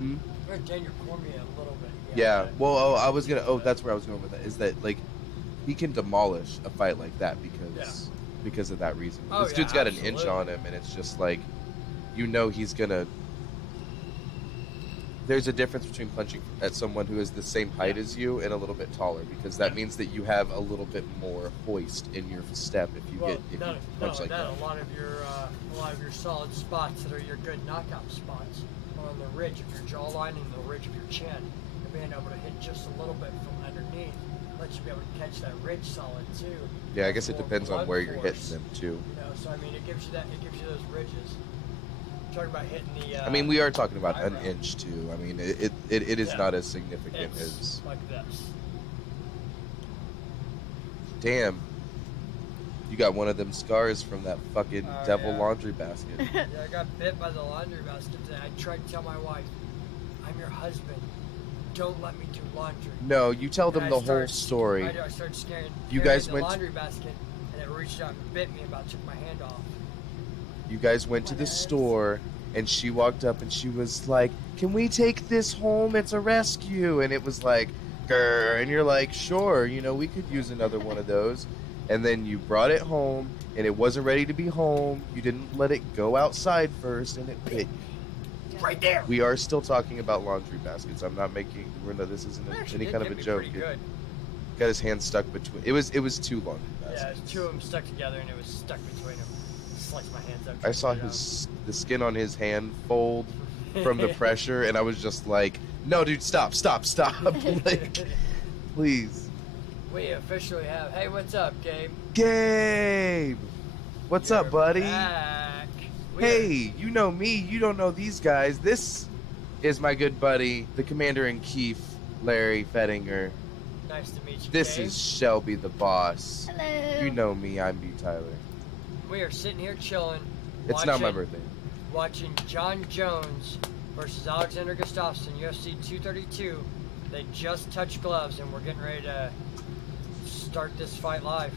You're gonna dang your cornmeal a little bit. Yeah. Well, I was gonna. Oh, that's where I was going with that. Is that like he can demolish a fight like that because of that reason. Oh, This dude's got an inch absolutely. on him, and it's just like, you know, he's gonna. There's a difference between punching at someone who is the same height as you and a little bit taller, because that means that you have a little bit more hoist in your step if you you punch like that. A lot of your solid spots that are your good knockout spots are on the ridge of your jawline and the ridge of your chin. And being able to hit just a little bit from underneath lets you be able to catch that ridge solid too. Yeah, I guess it More depends on blood where you're force, hitting them too. You know, so I mean, it gives you those ridges. Talking about hitting the. I mean, we are talking about an eyebrow. inch too. I mean, it is Yeah. not as significant It's as. like this. Damn. You got one of them scars from that fucking Oh, devil yeah. laundry basket. Yeah, I got bit by the laundry basket today. I tried to tell my wife, "I'm your husband. Don't let me do laundry." No, you tell them And the I whole started- story. I started scaring. You carrying guys the went to- laundry basket, and it reached out and bit me. And about took my hand off. You guys went to the store, and she walked up and she was like, "Can we take this home? It's a rescue." And it was like, grr, and you're like, "Sure, you know, we could use another one of those." And then you brought it home, and it wasn't ready to be home. You didn't let it go outside first, and it bit you. Right there. We are still talking about laundry baskets. I'm not making. This isn't Actually, any did kind of hit a me joke. pretty It good. got his hand stuck between. It was two laundry Yeah, baskets. two of them stuck together, and it was stuck between them. Sliced my hands up. I saw the skin on his hand fold from the pressure, and I was just like, "No, dude, stop!" Like, please, We officially have. Hey, what's up, Gabe? Gabe, what's up, You're buddy? Back. We Hey, you know me. You don't know these guys. This is my good buddy, the Commander-in-Kief, Larry Fettinger. are- nice to meet you. This Gabe. is Shelby the boss. Hello. You know me. I'm imbtyler. We are sitting here chilling. It's not my birthday. Watching John Jones versus Alexander Gustafsson, UFC 232. They just touched gloves, and we're getting ready to start this fight live.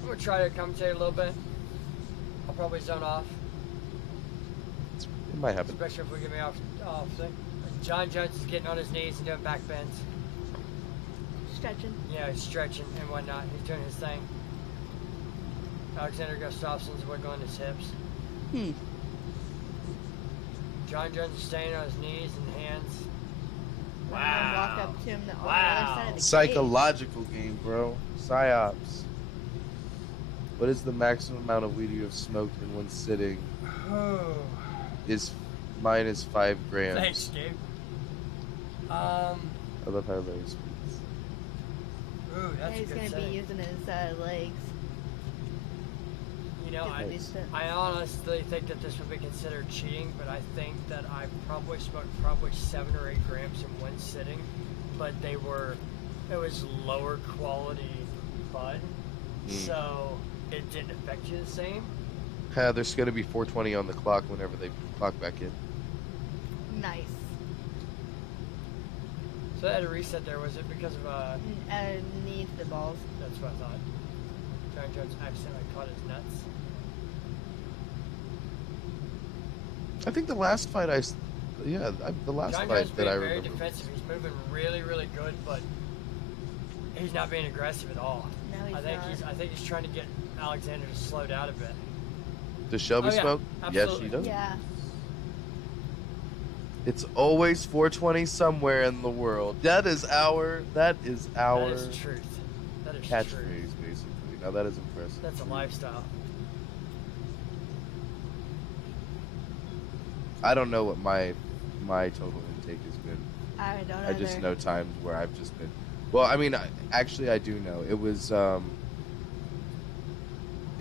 I'm gonna try to commentate a little bit. I'll probably zone off, It might happen. especially if we get me off thing. John Jones is getting on his knees and doing back bends. Stretching. Yeah, he's stretching and whatnot. He's doing his thing. Alexander Gustafsson's wiggling his hips. John Jones is staying on his knees and hands. And then walk up to him on the other Wow. side of the Psychological game, bro. Psyops. What is the maximum amount of weed you have smoked in one sitting? Mine is 5 grams. Thanks, Gabe. I love how Larry speaks. Ooh, cage. that's a He's good gonna be setting. using his legs. You know, Get used to it. I honestly think that this would be considered cheating, but I think that I probably smoked 7 or 8 grams in one sitting, but it was lower quality bud, so it didn't affect you the same. There's going to be 420 on the clock whenever they clock back in. Nice. So I had a reset there. Was it because of Need the balls. that's what I thought. John Jones accidentally caught his nuts. I think the last fight the last John Jones fight that being I very remember. defensive. He's moving really, really good, but he's not being aggressive at all. No, he's I think not. he's trying to get Alexander to slow down a bit. Does Shelby Oh, yeah, smoke? Yes, absolutely. she does. Yeah. It's always 420 somewhere in the world. That is our That is truth. That is catchphrase, truth. basically. Now that is impressive. That's a lifestyle. I don't know what my total intake has been. I don't know. I just know times where I've just been. Well, I mean, actually, I do know. It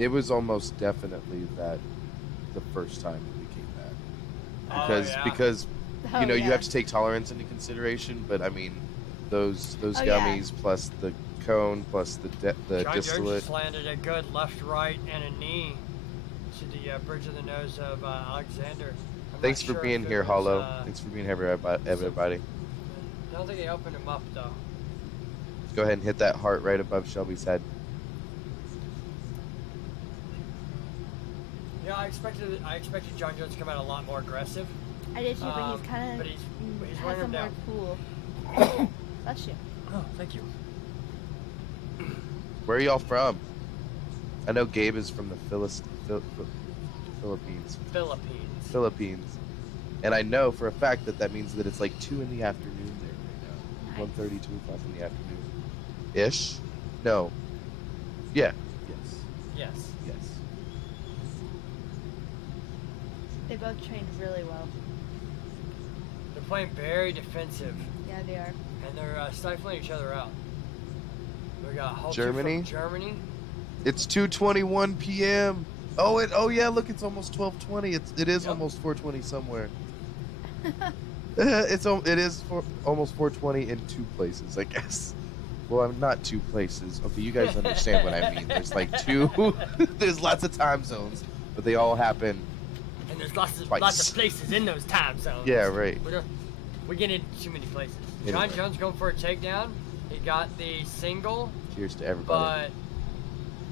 was almost definitely that the first time it became that because Oh, you know you yeah. have to take tolerance into consideration. But I mean, those Oh, yeah. gummies plus the cone plus the John Jones distillate. just landed a good left, right, and a knee to the bridge of the nose of Alexander. I'm Thanks not for sure being if it here, was, Hollow. Thanks for being here, everybody. I don't think they opened him up though. Go ahead and hit that heart right above Shelby's head. Yeah, I expected John Jones to come out a lot more aggressive. I did too, but he's kind of. But he's has running him somewhere down. cool. Bless you. Oh, thank you. Where are y'all from? I know Gabe is from the Philippines. Philippines. And I know for a fact that means that it's like 2 in the afternoon there right now. 1:30, 2 o'clock in the afternoon. Ish? No. Yeah. Yes. Yes. They both trained really well. They're playing very defensive, Yeah, they are. and they're stifling each other out. We got Hulk Germany? from Germany. It's 2:21 p.m. Oh yeah, look, it's almost 12:20. It is Yep. almost 4:20 somewhere. It is almost 4:20 in 2 places, I guess. Well, I'm not 2 places. Okay, you guys understand what I mean. There's like 2. There's lots of time zones, but they all happen. And there's lots of Twice. places in those time zones. Yeah, right. We get into too many places. Anyway. John Jones going for a takedown. He got the single, Cheers to everybody.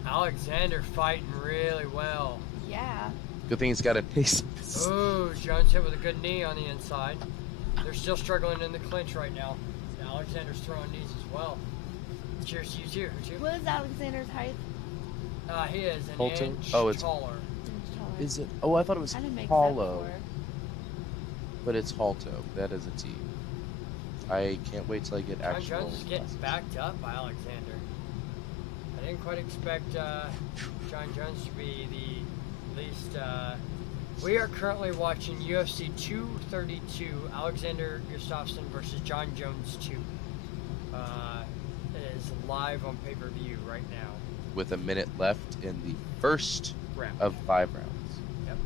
but Alexander fighting really well. Yeah. Good thing he's got a taste. Oh, Jones hit with a good knee on the inside. They're still struggling in the clinch right now. Alexander's throwing knees as well. Cheers to you too. What is Alexander's height? He is an Holton? inch Oh, it's- taller. Inch taller. Is it? Oh, I thought it was I didn't make that hollow, before. but it's Halto. That is a T. I can't wait till I get John actual. Jones is getting classes. backed up by Alexander. I didn't quite expect John Jones to be the least. We are currently watching UFC 232, Alexander Gustafsson versus John Jones 2. It is live on pay-per-view right now. With a minute left in the first Round. of 5 rounds. Yep.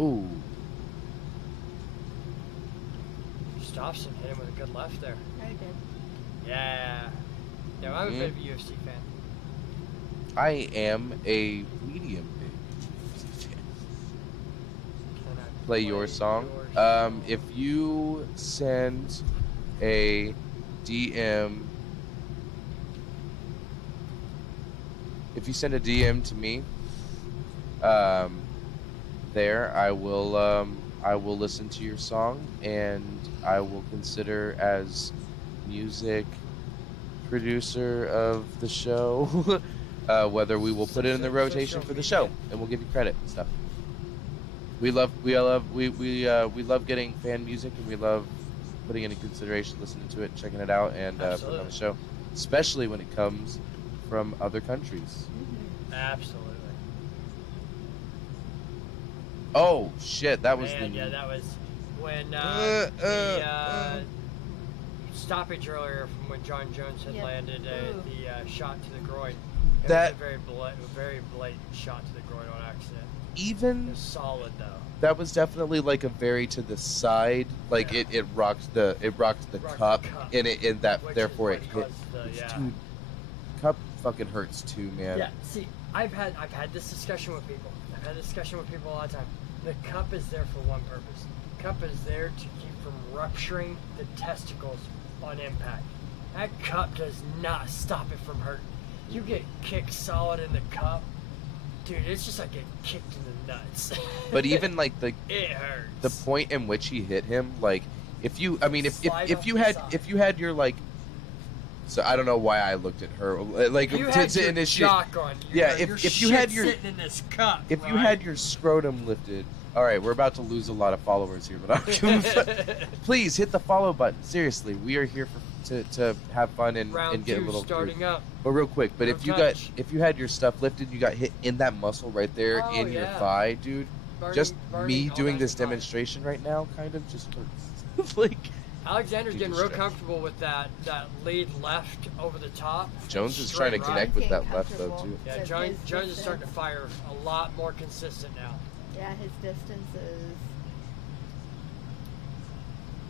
Ooh. Gustafsson hit him with a good left there. I did. Yeah. No, I'm a bit of a UFC fan. I am a medium big fan. Can I Play your song. If you send a DM, to me, there I will listen to your song and I will consider as music producer of the show whether we will put it in the rotation for the show and we'll give you credit and stuff. We love getting fan music and we love putting it in consideration, listening to it, checking it out, and putting it on the show, especially when it comes from other countries. Absolutely. Oh shit, that was Man, the yeah, that was when the stoppage earlier from when John Jones had Yep. landed Ooh. the shot to the groin. It That- was a very blatant shot to the groin on accident. It even was solid though. that was definitely like a very to the side, like Yeah. it rocked the Rocked the cup, cup, and that which is therefore what it hit. caused the- yeah. Dude, cup fucking hurts too, man. Yeah, see, I've had this discussion with people. I've had this discussion with people all the time. The cup is there for one purpose. The cup is there to keep from rupturing the testicles on impact. That cup does not stop it from hurting. You get kicked solid in the cup, dude, it's just like getting kicked in the nuts. But even like it hurts. the point in which he hit him, like if you Slide off the side. if you had your like, so I don't know why I looked at her like you to had your initiate. jock on. Yeah, your if you had shit your- sitting in this cup, If you right? had your scrotum lifted, all right, we're about to lose a lot of followers here, but please hit the follow button. Seriously, we are here to have fun and round get a two little. starting up. But real quick, but No if you touch. if you had your stuff lifted, you got hit in that muscle right there Oh, in your yeah. thigh, dude. Burning- Just burning me all doing down this your thigh. demonstration right now kind of just hurts. Like Alexander's Dude, getting just real stretch. comfortable with that lead left over the top. Jones is Straight trying to right. connect with that Getting left though comfortable. too. Yeah, So Jones, his Jones is distance- starting to fire a lot more consistent now. Yeah, his distance is.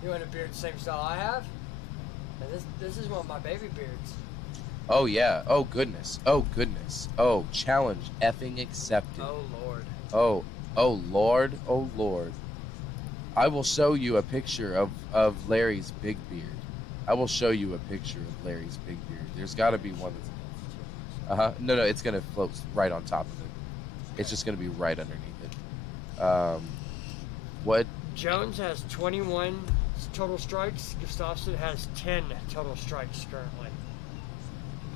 You want a beard same style I have? And this is one of my baby beards. Oh yeah. Oh goodness. Oh goodness. Oh challenge effing accepted. Oh lord. Oh Lord. Oh Lord. I will show you a picture of Larry's big beard. I will show you a picture of Larry's big beard. There's got to be one that's. No, it's gonna float right on top of it. It's just gonna be right underneath it. What? Jones has 21 total strikes. Gustafsson has 10 total strikes currently.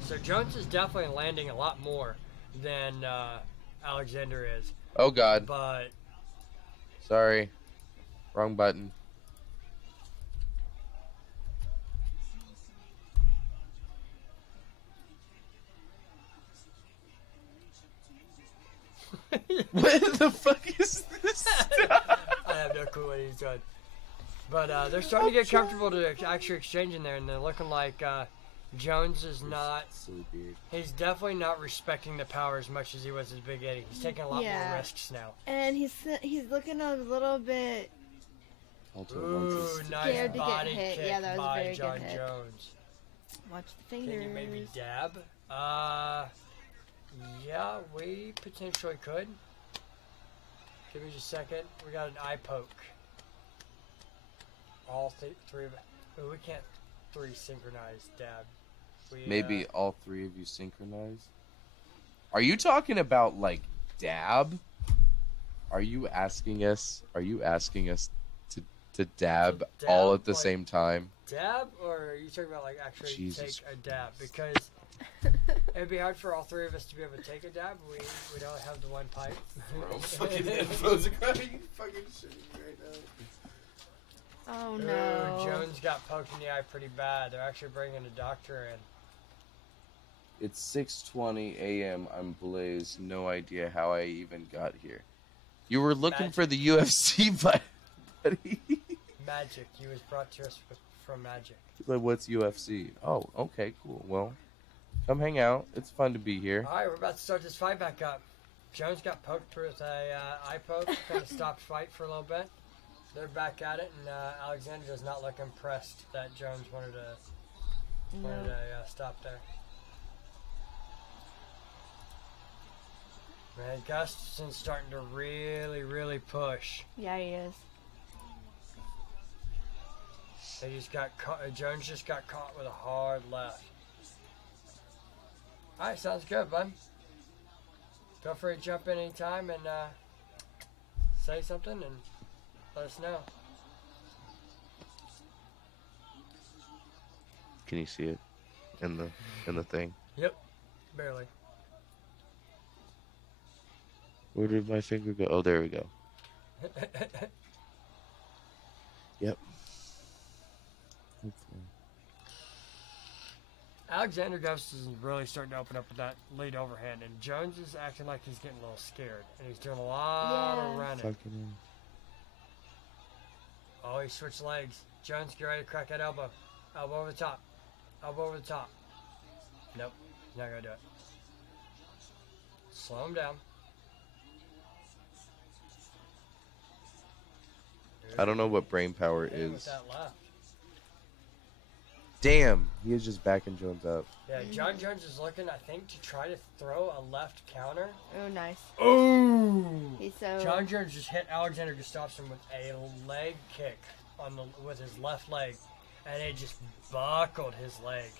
So Jones is definitely landing a lot more than Alexander is. Oh God. But Sorry, wrong button. What the fuck is this? I have no clue what he's doing. But they're starting to get comfortable to actually exchange in there, and they're looking like Jones is not. He's definitely not respecting the power as much as he was as Big Eddie. He's taking a lot more risks now. And he's looking a little bit. Ooh, nice body kick Yeah, that was a by very John good hit. Jones. Watch the fingers. Can you maybe dab? Yeah, we potentially could. Give me just a second. We got an eye poke. All three of us. Oh, we can't three synchronize dab. Maybe all three of you synchronize. Are you talking about like dab? Are you asking us to dab all at the same time? Dab, or are you talking about like actually Jesus take a dab? Because it'd be hard for all three of us to be able to take a dab. We don't have the one pipe. Bro, fucking headphones are cracking. Fucking shitting right now. Oh no. Ooh, Jones got poked in the eye pretty bad. They're actually bringing a doctor in. It's 6:20 a.m. I'm blazed. No idea how I even got here. You were looking for the UFC, buddy. Magic. He was brought to us from Magic. But what's UFC? Oh, okay, cool. Well, come hang out. It's fun to be here. All right, we're about to start this fight back up. Jones got poked with a eye poke. Kind of stopped fight for a little bit. They're back at it, and Alexander does not look impressed that Jones wanted to stop there. Man, Gustafsson's starting to really push. Yeah, he is. They just got caught. Jones just got caught with a hard left. All right, sounds good, bud. Feel free to jump in anytime and say something and let us know. Can you see it in the thing? Yep, barely. Where did my finger go? Oh, there we go. Yep. Alexander Gustafsson is really starting to open up with that lead overhand, and Jones is acting like he's getting a little scared, and he's doing a lot of running. Oh, he switched legs. Jones, get ready to crack that elbow. Elbow over the top. Elbow over the top. Nope, he's not going to do it. Slow him down. I don't know what brain power is. With that left. Damn, he is just backing Jones up. Yeah, John Jones is looking, I think, to try to throw a left counter. Oh, nice. Oh! John Jones just hit Alexander Gustafsson with a leg kick with his left leg, and it just buckled his leg.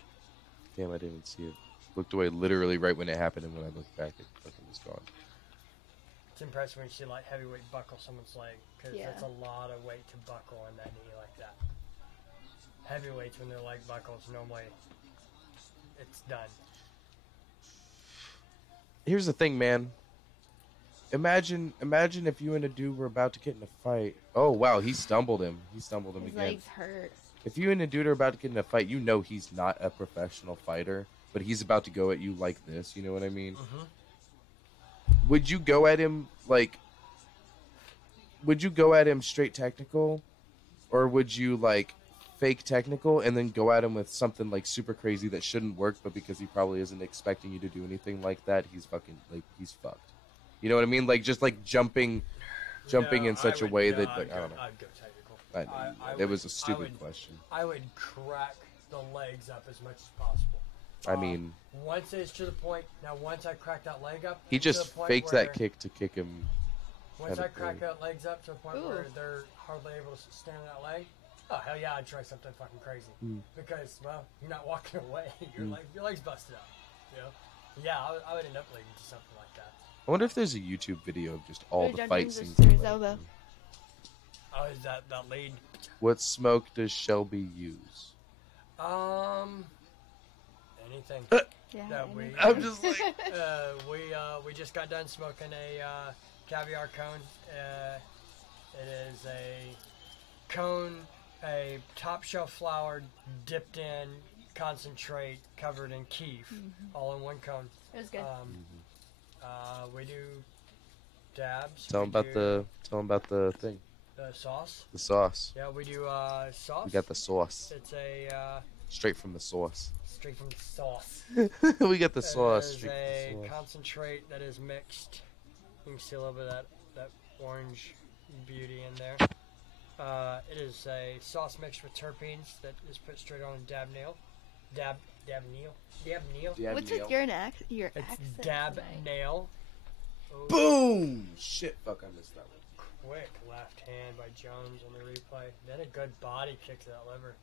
Damn, I didn't even see it. Looked away literally right when it happened, and when I looked back, it fucking was gone. It's impressive when you see like heavyweight buckle someone's leg, because that's a lot of weight to buckle on that knee like that. Heavyweights, when their leg buckles, normally it's done. Here's the thing, man. Imagine if you and a dude were about to get in a fight. Oh wow, he stumbled him. His again. His legs hurt. If you and a dude are about to get in a fight, you know he's not a professional fighter, but he's about to go at you like this. You know what I mean? Mm-hmm. Would you go at him like? Would you go at him straight technical, or would you like fake technical and then go at him with something like super crazy that shouldn't work, but because he probably isn't expecting you to do anything like that, he's fucking like he's fucked. You know what I mean? Like just like jumping in such a way that like I don't know. I'd go technical. It was a stupid question. I would crack the legs up as much as possible. I mean, once it's to the point. Now, once I crack that leg up, he just fakes that kick to kick him. Once I crack that legs up to a point where they're hardly able to stand on that leg, oh hell yeah, I'd try something fucking crazy. Because well, you're not walking away. Your leg's busted up. You know. Yeah, I would end up leading to something like that. I wonder if there's a YouTube video of just all Louis the John fight James scenes. through his elbow. Oh, is that lead? What smoke does Shelby use? Anything. Yeah. That we, I'm just like, we just got done smoking a caviar cone. It is a cone, a top shelf flower dipped in concentrate, covered in Kief, all in one cone. It was good. We do dabs. tell him about the thing. the sauce. The sauce. Yeah, we do sauce. We got the sauce. It's a Straight from the sauce. straight from the sauce. We got the sauce. There's Straight a from the sauce. concentrate that is mixed. You can see a little bit of that orange beauty in there. It is a sauce mixed with terpenes that is put straight on a dab nail. Dab nail. Yeah, What's Neil. with your accent? Your It's accent dab tonight? nail. Oh, Boom! Shit, fuck, I missed that one. quick left hand by Jones on the replay. Then a good body kick to that liver.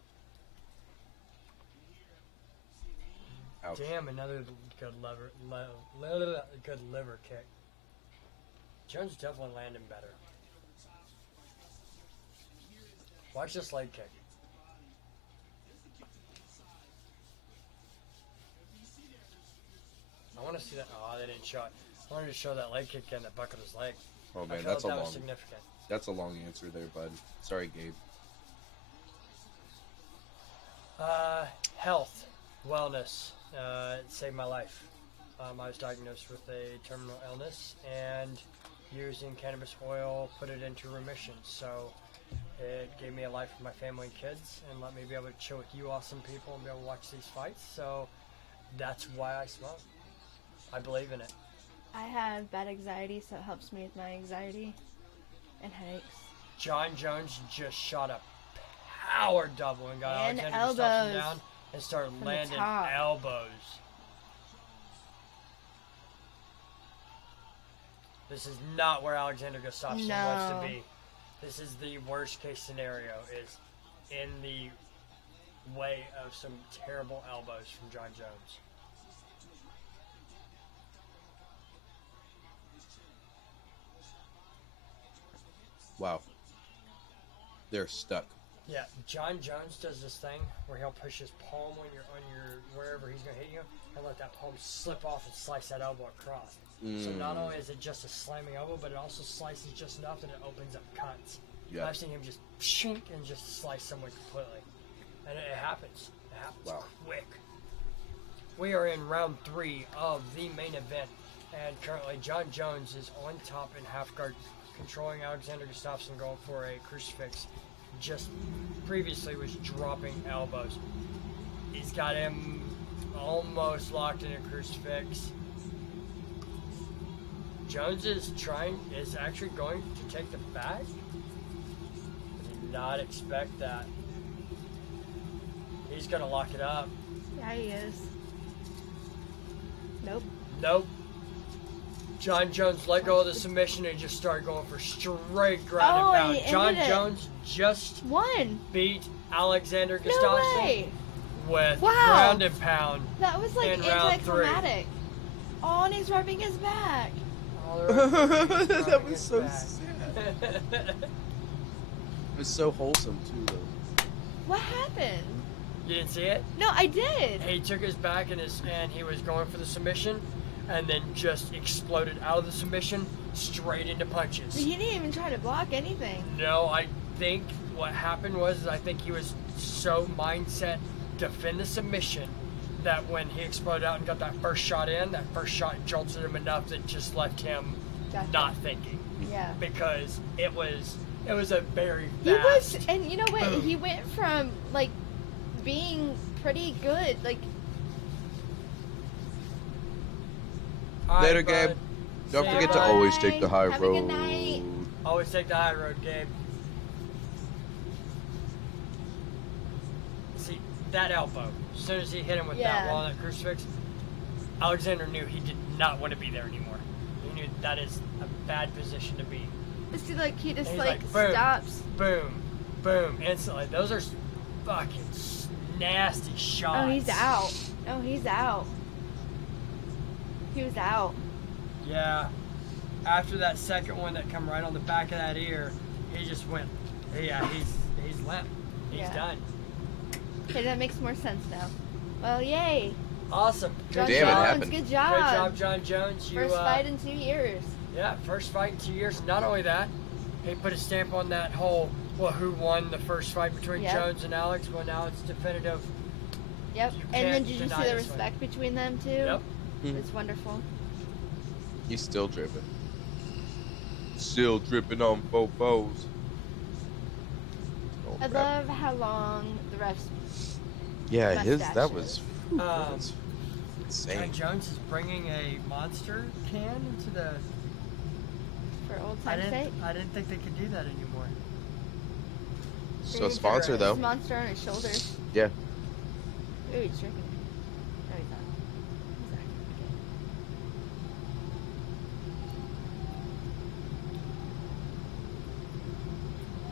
Ouch. Damn, another good good liver kick. Jones definitely landing better. Watch this leg kick. I want to see that. Oh, they didn't show it. I wanted to show that leg kick in the bucket of his leg. Oh I man, felt that's a that was long. significant. That's a long answer there, bud. Sorry, Gabe. Health, wellness, it saved my life. I was diagnosed with a terminal illness, and using cannabis oil put it into remission. So it gave me a life with my family and kids, and let me be able to chill with you awesome people and be able to watch these fights. So that's why I smoke. I believe in it. I have bad anxiety, so it helps me with my anxiety and headaches. John Jones just shot a power double and got And Alexander Gustafsson elbows down and started the landing top. elbows. This is not where Alexander Gustafsson wants No. to be. This is the worst case scenario, is in the way of some terrible elbows from John Jones. Wow. They're stuck. Yeah, John Jones does this thing where he'll push his palm when you're on your wherever he's gonna hit you, and let that palm slip off and slice that elbow across. So not only is it just a slamming elbow, but it also slices just enough that it opens up cuts. Yeah. I've seen him just shink and just slice someone completely, and it happens. It happens Wow. quick. We are in round 3 of the main event, and currently John Jones is on top in half guard, controlling Alexander Gustafsson, going for a crucifix. Just previously was dropping elbows. He's got him almost locked in a crucifix. Jones is actually going to take the back. Did not expect that. He's gonna lock it up. Yeah, he is. Nope. Nope. John Jones let go of the submission and just started going for straight ground Oh, and he pound. John ended it. Jones just One. beat Alexander No Gustafsson way. with Wow. ground and pound. That was like In round 3. anticlimactic. Oh, and he's rubbing his back. That was so sad. It was so wholesome too, though. What happened? You didn't see it? No, I did. He took his back and he was going for the submission, and then just exploded out of the submission straight into punches. He didn't even try to block anything. No, I think what happened was I think he was so mindset defend the submission that when he exploded out and got that first shot in, that first shot jolted him enough that just left him Gotcha. not thinking, Yeah. because it was a very He fast. was, and you know what? boom. He went from like being pretty good, like All right, Later, bud. Gabe. Don't See ya, forget to bud. always take the high Have a good road. night. Always take the high road, Gabe. See, that elbow, as soon as he hit him with that Yeah. wall, that crucifix, Alexander knew he did not want to be there anymore. He knew that is a bad position to be. but see, like he just And he's like boom, stops. boom, boom, instantly. Those are fucking nasty shots. Oh, he's out. Oh, he's out. He was out. Yeah. After that second one that come right on the back of that ear, he just went. Yeah, he's limp. He's done. Okay, that makes more sense now. Well, yay. Awesome. John Damn, it Jones, happened. good job. Great job, John Jones. You, First fight in 2 years. Yeah, first fight in 2 years. Not only that, he put a stamp on that whole, well, who won the first fight between Jones and Alex? Well, now it's definitive. Yep. You And then can't did you see deny the this one. respect between them too? Yep. It's wonderful. He's still dripping. Still dripping on fofos. Oh, I crap. love how long the refs. Yeah, that mustache was, is. that was insane. John Jones is bringing a monster can into the. For old I time's sake. didn't think they could do that anymore. So sponsor though. His monster on his shoulders. Yeah. Ooh, he's drinking. No, he's not. He's not.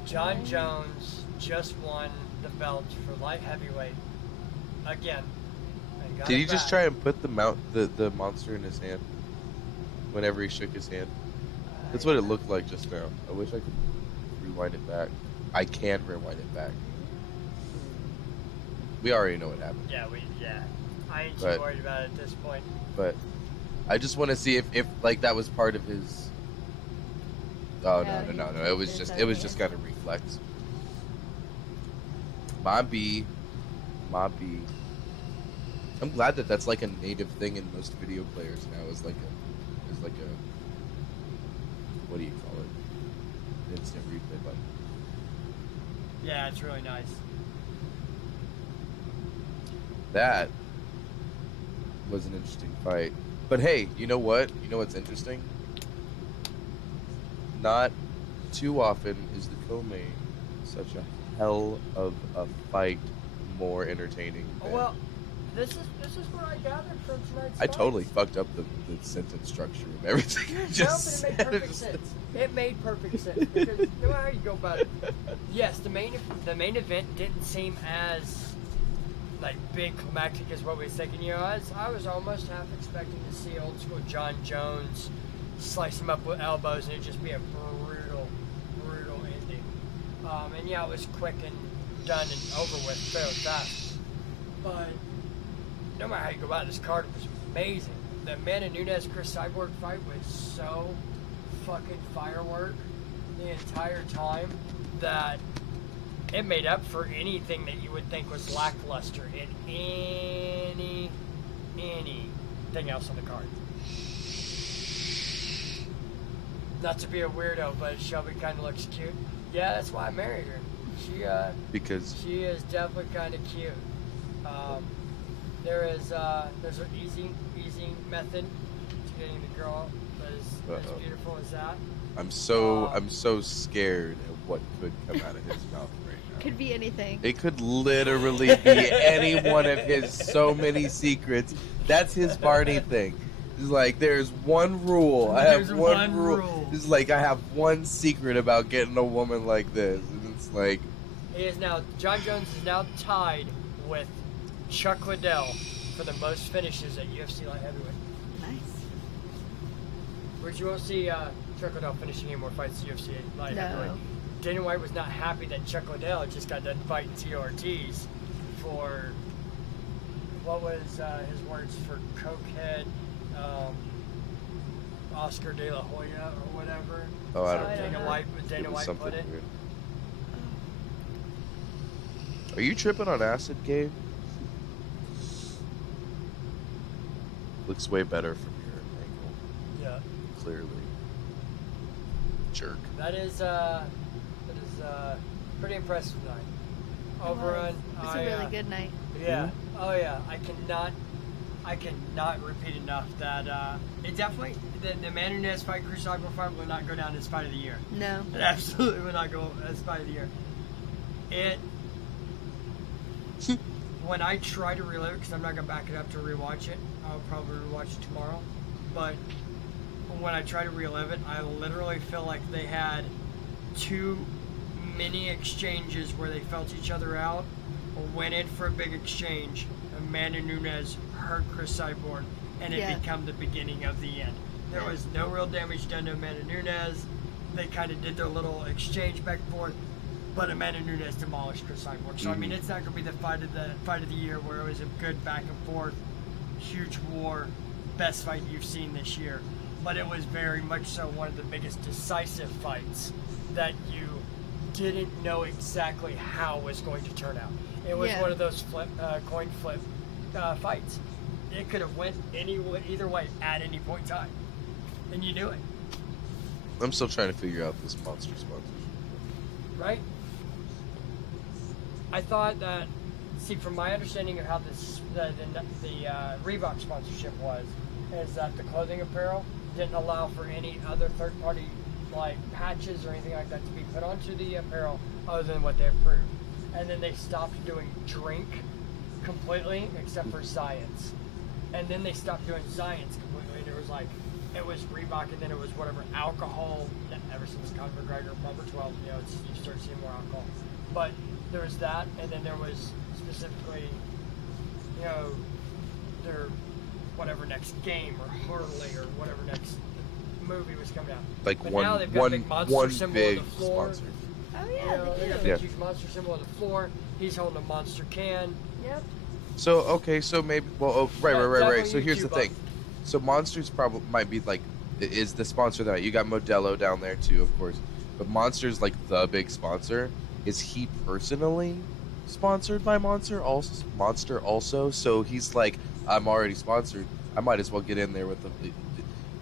John Jones just won the belt for light heavyweight again. And got Did he it just back. try and put the monster in his hand whenever he shook his hand? That's what it looked like just now. I wish I could rewind it back. I can't rewind it back. We already know what happened. Yeah, I ain't too But- worried about it at this point. But I just want to see if like that was part of his. Oh Yeah, no! he It was did just that, just yeah. kind of reflex. My B. I'm glad that that's like a native thing in most video players now. Is like a what do you call it? Instant replay button. Yeah, it's really nice. That was an interesting fight. But hey, you know what? You know what's interesting? Not too often is the co-main such a hell of a fight more entertaining. than- Well, this is what I gathered from tonight's I fight. totally fucked up the sentence structure of everything. I No, just but it made said. perfect sense. It made perfect sense because no matter how you go about it, yes, the main event didn't seem as like big climactic as what we was thinking. You know, I was almost half expecting to see old school John Jones slice him up with elbows and it just be a brutal ending. And yeah, it was quick and done and over with fairly fast. But no matter how you go about it, this card was amazing. The Amanda Nunes-Chris Cyborg fight was so fucking firework the entire time that it made up for anything that you would think was lackluster in anything else on the card. Not to be a weirdo, but Shelby kind of looks cute. Yeah, that's why I married her. Because She is definitely kind of cute. There's an easy method to getting the girl as beautiful as that. I'm so scared of what could come out of his mouth right now. Could be anything. It could literally be any one of his so many secrets. That's his Barney thing. It's like there's one rule. I have There's one one rule. rule. It's like I have one secret about getting a woman like this. And it's like John Jones is now tied with Chuck Liddell for the most finishes at UFC light heavyweight. Nice. Which you won't see Chuck Liddell finishing any more fights at UFC light No. heavyweight. Dana White was not happy that Chuck Liddell just got done fighting Tito Ortiz for what was his words for cokehead Oscar De La Hoya or whatever. Oh, I don't Dana remember. White It was put something it. weird. Are you tripping on acid, Gabe? Looks way better from your angle. Yeah. Clearly. Jerk. That is pretty impressive tonight. Overrun. It's a really good night. Yeah. Oh yeah. I cannot repeat enough that it definitely the Amanda Nunes fight, Chris Cyborg fight will not go down as fight of the year. No. It absolutely will not go as fight of the year. When I try to relive it, because I'm not gonna back it up to rewatch it, I'll probably rewatch it tomorrow. But when I try to relive it, I literally feel like they had too many exchanges where they felt each other out, or went in for a big exchange. Amanda Nunes hurt Chris Cyborg, and it become the beginning of the end. There was no real damage done to Amanda Nunes. They kind of did their little exchange back and forth, but Amanda Nunes demolished Chris Cyborg. So I mean, it's not going to be the fight of the year where it was a good back and forth, huge war, best fight you've seen this year. But it was very much so one of the biggest decisive fights that you didn't know exactly how it was going to turn out. It was one of those coin flip fights. It could have went either way at any point in time, and you knew it. I'm still trying to figure out this monster sponsorship. Right? I thought that, see, from my understanding of how the Reebok sponsorship was, is that the clothing apparel didn't allow for any other third-party like patches or anything like that to be put onto the apparel other than what they approved. And then they stopped doing drink completely except for science. And then they stopped doing science completely. There was like, it was Reebok, and then it was whatever alcohol. Ever since Conor McGregor, number 12, you know, you start seeing more alcohol. But there was that, and then there was specifically, you know, their whatever next game or Harley or whatever next movie was coming out. Like but one, now they've got a big monster symbol big on the floor. sponsor. Oh You yeah, know, they they do. got a big huge monster symbol on the floor. He's holding a monster can. Yep. So okay, so maybe right. definitely So here's the YouTube thing. So Monsters probably might be like is the sponsor that you got Modelo down there too, of course. But Monster's like the big sponsor. Is he personally sponsored by Monster also? So he's like, I'm already sponsored. I might as well get in there with the.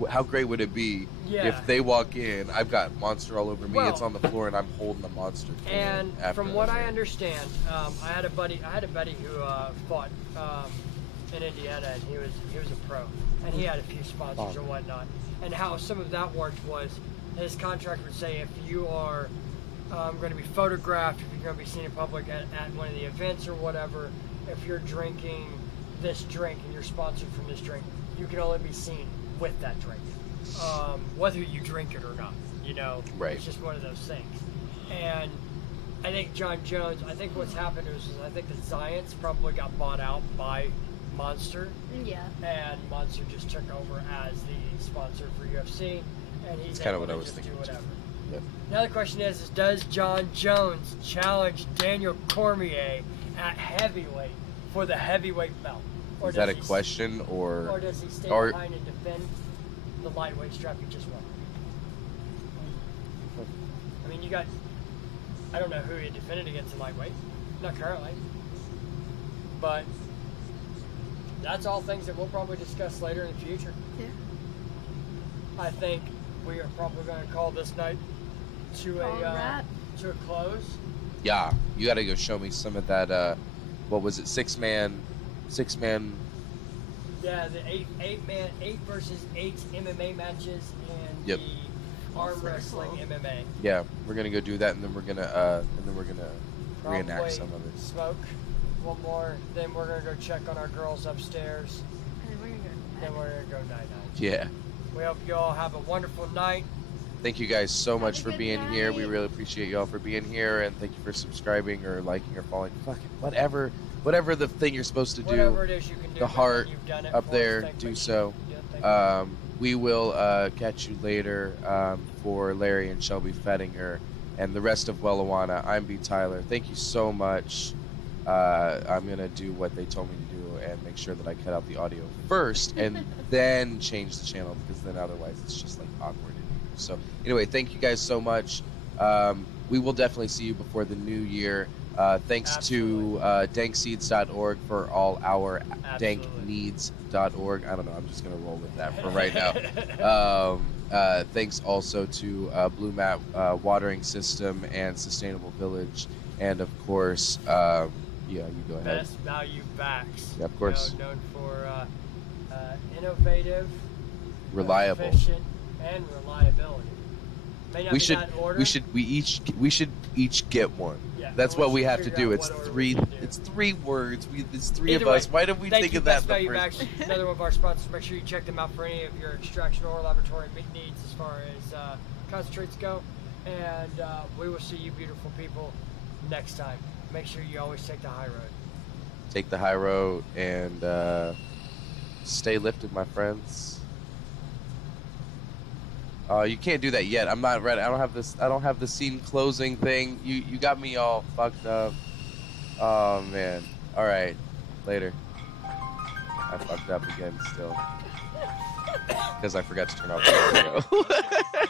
How great would it be if they walk in? I've got Monster all over me. Well, it's on the floor, and I'm holding a Monster. And from what I understand, I had a buddy who fought in Indiana, and he was a pro, and he had a few sponsors and whatnot. And how some of that worked was his contract would say if you are going to be photographed, if you're going to be seen in public at one of the events or whatever, if you're drinking this drink and you're sponsored from this drink, you can only be seen with that drink, whether you drink it or not. You know, right. It's just one of those things. And I think John Jones, I think what's happened is I think that Science probably got bought out by Monster. Yeah. And Monster just took over as the sponsor for UFC, and he's kind of able what I to was just thinking do whatever. Yep. Now the question is does John Jones challenge Daniel Cormier at heavyweight for the heavyweight belt? Or is that a does he question, or does he stay behind and defend the lightweight strap he just won? I mean, you got, I don't know who he defended against in lightweight, not currently, but that's all things that we'll probably discuss later in the future. Yeah. I think we are probably going to call this night to a close. Yeah, you got to go show me some of that. What was it? Six man. Yeah, the eight versus eight MMA matches and Yep. the arm wrestling MMA. Yeah, we're gonna go do that, and then we're gonna reenact Probably some of it. Smoke one more. Then we're gonna go check on our girls upstairs. And then we're gonna go. Then we're gonna go night night. Yeah. We hope you all have a wonderful night. Thank you guys so much a for good being here. We night. really appreciate y'all for being here, and thank you for subscribing or liking or following. Fucking whatever the thing you're supposed to do. Whatever it is you can do. The heart you've done it up for us. there, Thank do you. so. Yeah, thank you. We will catch you later for Larry and Shelby Fettinger and the rest of Wellijuana. I'm imbtyler. Thank you so much. I'm going to do what they told me to do and make sure that I cut out the audio first and then change the channel, because then otherwise it's just like awkward. So anyway, thank you guys so much. We will definitely see you before the new year. Thanks Absolutely. to dankseeds.org for all our Absolutely. dankneeds.org. I don't know. I'm just going to roll with that for right now. Thanks also to Blue Mat Watering System and Sustainable Village. And, of course, yeah, you go ahead. Best Value Vacs. Yeah, of course. You know, known for innovative, Reliable. efficient, and reliability. May not We be should that order. we should each get one. Yeah, That's unless what we you have to figure do. out It's what order three. we should do. It's three words. It's three Either of us. way, Why didn't we thank think you, of that Best in the Value first? Vacs, another one of our sponsors. Make sure you check them out for any of your extraction or laboratory needs as far as concentrates go. And we will see you beautiful people next time. Make sure you always take the high road. Take the high road and Stay lifted, my friends. You can't do that yet. I'm not ready. I don't have this. I don't have the scene closing thing. You got me all fucked up. Oh man. All right. Later. I fucked up again still because I forgot to turn off the video.